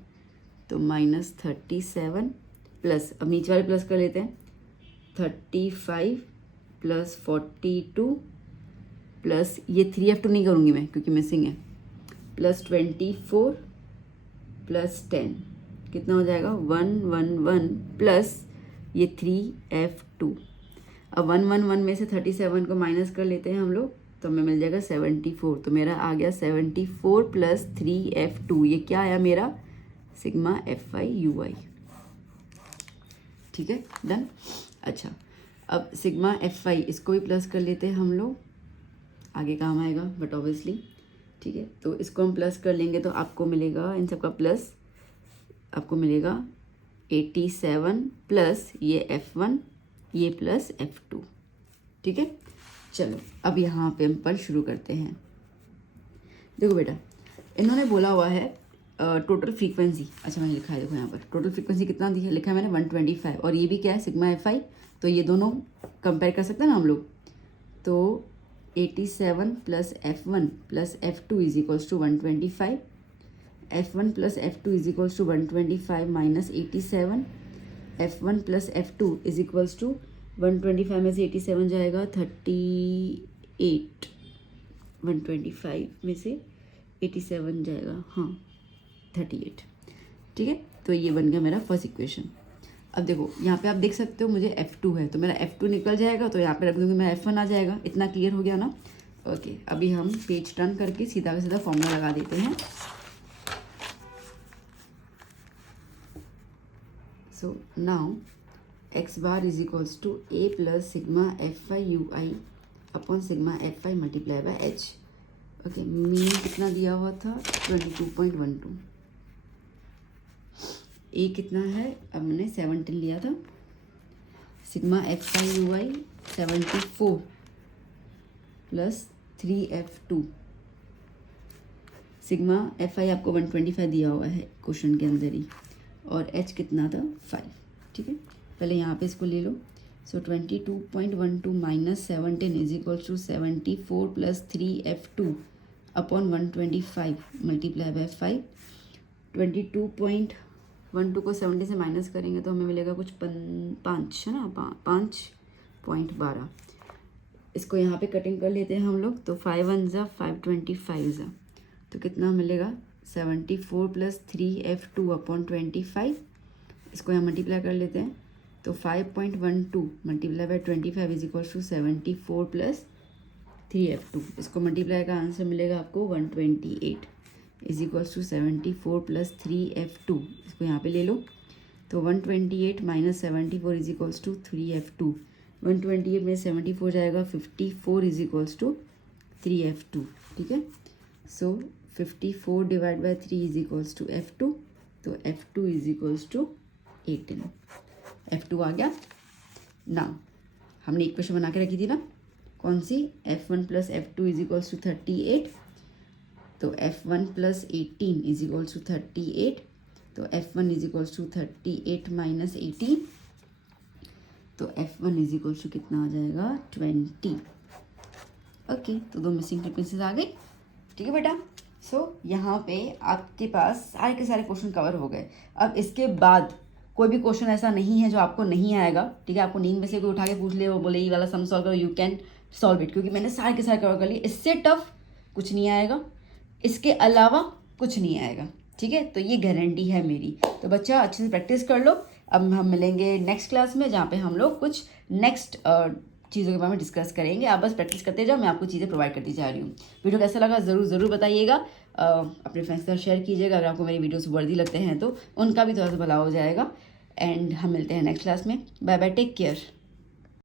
तो -37 प्लस, अब नीचे वाले प्लस कर लेते हैं, 35 प्लस 42 प्लस ये 3F2 नहीं करूँगी मैं क्योंकि मिसिंग है, प्लस 24 प्लस 10, कितना हो जाएगा 111 प्लस ये 3F2। अब 111 में से 37 को माइनस कर लेते हैं हम लोग, तो हमें मिल जाएगा 74। तो मेरा आ गया 74 प्लस 3F2, ये क्या आया मेरा सिग्मा FI/UI, ठीक है, डन। अच्छा, अब सिग्मा FI इसको भी प्लस कर लेते हैं हम लोग, आगे काम आएगा बट ऑब्वियसली, ठीक है। तो इसको हम प्लस कर लेंगे तो आपको मिलेगा, इन सब का प्लस आपको मिलेगा 87 प्लस ये F1, ये प्लस F2, ठीक है, चलो अब यहाँ पे हम पढ़ शुरू करते हैं। देखो बेटा, इन्होंने बोला हुआ है टोटल फ्रीक्वेंसी, अच्छा मैंने लिखा है, देखो यहाँ पर टोटल फ्रीक्वेंसी कितना दी है, लिखा है मैंने 125, और ये भी क्या है सिग्मा FI, तो ये दोनों कंपेयर कर सकते हैं ना हम लोग। तो 87 plus F1 plus F2 is equals to 125, F1 plus F2 is equals to 125 minus 87, F1 plus F2 is equals to 125 में से 87 जाएगा 38, 125 में से 87 जाएगा, हाँ 38, ठीक है। तो ये बन गया मेरा फर्स्ट इक्वेशन। अब देखो यहाँ पे आप देख सकते हो मुझे F2 है, तो मेरा F2 निकल जाएगा, तो यहाँ पे रख दूँगी मेरा F1 आ जाएगा। इतना क्लियर हो गया ना? ओके, अभी हम पेज टर्न करके सीधा का सीधा फॉर्मूला लगा देते हैं। So now x bar is equals to a plus sigma FI UI upon sigma FI multiply by h। Okay, mean कितना दिया हुआ था 22.12, ए कितना है, अब मैंने 17 लिया था, sigma FI UI 74 plus 3F2, sigma FI आपको 125 दिया हुआ है क्वेश्चन के अंदर ही, और H कितना था 5, ठीक है। पहले यहाँ पे इसको ले लो। So 22.12 minus 17 is equals to 74 plus 3F2 upon 125 multiply by 5। 22.12 को 70 से माइनस करेंगे तो हमें मिलेगा कुछ 5 है ना, 5.12। इसको यहाँ पे कटिंग कर लेते हैं हम लोग, तो 5 1 ज़ा 525 ज़ा, तो कितना मिलेगा 74 प्लस 3F2 अपॉन 25। इसको यहाँ मल्टीप्लाई कर लेते हैं, तो 5.12 multiply by 25 is equals to 74 plus 3F2। इसको मल्टीप्लाई का आंसर मिलेगा आपको 128 is equals to 74 plus 3F2। इसको यहाँ पे ले लो, तो 128 minus 74 is equals to 3F2। 128 में 74 जाएगा 54 इज इक्वल्स टू 3F2, ठीक है। So 54 divide by 3 is equals to F2, तो F2 is equals to 18। F2 आ गया ना। हमने इक्वेशन बना के रखी थी ना, कौन सी, F1 plus F2 is equals to 38, तो F1 plus 18 is equals to 38, तो F1 is equals to 38 minus 18, तो F1 इज इक्वल्स टू कितना आ जाएगा 20। ओके, तो दो मिसिंग फ्रीक्वेंसीज आ गई, ठीक है बेटा। सो यहाँ पे आपके पास सारे के सारे क्वेश्चन कवर हो गए। अब इसके बाद कोई भी क्वेश्चन ऐसा नहीं है जो आपको नहीं आएगा, ठीक है। आपको नींद में से कोई उठा के पूछ ले, वो बोले ये वाला सम सॉल्व करो, यू कैन सॉल्व इट, क्योंकि मैंने सारे के सारे कवर कर लिए। इससे टफ कुछ नहीं आएगा, इसके अलावा कुछ नहीं आएगा, ठीक है। तो ये गारंटी है मेरी। तो बच्चा अच्छे से प्रैक्टिस कर लो। अब हम मिलेंगे नेक्स्ट क्लास में, जहाँ पे हम लोग कुछ नेक्स्ट चीज़ों के बारे में डिस्कस करेंगे। आप बस प्रैक्टिस करते जाओ, मैं आपको चीज़ें प्रोवाइड करती जा रही हूँ। वीडियो कैसा लगा ज़रूर बताइएगा, अपने फ्रेंड्स के साथ शेयर कीजिएगा। अगर आपको मेरी वीडियोस वर्दी लगते हैं तो उनका भी थोड़ा सा भला हो जाएगा। एंड हम मिलते हैं नेक्स्ट क्लास में। Bye bye, take care.